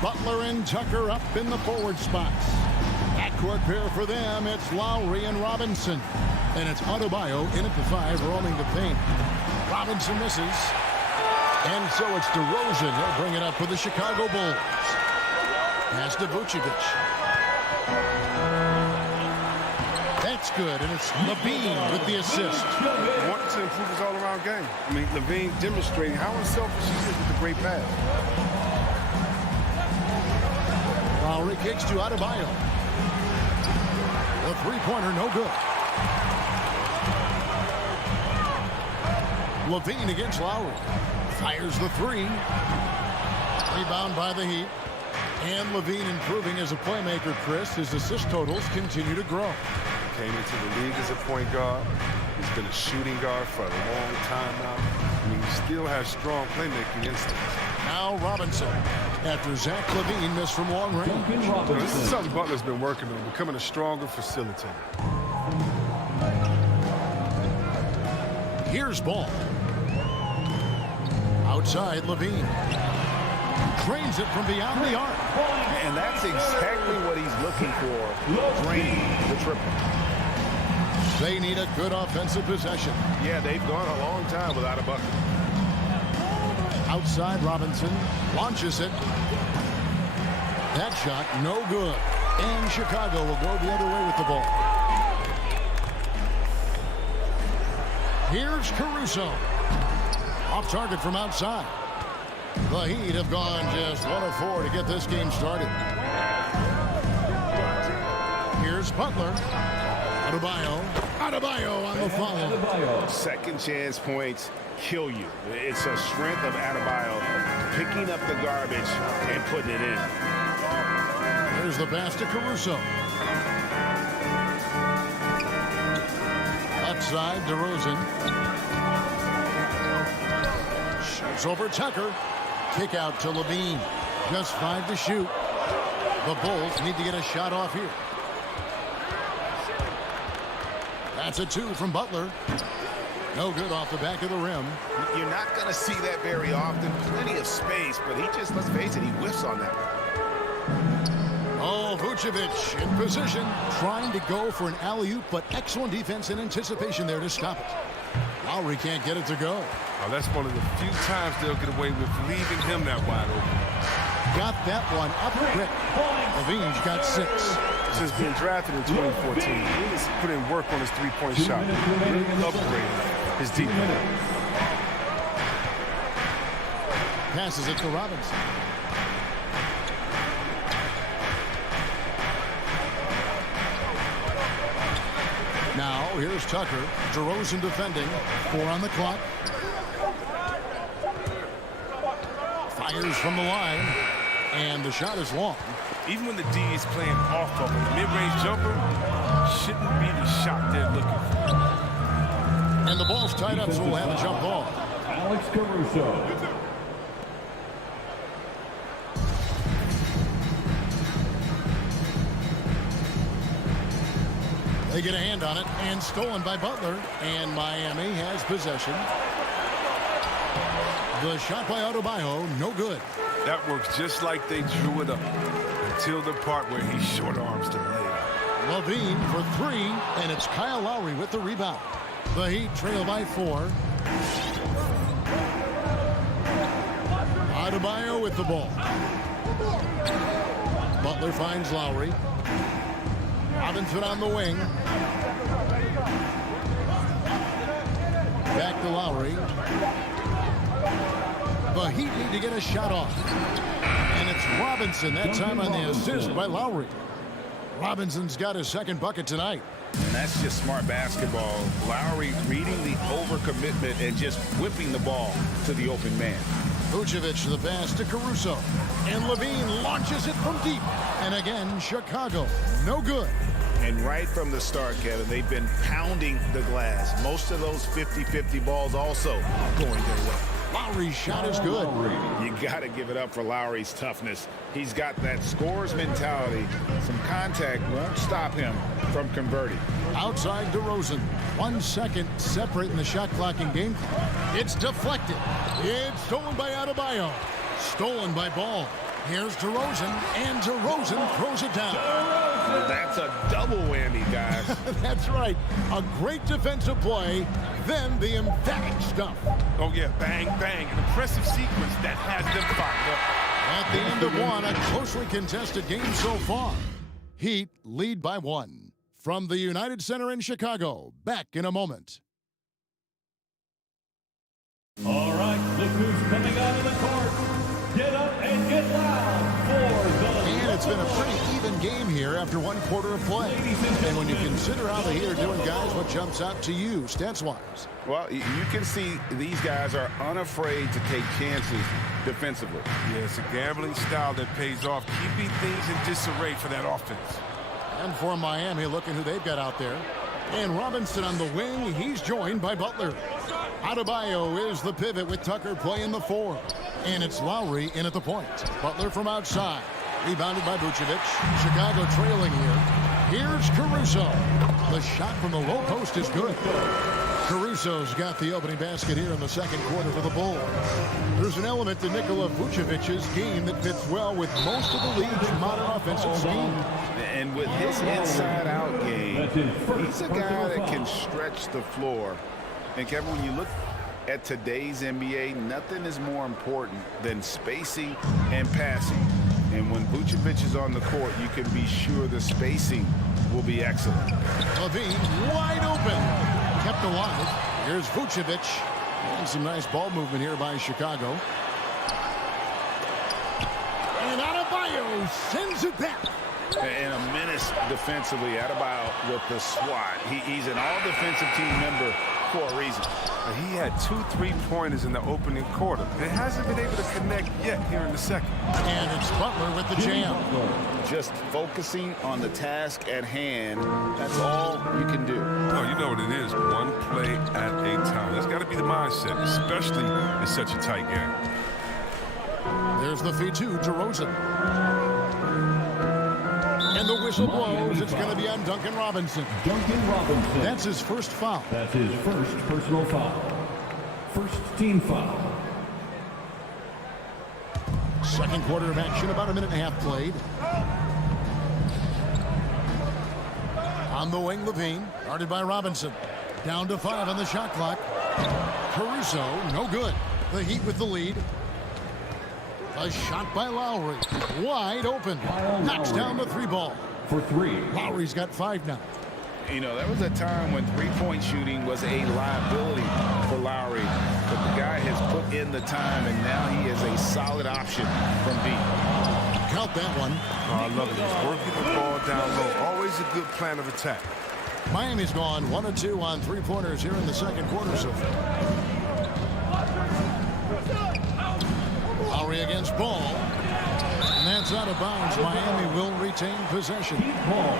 Butler and Tucker up in the forward spots. Backcourt pair for them, it's Lowry and Robinson. And it's Adebayo in at the 5, roaming the paint. Robinson misses. And so it's DeRozan. He'll bring it up for the Chicago Bulls. Pass to Vucevic. That's good, and it's Levine with the assist. Wanting to improve his all-around game. I mean, Levine demonstrating how unselfish he is with the great pass. Lowry kicks to Adebayo. The three-pointer, no good. Levine against Lowry. Fires the 3. Rebound by the Heat. And Levine improving as a playmaker, Chris. His assist totals continue to grow. Came into the league as a point guard. He's been a shooting guard for a long time now. I mean, he still has strong playmaking instincts. Now Robinson, after Zach Levine missed from long range. This is something Butler's been working on, becoming a stronger facilitator. Here's ball. Outside, Levine. Drains it from beyond the arc. And that's exactly what he's looking for. Draining the triple. They need a good offensive possession. Yeah, they've gone a long time without a bucket. Outside, Robinson launches it. That shot, no good. And Chicago will go the other way with the ball. Here's Caruso. Off target from outside. The Heat have gone just 1 of 4 to get this game started. Here's Butler. Adebayo on the follow. Second chance points kill you. It's a strength of Adebayo picking up the garbage and putting it in. Here's the pass to Caruso. Outside, DeRozan. Shoots over Tucker. Kick out to Levine. Just 5 to shoot. The Bulls need to get a shot off here. That's a 2 from Butler. No good off the back of the rim. You're not going to see that very often. Plenty of space, but he just, let's face it, he whiffs on that one. Oh, Vucevic in position, trying to go for an alley-oop, but excellent defense and anticipation there to stop it. Lowry can't get it to go. Now, that's one of the few times they'll get away with leaving him that wide open. Got that one up quick. Levine's got 6. Since being drafted in 2014, he's put in work on his three-point shot. Really upgraded his defense. Passes it to Robinson. Now, here's Tucker. DeRozan defending. 4 on the clock. Fires from the line. And the shot is long. Even when the D is playing off of him, the mid-range jumper shouldn't be the shot they're looking for. And the ball's tied up, so we'll have a jump ball. Alex Caruso. They get a hand on it, and stolen by Butler, and Miami has possession. The shot by Adebayo, no good. That works just like they drew it up until the part where he short arms the leg. Levine for 3, and it's Kyle Lowry with the rebound. The Heat trail by 4. Adebayo with the ball. Butler finds Lowry. Robinson on the wing. Back to Lowry. The Heat need to get a shot off. And it's Robinson, that time on the assist by Lowry. Robinson's got his second bucket tonight. And that's just smart basketball. Lowry reading the overcommitment and just whipping the ball to the open man. Vucevic the pass to Caruso. And Levine launches it from deep. And again, Chicago, no good. And right from the start, Kevin, they've been pounding the glass. Most of those 50-50 balls also going their way. Lowry's shot is good. You got to give it up for Lowry's toughness. He's got that scorer's mentality. Some contact won't stop him from converting. Outside DeRozan. 1 second separating the shot clock and game clock. It's deflected. It's stolen by Adebayo. Stolen by Ball. Here's DeRozan, and DeRozan throws it down. That's a double whammy, guys. That's right. A great defensive play, then the emphatic stuff. Oh, yeah, bang, bang. An impressive sequence that has them fired up. At the end of one, a closely contested game so far. Heat lead by 1. From the United Center in Chicago, back in a moment. All right, look who's coming out of the court. Get up and get loud for the... And it's been a pretty even game here after 1 quarter of play. And when you consider how the Heat are doing, guys, what jumps out to you, stats-wise? Well, you can see these guys are unafraid to take chances defensively. Yeah, it's a gambling style that pays off, keeping things in disarray for that offense. And for Miami, looking who they've got out there. And Robinson on the wing, he's joined by Butler. Adebayo is the pivot with Tucker playing the 4. And it's Lowry in at the point. Butler from outside. Rebounded by Vucevic. Chicago trailing here. Here's Caruso. The shot from the low post is good. Caruso's got the opening basket here in the second quarter for the Bulls. There's an element to Nikola Vucevic's game that fits well with most of the league's modern offensive scheme. And with his inside-out game, he's a guy that can stretch the floor. And Kevin, when you look at today's NBA, nothing is more important than spacing and passing. And when Vucevic is on the court, you can be sure the spacing will be excellent. Levine wide open. Kept alive. Here's Vucevic. And some nice ball movement here by Chicago. And Adebayo sends it back. And a menace defensively. Adebayo with the swat. He's an all-defensive team member for a reason. He had 2 3-pointers in the opening quarter. It hasn't been able to connect yet here in the second. And it's Butler with the jam. Just focusing on the task at hand. That's all you can do. Oh, you know what it is. 1 play at a time. That's got to be the mindset, especially in such a tight game. There's the feed to DeRozan. And the whistle blows. It's going to be on Duncan Robinson. Duncan Robinson. That's his first foul. That's his first personal foul. First team foul. Second quarter of action, about a minute and a half played. On the wing, Levine, guarded by Robinson. Down to 5 on the shot clock. Caruso, no good. The Heat with the lead. A shot by Lowry. Wide open. Knocks down the 3 ball. For 3. Lowry's got 5 now. You know, there was a time when 3-point shooting was a liability for Lowry. But the guy has put in the time, and now he is a solid option from deep. Count that one. Oh, I love it. He's working the ball down low. Always a good plan of attack. Miami's gone 1 of 2 on 3-pointers here in the second quarter so far. Lowry against Ball. And that's out of bounds. Miami will retain possession. Ball.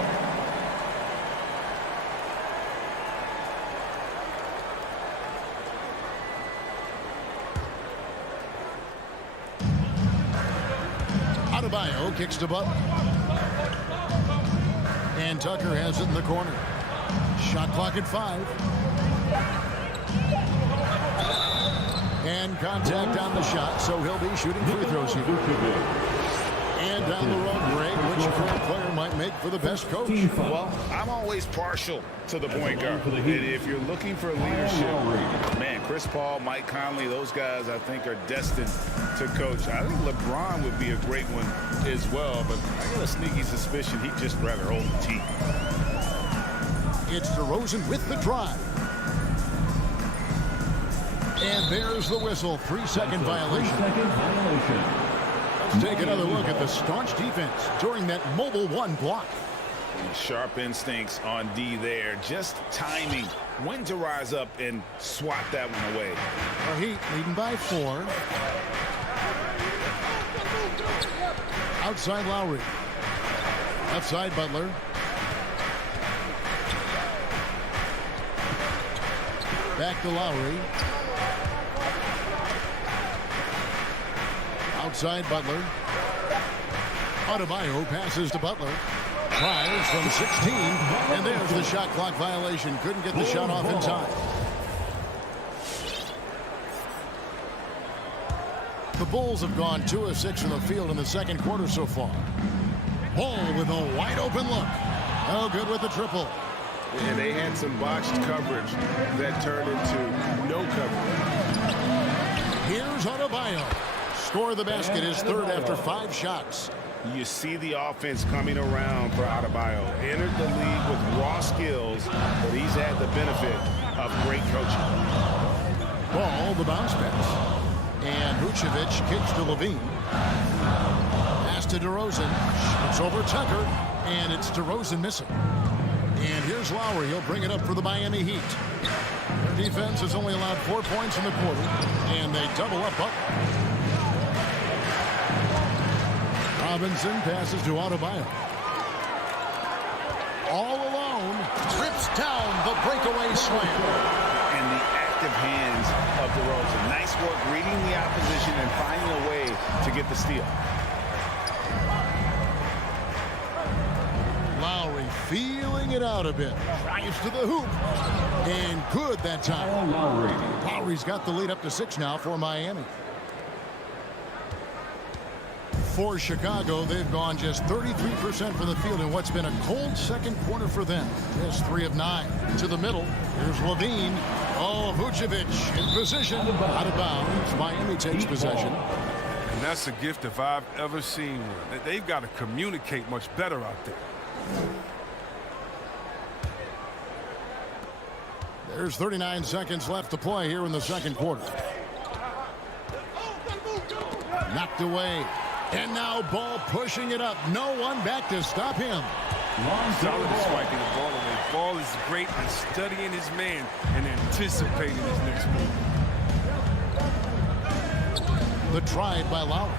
Adebayo kicks to Butler. And Tucker has it in the corner. Shot clock at 5. And contact on the shot, so he'll be shooting free throws here. And down the road, Greg, which current player might make for the best coach? Well, I'm always partial to the point guard. And if you're looking for leadership, man, Chris Paul, Mike Conley, those guys I think are destined to coach. I think LeBron would be a great one as well, but I got a sneaky suspicion he'd just rather hold the team. It's DeRozan with the drive. And there's the whistle. 3-second violation. Let's take another look at the staunch defense during that mobile 1 block. Sharp instincts on D there. Just timing when to rise up and swat that one away. The Heat leading by 4. Outside Lowry. Outside Butler. Back to Lowry. Outside Butler. Adebayo passes to Butler. Tries from 16. And there's the shot clock violation. Couldn't get the shot off in time. The Bulls have gone 2 of 6 from the field in the second quarter so far. Ball with a wide open look. Oh, good with the triple. And they had some botched coverage that turned into no coverage. Here's Adebayo. Score the basket, his third after 5 shots. You see the offense coming around for Adebayo. Entered the league with raw skills, but he's had the benefit of great coaching. Ball, the bounce pass. And Vucevic kicks to Levine. Pass to DeRozan. It's over Tucker. And it's DeRozan missing. And here's Lowry. He'll bring it up for the Miami Heat. Their defense has only allowed 4 points in the quarter. And they double up. Robinson passes to Adebayo. All alone. Trips down the breakaway slam. And the active hands of DeRozan. Nice work reading the opposition and finding a way to get the steal. Lowry feeling it out a bit. Drives to the hoop. And good that time. Lowry's got the lead up to 6 now for Miami. For Chicago, they've gone just 33% from the field in what's been a cold second quarter for them. Just 3 of 9. To the middle. Here's Levine. Oh, Vucevic in position. Out of bounds. Miami takes possession. And that's a gift if I've ever seen one. They've got to communicate much better out there. There's 39 seconds left to play here in the second quarter. Knocked away. And now Ball pushing it up. No one back to stop him. Solid swiping the ball away. Ball is great at studying his man and anticipating his next move. The drive by Lowry.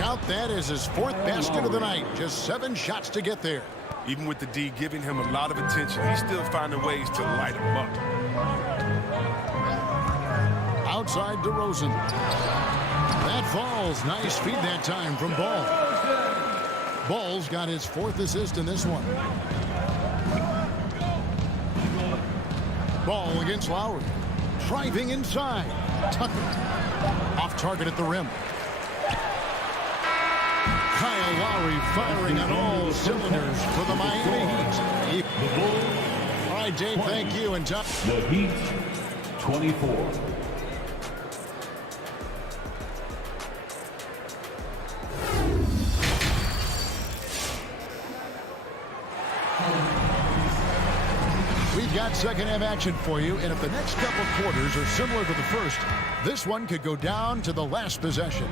Count that as his 4th basket of the night. Just 7 shots to get there. Even with the D giving him a lot of attention, he's still finding ways to light him up. Outside DeRozan. That falls. Nice feed that time from Ball. Ball's got his 4th assist in this one. Ball against Lowry. Driving inside. Tucker. Off target at the rim. Kyle Lowry firing on all cylinders for the Miami Heat. All right, Dave, thank you. And the Heat, 24. We've got second half action for you, and if the next couple quarters are similar to the first, this one could go down to the last possession.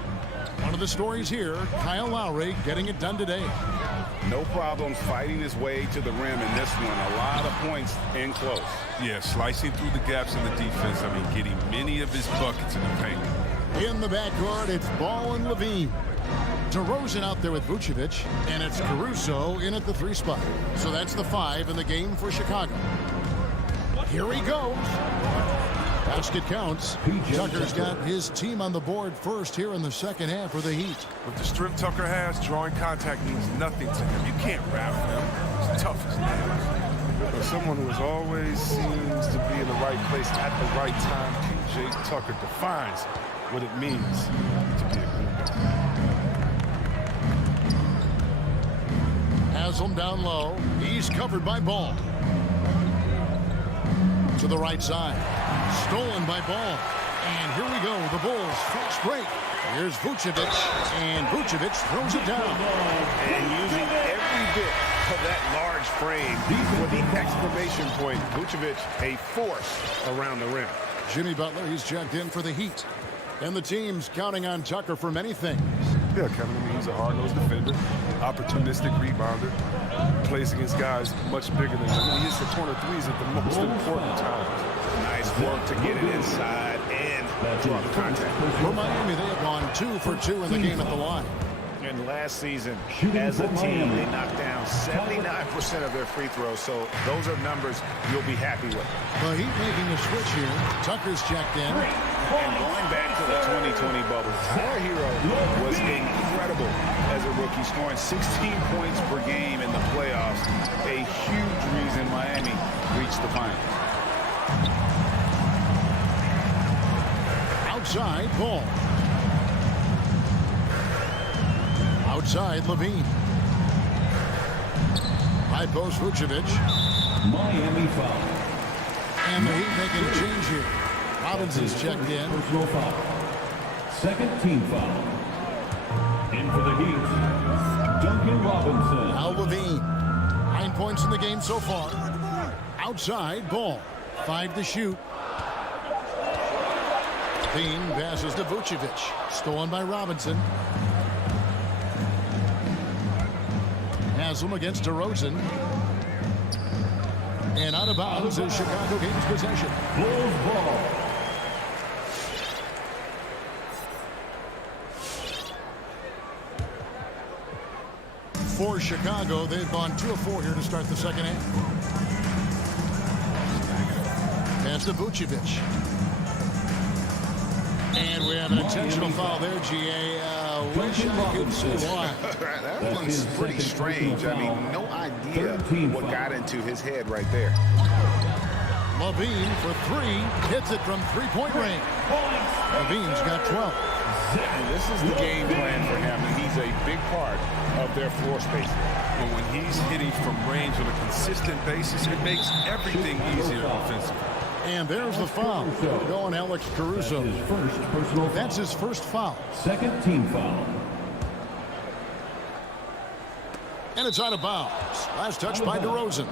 One of the stories here, Kyle Lowry getting it done today. No problems fighting his way to the rim in this one. A lot of points in close. Yeah, slicing through the gaps in the defense. I mean, getting many of his buckets in the paint. In the backcourt, it's Ball and Levine. DeRozan out there with Vucevic, and it's Caruso in at the 3 spot. So that's the 5 in the game for Chicago. Here he goes. Basket counts. Tucker's got his team on the board first here in the second half for the Heat. With the strength Tucker has, drawing contact means nothing to him. You can't rattle him. He's tough as nails. But someone who always seems to be in the right place at the right time, PJ Tucker defines what it means to be a good guy. Has him down low. He's covered by Ball. To the right side. Stolen by Ball. And here we go. The Bulls fast break. Here's Vucevic. And Vucevic throws it down. And using every bit of that large frame for the exclamation point. Vucevic, a force around the rim. Jimmy Butler, he's checked in for the Heat. And the team's counting on Tucker for many things. Yeah, Kevin, I mean, he's a hard-nosed defender, opportunistic rebounder, plays against guys much bigger than him. I mean, he hits the corner threes at the most important times. Nice work to get it inside and draw the contact. For Miami, they have gone 2 for 2 in the game at the line. And last season, as a team, they knocked down 79% of their free throws. So those are numbers you'll be happy with. The Heat making a switch here. Tucker's checked in. And going back to the 2020 bubble, Tyler Hero was incredible as a rookie, scoring 16 points per game in the playoffs. A huge reason Miami reached the finals. Outside, Ball. Outside, Levine. High post, Vucevic. Miami foul. And the Heat making a change here. Robinson's checked in. Personal foul. Second team foul. In for the Heat, Duncan Robinson. Now Levine. 9 points in the game so far. Outside, Ball. 5 to shoot. Bean passes to Vucevic. Stolen by Robinson. Haslam against DeRozan. And out of bounds is Chicago gains possession. Bulls ball. For Chicago, they've gone 2 of 4 here to start the second half. Pass to Vucevic. And we have an intentional foul there, G.A. Wish I could see why. That one's pretty strange. I mean, no idea what got into his head right there. Levine for 3. Hits it from three-point range. Levine's got 12. And this is the game plan for him, and he's a big part of their floor space. But when he's hitting from range on a consistent basis, it makes everything easier offensively. And there's the foul. Going Alex Caruso. That's his first foul. Second team foul. And it's out of bounds. Last touch by DeRozan.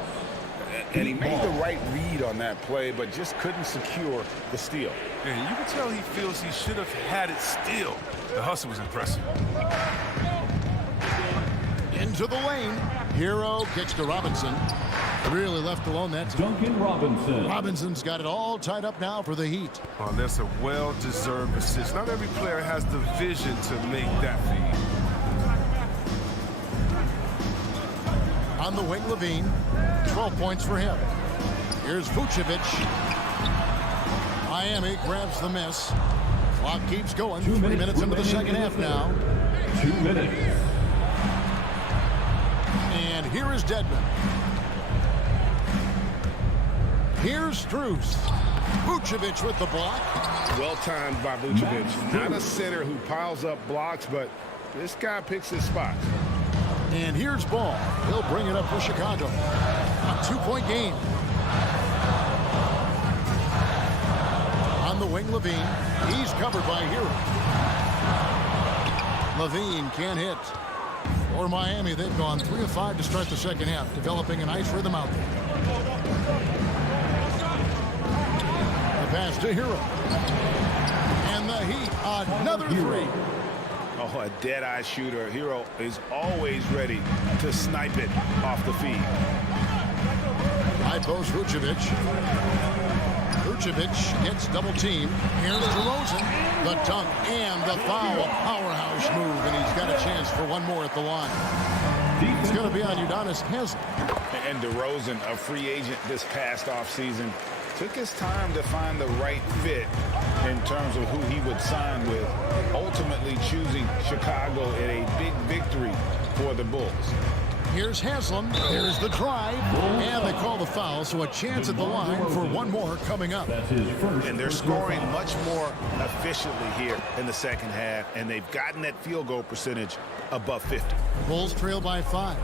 And he made the right read on that play, but just couldn't secure the steal. And you can tell he feels he should have had it still. The hustle was impressive. Into the lane. Hero kicks to Robinson. Really left alone that time. Duncan Robinson. Robinson's got it all tied up now for the Heat. Oh, that's a well-deserved assist. Not every player has the vision to make that feed. On the wing, Levine. 12 points for him. Here's Vucevic. Miami grabs the miss. Clock keeps going. 3 minutes into the second half now. 2 minutes. And here is Dedmon. Here's Strus. Vucevic with the block. Well timed by Vucevic. Not a center who piles up blocks, but this guy picks his spots. And here's Ball. He'll bring it up for Chicago. A 2-point game. On the wing, Levine. He's covered by Hero. Levine can't hit. For Miami, they've gone 3 of 5 to start the second half, developing a nice rhythm out there. The pass to Hero. And the Heat, another 3. Oh, a dead-eye shooter. Hero is always ready to snipe it off the feed. High post Vucevic. Vucevic gets double team. Here's DeRozan. The dunk and the foul. Powerhouse move, and he's got a chance for one more at the line. It's going to be on Udonis Haslam. And DeRozan, a free agent this past offseason, took his time to find the right fit in terms of who he would sign with, ultimately choosing Chicago in a big victory for the Bulls. Here's Haslam. There's the drive. And they call the foul, so a chance at the line for one more coming up. And they're scoring much more efficiently here in the second half, and they've gotten that field goal percentage above 50. Bulls trail by 5.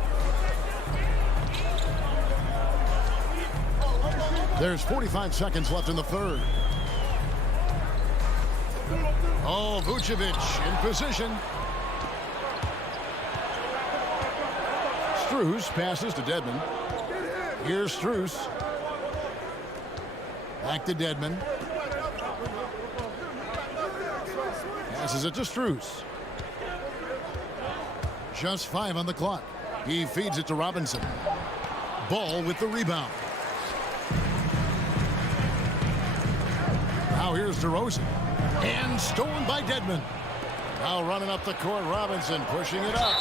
There's 45 seconds left in the third. Oh, Vucevic in position. Strus passes to Dedmon. Here's Strus. Back to Dedmon. Passes it to Strus. Just 5 on the clock. He feeds it to Robinson. Ball with the rebound. Now here's DeRozan. And stolen by Dedmon. Now running up the court, Robinson pushing it up.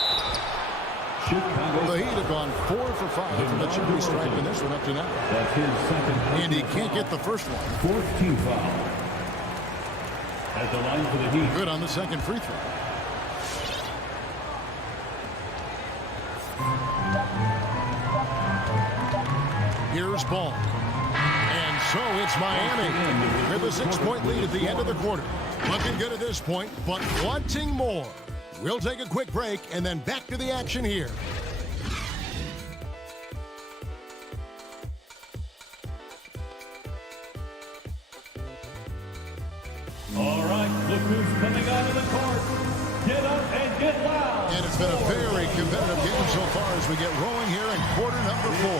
The Heat have gone 4 for 5 from the cherry stripe in this one up to now. That's his second. And he can't get the first one. 4th team foul. At the line for the Heat. Good on the second free throw. Here's Ball. And so it's Miami with a 6-point lead at the end of the quarter. Looking good at this point, but wanting more. We'll take a quick break and then back to the action here. All right, look who's coming out of the court. Get up and get loud. And it's been a very competitive game so far as we get rolling here in quarter number 4.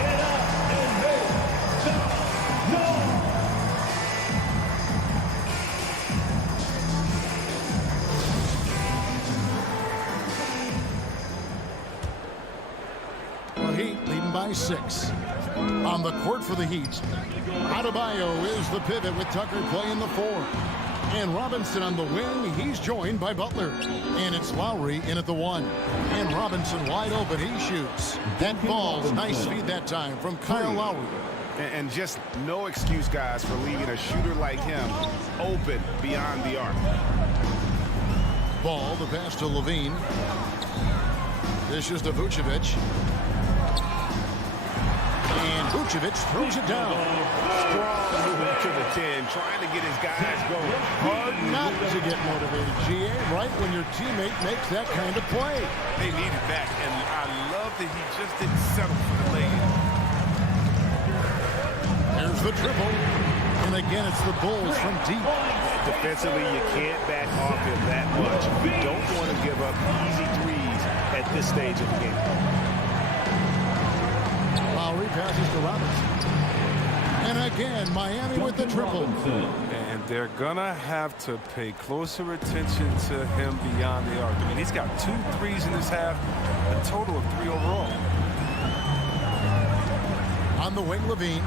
Get up and make some noise. The Heat leading by 6. On the court for the Heat, Adebayo is the pivot with Tucker playing the 4. And Robinson on the wing, he's joined by Butler. And it's Lowry in at the 1. And Robinson wide open, he shoots. That ball's nice feed that time from Kyle Lowry. And just no excuse, guys, for leaving a shooter like him open beyond the arc. Ball, the pass to Levine. This is to Vucevic. And Vucevic throws it down. Strong move to the 10, trying to get his guys going. Hard not to get motivated, GA, right when your teammate makes that kind of play. They needed that, and I love that he just didn't settle for the lay-in. There's the triple. And again, it's the Bulls from deep. Defensively, you can't back off him that much. You don't want to give up easy threes at this stage of the game. Lowry passes to Robinson. And again, Miami with the triple. And they're going to have to pay closer attention to him beyond the arc. I mean, he's got 2 threes in this half, a total of 3 overall. On the wing, Levine.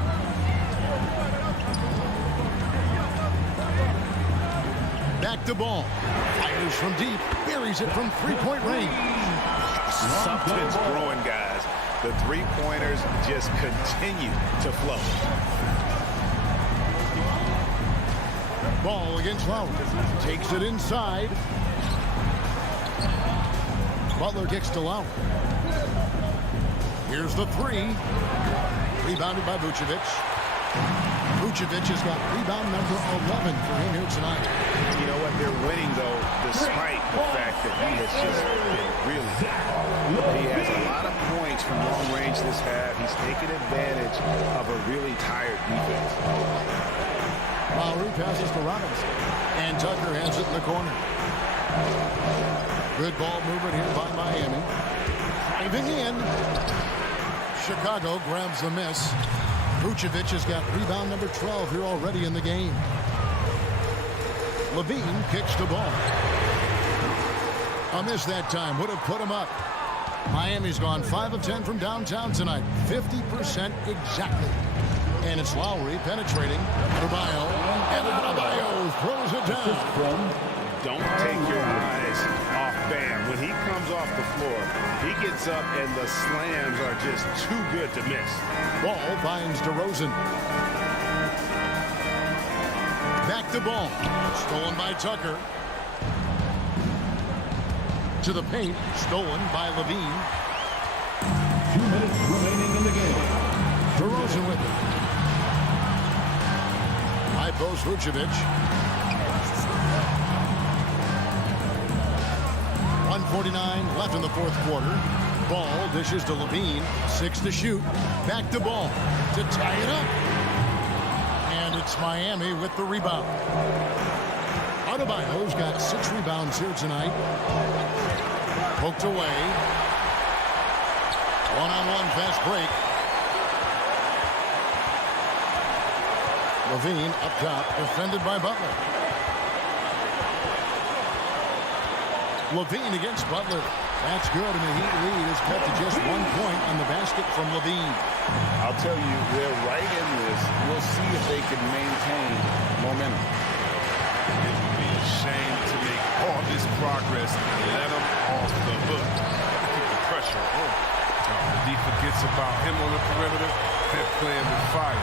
Back to Ball. Fires from deep. Buries it from 3-point range. Something's growing, guys. The 3-pointers just continue to flow. Ball against Lowry. Takes it inside. Butler kicks to Lowry. Here's the 3. Rebounded by Vucevic. Vucevic has got rebound number 11 for him here tonight. You know what? They're winning, though, despite the fact that he has just been really good. He has a lot of points from long range this half. He's taken advantage of a really tired defense. Lowry passes to Robinson. And Tucker has it in the corner. Good ball movement here by Miami. Driving in. Chicago grabs the miss. Vucevic has got rebound number 12 here already in the game. Levine kicks the ball. A miss that time would have put him up. Miami's gone 5 of 10 from downtown tonight. 50% exactly. And it's Lowry penetrating. Adebayo. And Adebayo throws it down. Don't take your eyes off Bam. When he comes off the floor, he gets up and the slams are just too good to miss. Ball finds DeRozan. Back to Ball. Stolen by Tucker. To the paint. Stolen by Levine. 2 minutes remaining in the game. DeRozan with it. High post Vucevic. 1:49 left in the 4th quarter. Ball dishes to Levine. 6 to shoot. Back to Ball to tie it up. And it's Miami with the rebound. Adebayo's got 6 rebounds here tonight. Poked away. One-on-one fast break. Levine up top, defended by Butler. Levine against Butler. That's good, and the Heat lead is cut to just 1 point on the basket from Levine. I'll tell you, they're right in this. We'll see if they can maintain momentum. wrist and let him off the hook. Keep the pressure on. The defense gets about him on the perimeter. They're playing with fire.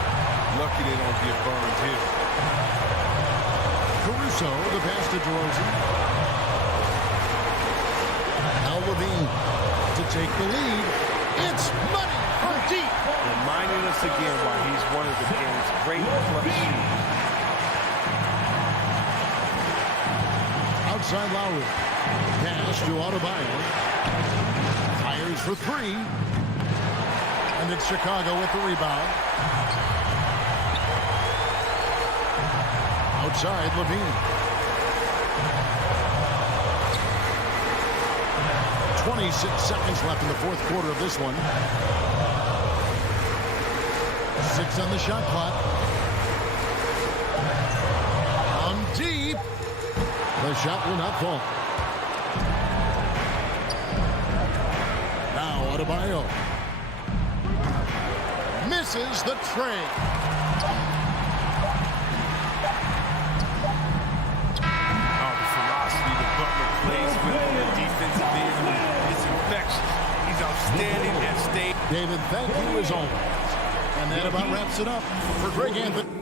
Lucky they don't get burned here. Caruso, the pass to DeRozan. Now Levine to take the lead. It's money from deep. Reminding us again why he's one of the game's great clutch shooters. Outside Lowry. Pass to Adebayo. Fires for three. And it's Chicago with the rebound. Outside Levine. 26 seconds left in the fourth quarter of this one. 6 on the shot clock. On deep. The shot will not fall. Now Adebayo. Misses the tray. Plays with on the defensive end. It's infectious. He's outstanding at state. David, thank you as always. And that about wraps it up for Greg Anthony.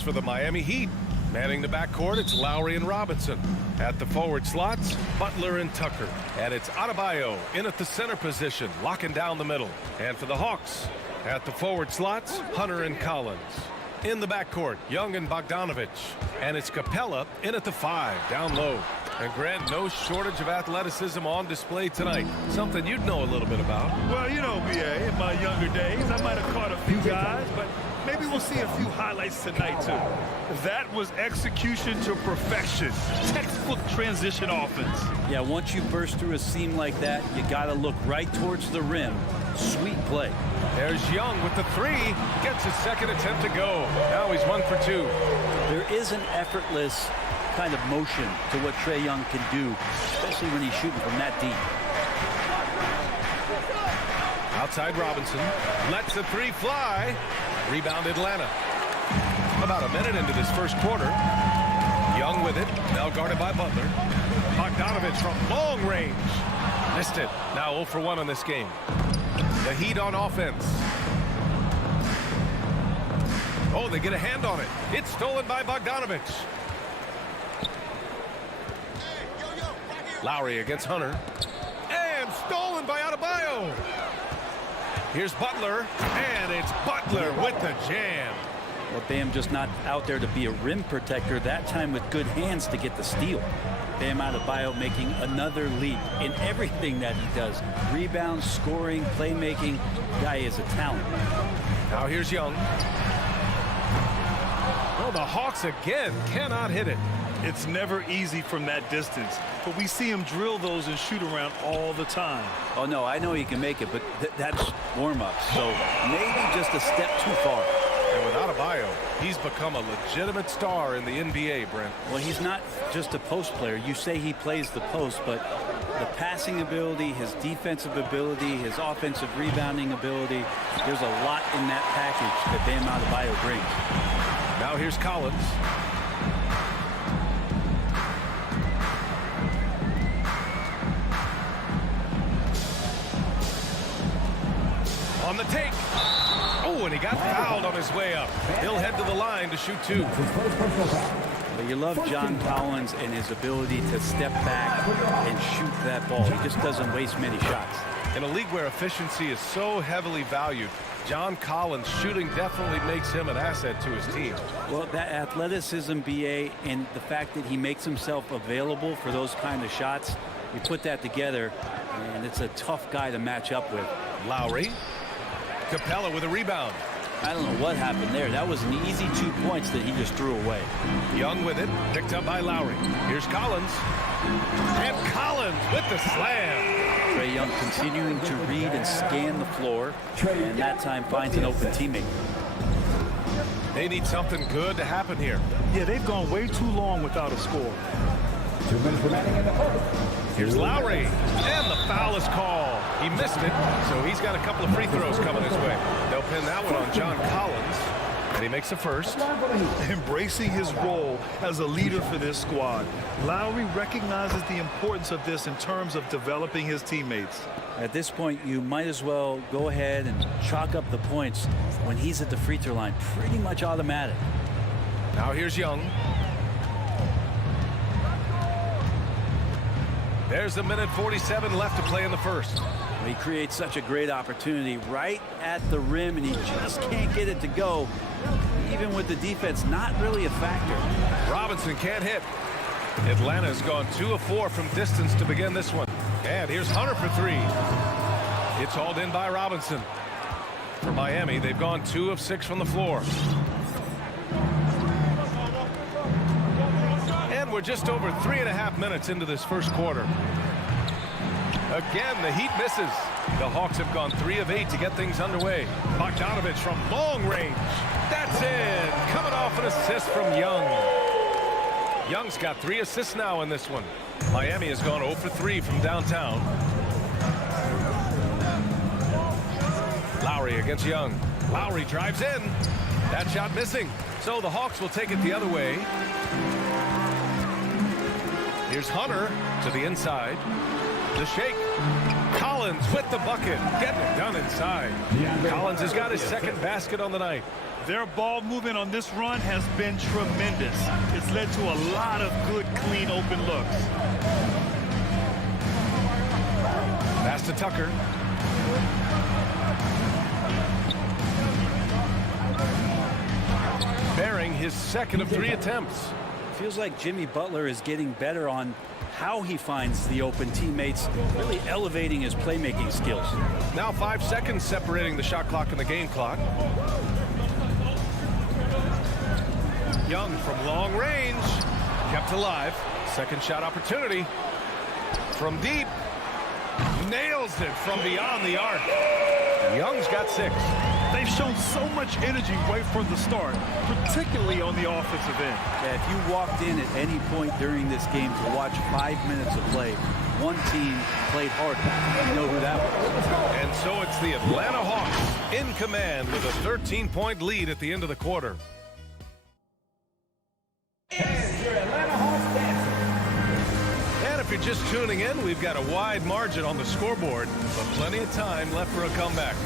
is for the Miami Heat. Manning the backcourt, it's Lowry and Robinson. At the forward slots, Butler and Tucker. And it's Adebayo in at the center position, locking down the middle. And for the Hawks, at the forward slots, Hunter and Collins. In the backcourt, Young and Bogdanovich. And it's Capella in at the 5, down low. And Grant, no shortage of athleticism on display tonight. Something you'd know a little bit about. Well, you know, BA, in my younger days, I might have caught a few guys, but maybe we'll see a few highlights tonight, too. That was execution to perfection. Textbook transition offense. Yeah, once you burst through a seam like that, you got to look right towards the rim. Sweet play. There's Young with the 3. Gets his second attempt to go. Now he's 1 for 2. There is an effortless kind of motion to what Trae Young can do, especially when he's shooting from that deep. Outside Robinson. Lets the 3 fly. Rebound Atlanta. About a minute into this first quarter. Young with it. Now guarded by Butler. Bogdanovich from long range. Missed it. Now 0 for 1 on this game. The Heat on offense. Oh, they get a hand on it. It's stolen by Bogdanovich. Lowry against Hunter. And stolen by Adebayo. Here's Butler. And it's Butler with the jam. Well, Bam just not out there to be a rim protector, that time with good hands to get the steal. Bam Adebayo making another leap in everything that he does. Rebounds, scoring, playmaking. Guy is a talent. Now here's Young. Oh, the Hawks again cannot hit it. It's never easy from that distance, but we see him drill those and shoot around all the time. Oh, no, I know he can make it, but that's warm-up. So maybe just a step too far. And with Adebayo, he's become a legitimate star in the NBA, Brent. Well, he's not just a post player. You say he plays the post, but the passing ability, his defensive ability, his offensive rebounding ability, there's a lot in that package that Bam Adebayo brings. Now here's Collins. On the take. Oh, and he got fouled on his way up. He'll head to the line to shoot 2. But you love John Collins and his ability to step back and shoot that ball. He just doesn't waste many shots. In a league where efficiency is so heavily valued, John Collins shooting definitely makes him an asset to his team. Well, that athleticism, BA, and the fact that he makes himself available for those kind of shots, you put that together, and it's a tough guy to match up with. Lowry. Capella with a rebound. I don't know what happened there. That was an easy 2 points that he just threw away. Young with it, picked up by Lowry. Here's Collins. And Collins with the slam. Trae Young continuing to read and scan the floor, and that time finds an open teammate. They need something good to happen here. Yeah, they've gone way too long without a score. 2 minutes remaining in the quarter. Here's Lowry, and the foul is called. He missed it, so he's got a couple of free throws coming his way. They'll pin that one on John Collins, and he makes the first. Embracing his role as a leader for this squad, Lowry recognizes the importance of this in terms of developing his teammates. At this point, you might as well go ahead and chalk up the points when he's at the free throw line. Pretty much automatic. Now here's Young. There's a minute 47 left to play in the first. He creates such a great opportunity right at the rim, and he just can't get it to go. Even with the defense, not really a factor. Robinson can't hit. Atlanta's gone 2 of 4 from distance to begin this one. And here's Hunter for 3. It's hauled in by Robinson. For Miami, they've gone 2 of 6 from the floor. And we're just over 3.5 minutes into this first quarter. Again, the Heat misses. The Hawks have gone 3 of 8 to get things underway. Bogdanovich from long range. That's it. Coming off an assist from Young. Young's got 3 assists now in this one. Miami has gone 0 for 3 from downtown. Lowry against Young. Lowry drives in. That shot missing. So the Hawks will take it the other way. Here's Hunter to the inside. The shake. Collins with the bucket. Getting it done inside. Collins has got his second basket on the night. Their ball movement on this run has been tremendous. It's led to a lot of good, clean, open looks. Pass to Tucker. Bearing his second of 3 attempts. Feels like Jimmy Butler is getting better on how he finds the open teammates, really elevating his playmaking skills. Now 5 seconds separating the shot clock and the game clock. Young from long range, kept alive. Second shot opportunity from deep. Nails it from beyond the arc. Young's got 6. They've shown so much energy right from the start, particularly on the offensive end. Yeah, if you walked in at any point during this game to watch 5 minutes of play, one team played harder. You know who that was. And so it's the Atlanta Hawks in command with a 13-point lead at the end of the quarter. And if you're just tuning in, we've got a wide margin on the scoreboard, but plenty of time left for a comeback.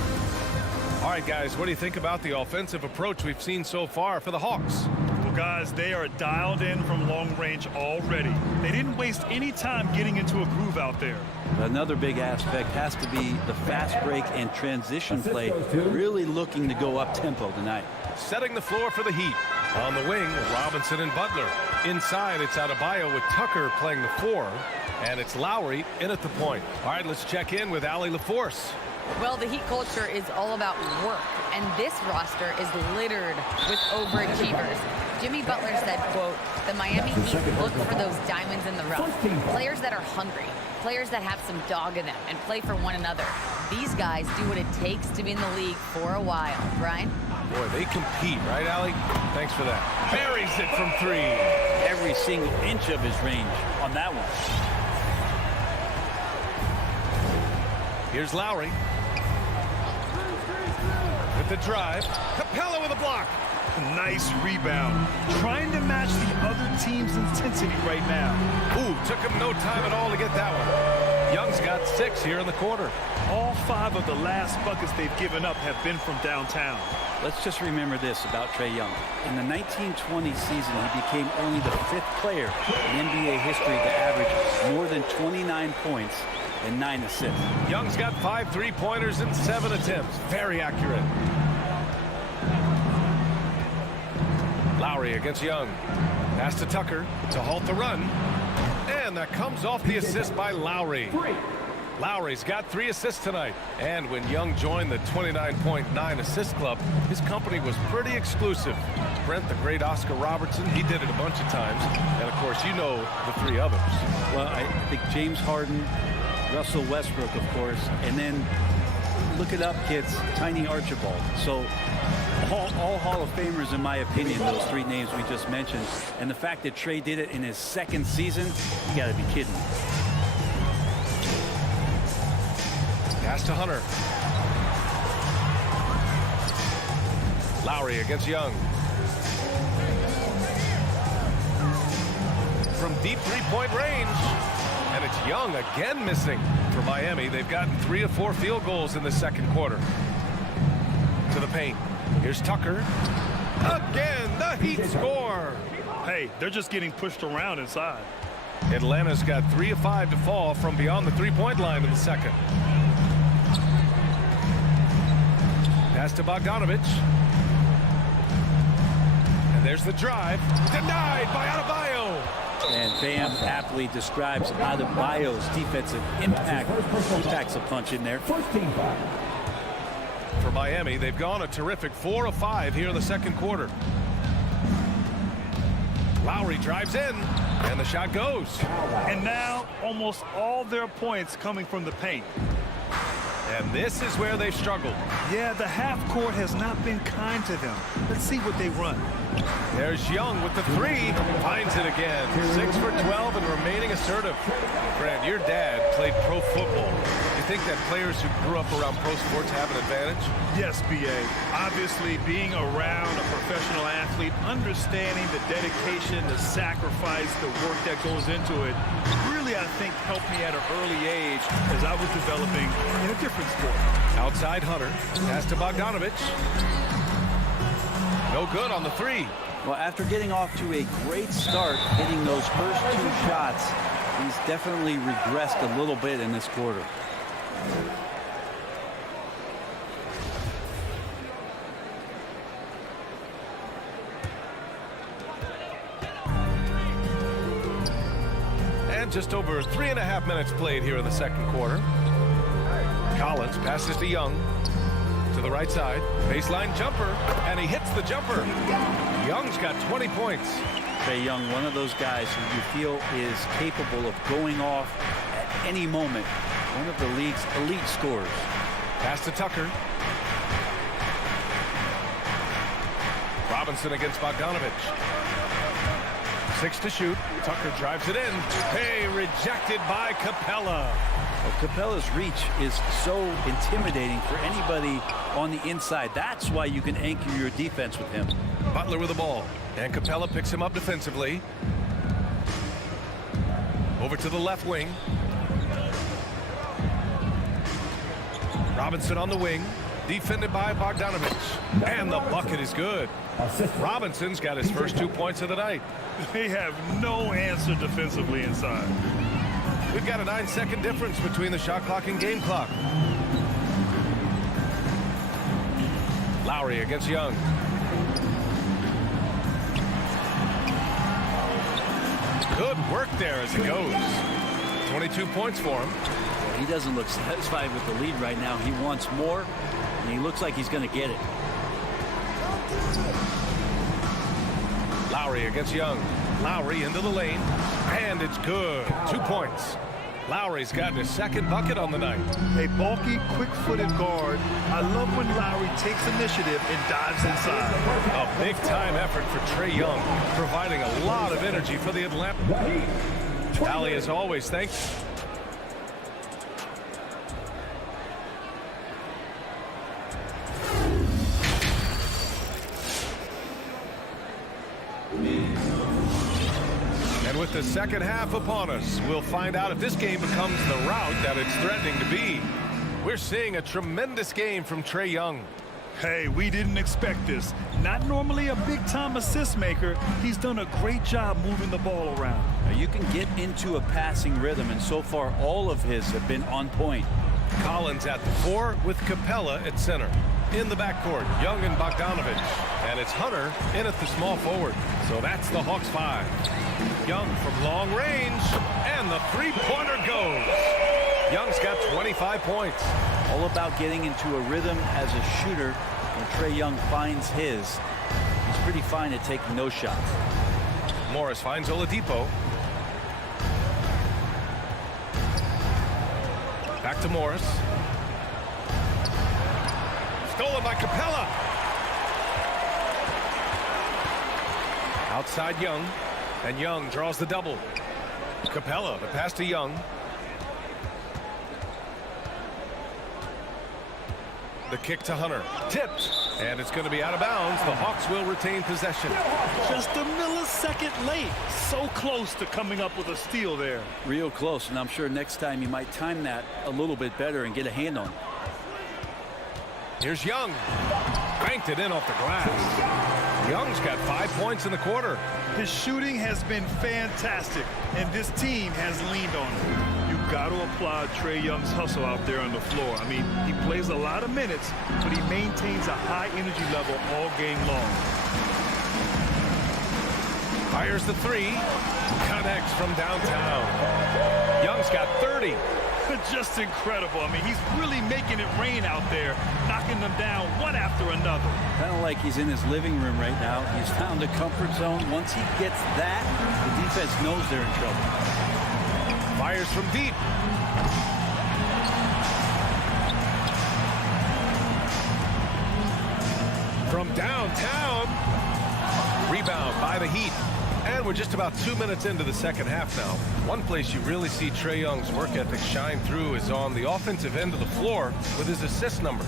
All right, guys, what do you think about the offensive approach we've seen so far for the Hawks? Well, guys, they are dialed in from long range already. They didn't waste any time getting into a groove out there. Another big aspect has to be the fast break and transition play, really looking to go up-tempo tonight. Setting the floor for the Heat. On the wing, Robinson and Butler. Inside, it's Adebayo with Tucker playing the 4, and it's Lowry in at the point. All right, let's check in with Allie LaForce. Well, the Heat culture is all about work, and this roster is littered with overachievers. Jimmy Butler said, quote, the Miami Heat look for those diamonds in the rough. Players that are hungry, players that have some dog in them and play for one another. These guys do what it takes to be in the league for a while. Brian? Boy, they compete, right, Allie? Thanks for that. Buries it from 3. Every single inch of his range on that one. Here's Lowry. With the drive. Capella with a block. Nice rebound. Trying to match the other team's intensity right now. Ooh, took him no time at all to get that one. Young's got 6 here in the quarter. All 5 of the last buckets they've given up have been from downtown. Let's just remember this about Trae Young. In the 1920 season, he became only the 5th player in NBA history to average more than 29 points and 9 assists. Young's got 5 3-pointers in 7 attempts. Very accurate. Lowry against Young. Pass to Tucker to halt the run. And that comes off the assist by Lowry. Lowry's got 3 assists tonight. And when Young joined the 29.9 assist club, his company was pretty exclusive. Brent, the great Oscar Robertson, he did it a bunch of times. And, of course, you know the 3 others. Well, I think James Harden, Russell Westbrook, of course, and then look it up, kids, Tiny Archibald. So all Hall of Famers, in my opinion, those 3 names we just mentioned. And the fact that Trae did it in his 2nd season, you got to be kidding me. Pass to Hunter. Lowry against Young. From deep 3-point range. And it's Young again missing for Miami. They've gotten 3 of 4 field goals in the second quarter. To the paint. Here's Tucker. Again, the Heat score. Hey, they're just getting pushed around inside. Atlanta's got 3 of 5 to fall from beyond the 3-point line in the second. Pass to Bogdanovich. And there's the drive. Denied by Adebayo. And Bam aptly describes Adebayo's defensive impact. He packs a punch in there. For Miami, they've gone a terrific 4 of 5 here in the second quarter. Lowry drives in, and the shot goes. And now, almost all their points coming from the paint. And this is where they've struggled. Yeah, the half court has not been kind to them. Let's see what they run. There's Young with the 3. Finds it again. 6 for 12 and remaining assertive. Brad, your dad played pro football. think that players who grew up around pro sports have an advantage? Yes, B.A. Obviously, being around a professional athlete, understanding the dedication, the sacrifice, the work that goes into it, really, I think, helped me at an early age as I was developing in a different sport. Outside Hunter. Pass to Bogdanovich. No good on the three. Well, after getting off to a great start, hitting those first 2 shots, he's definitely regressed a little bit in this quarter. And just over 3.5 minutes played here in the second quarter. Collins passes to Young. To the right side. Baseline jumper. And he hits the jumper. Young's got 20 points. Trae Young, one of those guys who you feel is capable of going off at any moment. One of the league's elite scorers. Pass to Tucker. Robinson against Bogdanovich. 6 to shoot. Tucker drives it in. Hey, rejected by Capella. Well, Capella's reach is so intimidating for anybody on the inside. That's why you can anchor your defense with him. Butler with the ball. And Capella picks him up defensively. Over to the left wing. Robinson on the wing. Defended by Bogdanovich. And the bucket is good. Robinson's got his first 2 points of the night. They have no answer defensively inside. We've got a 9-second difference between the shot clock and game clock. Lowry against Young. Good work there as it goes. 22 points for him. He doesn't look satisfied with the lead right now. He wants more, and he looks like he's going to get it. Lowry against Young. Lowry into the lane, and it's good. 2 points. Lowry's gotten his second bucket on the night. A bulky, quick-footed guard. I love when Lowry takes initiative and dives inside. A big-time effort for Trae Young, providing a lot of energy for the Atlanta. Allie, as always, thanks. And with the second half upon us, we'll find out if this game becomes the route that it's threatening to be. We're seeing a tremendous game from Trae Young. Hey, we didn't expect this. Not normally a big-time assist maker. He's done a great job moving the ball around. Now you can get into a passing rhythm, and so far all of his have been on point. Collins at the 4 with Capella at center. In the backcourt, Young and Bogdanovich. And it's Hunter in at the small forward. So that's the Hawks 5. Young from long range, and the three-pointer goes. Young's got 25 points. All about getting into a rhythm as a shooter. When Trae Young finds his, he's pretty fine at taking those shots. Morris finds Oladipo. Back to Morris. Stolen by Capella. Outside Young. And Young draws the double. Capella, the pass to Young. The kick to Hunter. Tipped. And it's going to be out of bounds. The Hawks will retain possession. Just a millisecond late. So close to coming up with a steal there. Real close, and I'm sure next time he might time that a little bit better and get a hand on it. Here's Young. Banked it in off the glass. Young's got 5 points in the quarter. His shooting has been fantastic, and this team has leaned on him. You've got to applaud Trae Young's hustle out there on the floor. I mean, he plays a lot of minutes, but he maintains a high energy level all game long. Fires the 3. Connects from downtown. Young's got 30. Just incredible. I mean, he's really making it rain out there, knocking them down one after another. Kind of like he's in his living room right now. He's found a comfort zone. Once he gets that, the defense knows they're in trouble. Fires from deep. From downtown. Rebound by the Heat. And we're just about 2 minutes into the second half now. One place you really see Trae Young's work ethic shine through is on the offensive end of the floor with his assist numbers.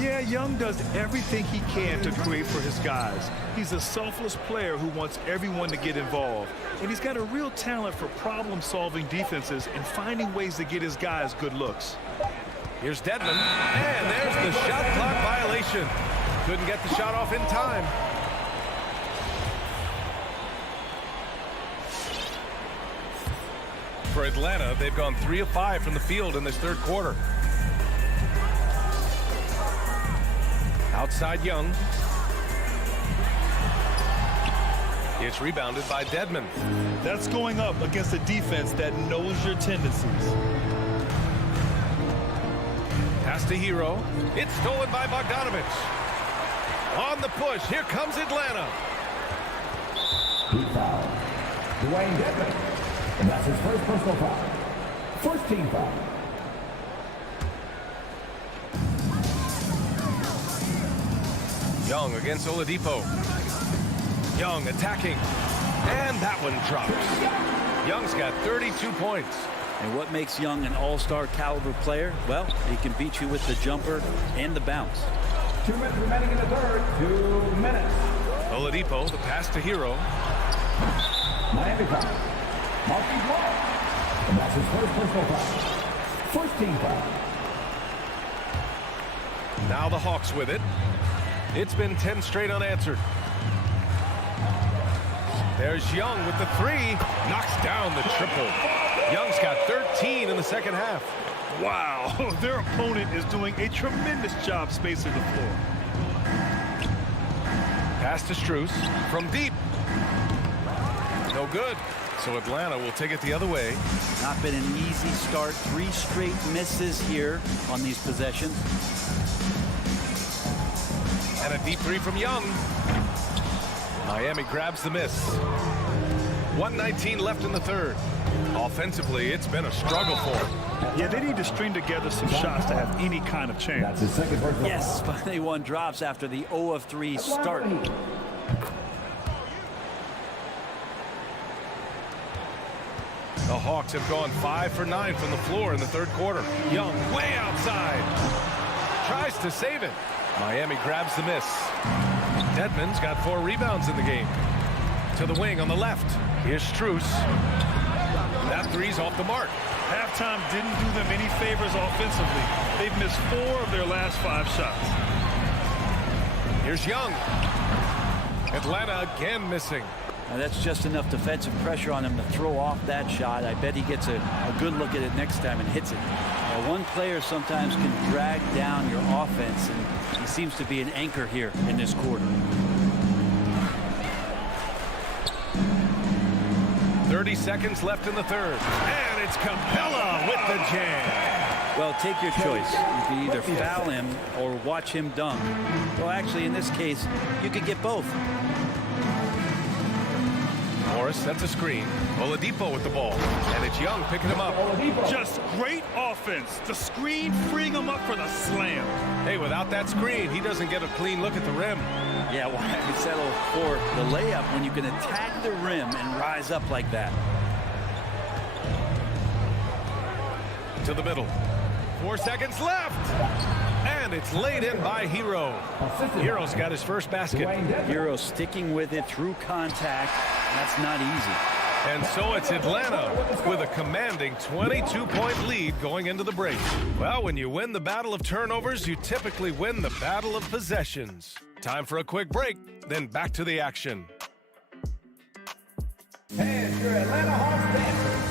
Yeah, Young does everything he can to create for his guys. He's a selfless player who wants everyone to get involved. And he's got a real talent for problem-solving defenses and finding ways to get his guys good looks. Here's Dedmon, and there's the shot clock violation. Couldn't get the shot off in time. For Atlanta, they've gone 3 of 5 from the field in this third quarter. Outside Young. It's rebounded by Dedmon. That's going up against a defense that knows your tendencies. Pass to Hero. It's stolen by Bogdanovich. On the push, here comes Atlanta. He fouled Dwayne Dedmon. And that's his first personal foul. First team foul. Young against Oladipo. Young attacking. And that one drops. Young's got 32 points. And what makes Young an all-star caliber player? Well, he can beat you with the jumper and the bounce. 2 minutes remaining in the third. 2 minutes. Oladipo, the pass to Hero. Miami foul. Marquis Ball. And that's his first personal foul. First team foul. Now the Hawks with it. It's been 10 straight unanswered. There's Young with the 3. Knocks down the triple. Young's got 13 in the second half. Wow, their opponent is doing a tremendous job spacing the floor. Pass to Strus from deep. No good. So Atlanta will take it the other way. Not been an easy start. 3 straight misses here on these possessions. And a deep 3 from Young. Miami grabs the miss. 1:19 left in the third. Offensively, it's been a struggle for them. Yeah, they need to string together some shots to have any kind of chance. That's his second personal foul. Yes, finally one drops after the 0 of 3 start. The Hawks have gone 5 for 9 from the floor in the third quarter. Young way outside. Tries to save it. Miami grabs the miss. Dedmon's got 4 rebounds in the game. To the wing on the left. Here's Strus. That 3's off the mark. Halftime didn't do them any favors offensively. They've missed 4 of their last 5 shots. Here's Young. Atlanta again missing. Now that's just enough defensive pressure on him to throw off that shot. I bet he gets a good look at it next time and hits it. Now, one player sometimes can drag down your offense, and he seems to be an anchor here in this quarter. 30 seconds left in the third. And it's Capella with the jam. Well, take your choice. You can either foul him or watch him dunk. Well, actually, in this case, you could get both. Morris sets a screen. Oladipo with the ball. And it's Young picking him up. Just great offense. The screen freeing him up for the slam. Hey, without that screen, he doesn't get a clean look at the rim. Yeah, why settle for the layup when you can attack the rim and rise up like that? To the middle. 4 seconds left. And it's laid in by Hero. Hero's got his first basket. Hero sticking with it through contact. That's not easy. And so it's Atlanta with a commanding 22-point lead going into the break. Well, when you win the battle of turnovers, you typically win the battle of possessions. Time for a quick break, then back to the action. And your Atlanta Hawks dancers.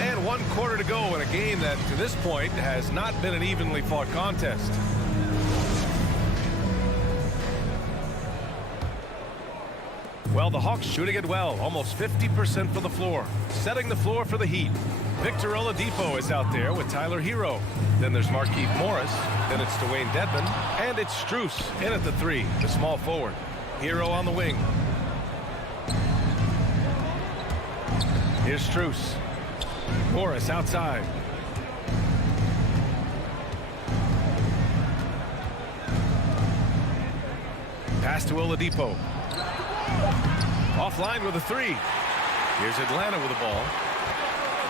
And 1 quarter to go in a game that, to this point, has not been an evenly fought contest. Well, the Hawks shooting it well, almost 50% for the floor, setting the floor for the Heat. Victor Oladipo is out there with Tyler Hero. Then there's Marquise Morris. Then it's Dwayne Dedmon. And it's Strus in at the 3, the small forward. Hero on the wing. Here's Strus. Morris outside. Pass to Oladipo. Offline with a three. Here's Atlanta with the ball.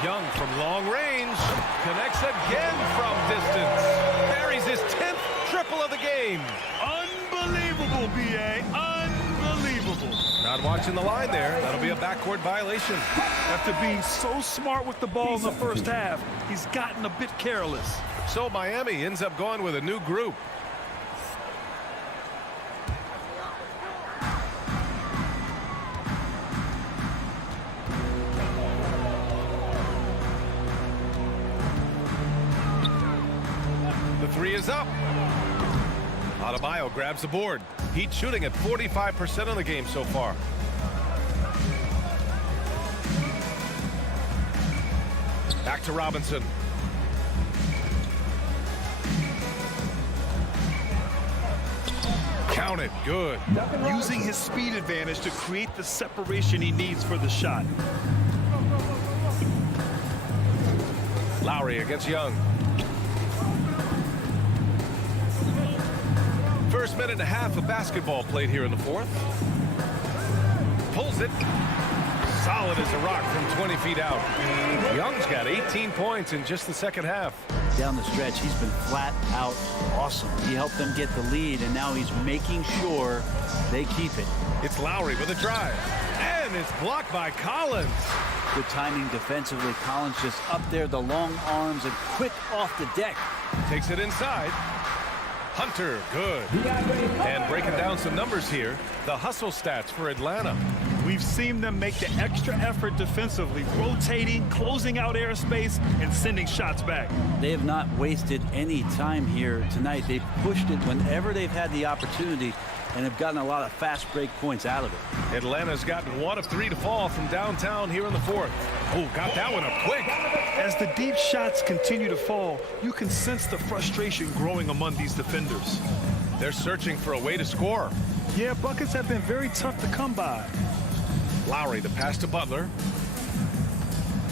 Young from long range. Connects again from distance. Buries his 10th triple of the game. Unbelievable, B.A. Unbelievable. Not watching the line there. That'll be a backcourt violation. After being so smart with the ball in the first half, he's gotten a bit careless. So Miami ends up going with a new group. The three is up. Adebayo grabs the board. Heat shooting at 45% on the game so far. Back to Robinson. Count it. Good. Using his speed advantage to create the separation he needs for the shot. Lowry against Young. First minute and a half of basketball played here in the fourth. Pulls it. Solid as a rock from 20 feet out. Young's got 18 points in just the second half. Down the stretch, he's been flat out awesome. He helped them get the lead, and now he's making sure they keep it. It's Lowry with a drive. And it's blocked by Collins. Good timing defensively. Collins just up there, the long arms, and quick off the deck. Takes it inside. Hunter, good. And breaking down some numbers here, the hustle stats for Atlanta. We've seen them make the extra effort defensively, rotating, closing out airspace, and sending shots back. They have not wasted any time here tonight. They've pushed it whenever they've had the opportunity and have gotten a lot of fast break points out of it. Atlanta's gotten 1 of 3 to fall from downtown here in the fourth. Oh, got that one up quick. As the deep shots continue to fall, you can sense the frustration growing among these defenders. They're searching for a way to score. Yeah, buckets have been very tough to come by. Lowry, the pass to Butler.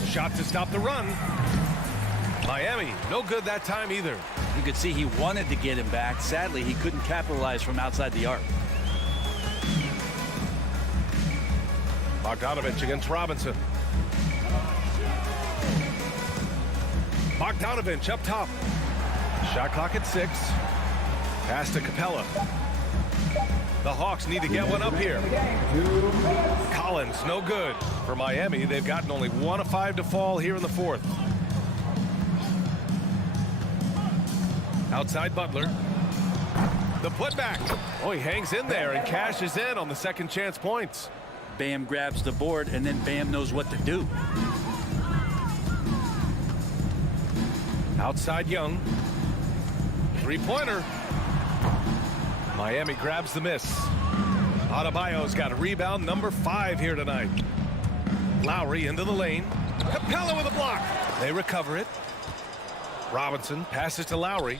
Shot to stop the run. Miami, no good that time either. You could see he wanted to get him back. Sadly, he couldn't capitalize from outside the arc. Bogdanovich against Robinson. Bogdanovich up top. Shot clock at 6. Pass to Capella. The Hawks need to get one up here. Collins, no good. For Miami, they've gotten only 1 of 5 to fall here in the fourth. Outside Butler. The putback. Oh, he hangs in there and cashes in on the second chance points. Bam grabs the board, and then Bam knows what to do. Outside Young. Three-pointer. Miami grabs the miss. Adebayo's got a rebound number 5 here tonight. Lowry into the lane. Capella with a block. They recover it. Robinson passes to Lowry.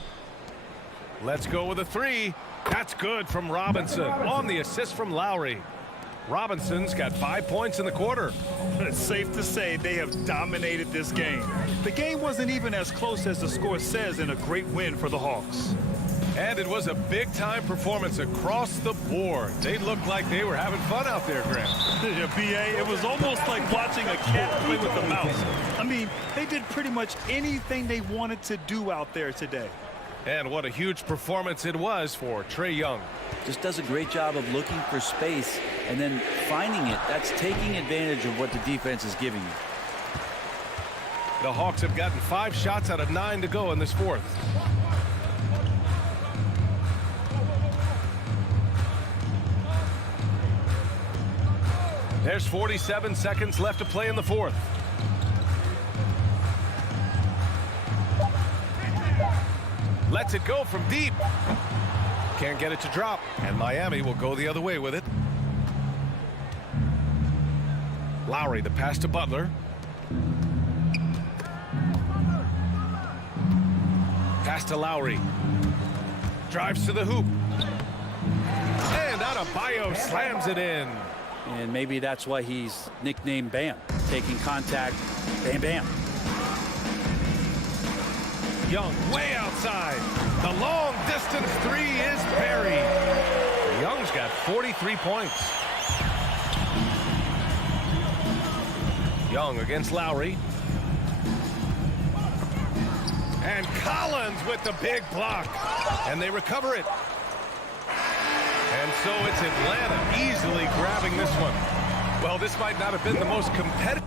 Let's go with a 3. That's good from Robinson on the assist from Lowry. Robinson's got 5 points in the quarter. It's safe to say they have dominated this game. The game wasn't even as close as the score says in a great win for the Hawks. And it was a big-time performance across the board. They looked like they were having fun out there, Grant. Yeah, B.A., it was almost like watching a cat play with a mouse. I mean, they did pretty much anything they wanted to do out there today. And what a huge performance it was for Trae Young. Just does a great job of looking for space and then finding it. That's taking advantage of what the defense is giving you. The Hawks have gotten 5 shots out of 9 to go in this fourth. There's 47 seconds left to play in the fourth. Lets it go from deep. Can't get it to drop, and Miami will go the other way with it. Lowry, the pass to Butler. Pass to Lowry. Drives to the hoop. And Adebayo slams it in. And maybe that's why he's nicknamed Bam. Taking contact, bam, bam. Young way outside. The long distance 3 is buried. Young's got 43 points. Young against Lowry. And Collins with the big block. And they recover it. And so it's Atlanta easily grabbing this one. Well, this might not have been the most competitive.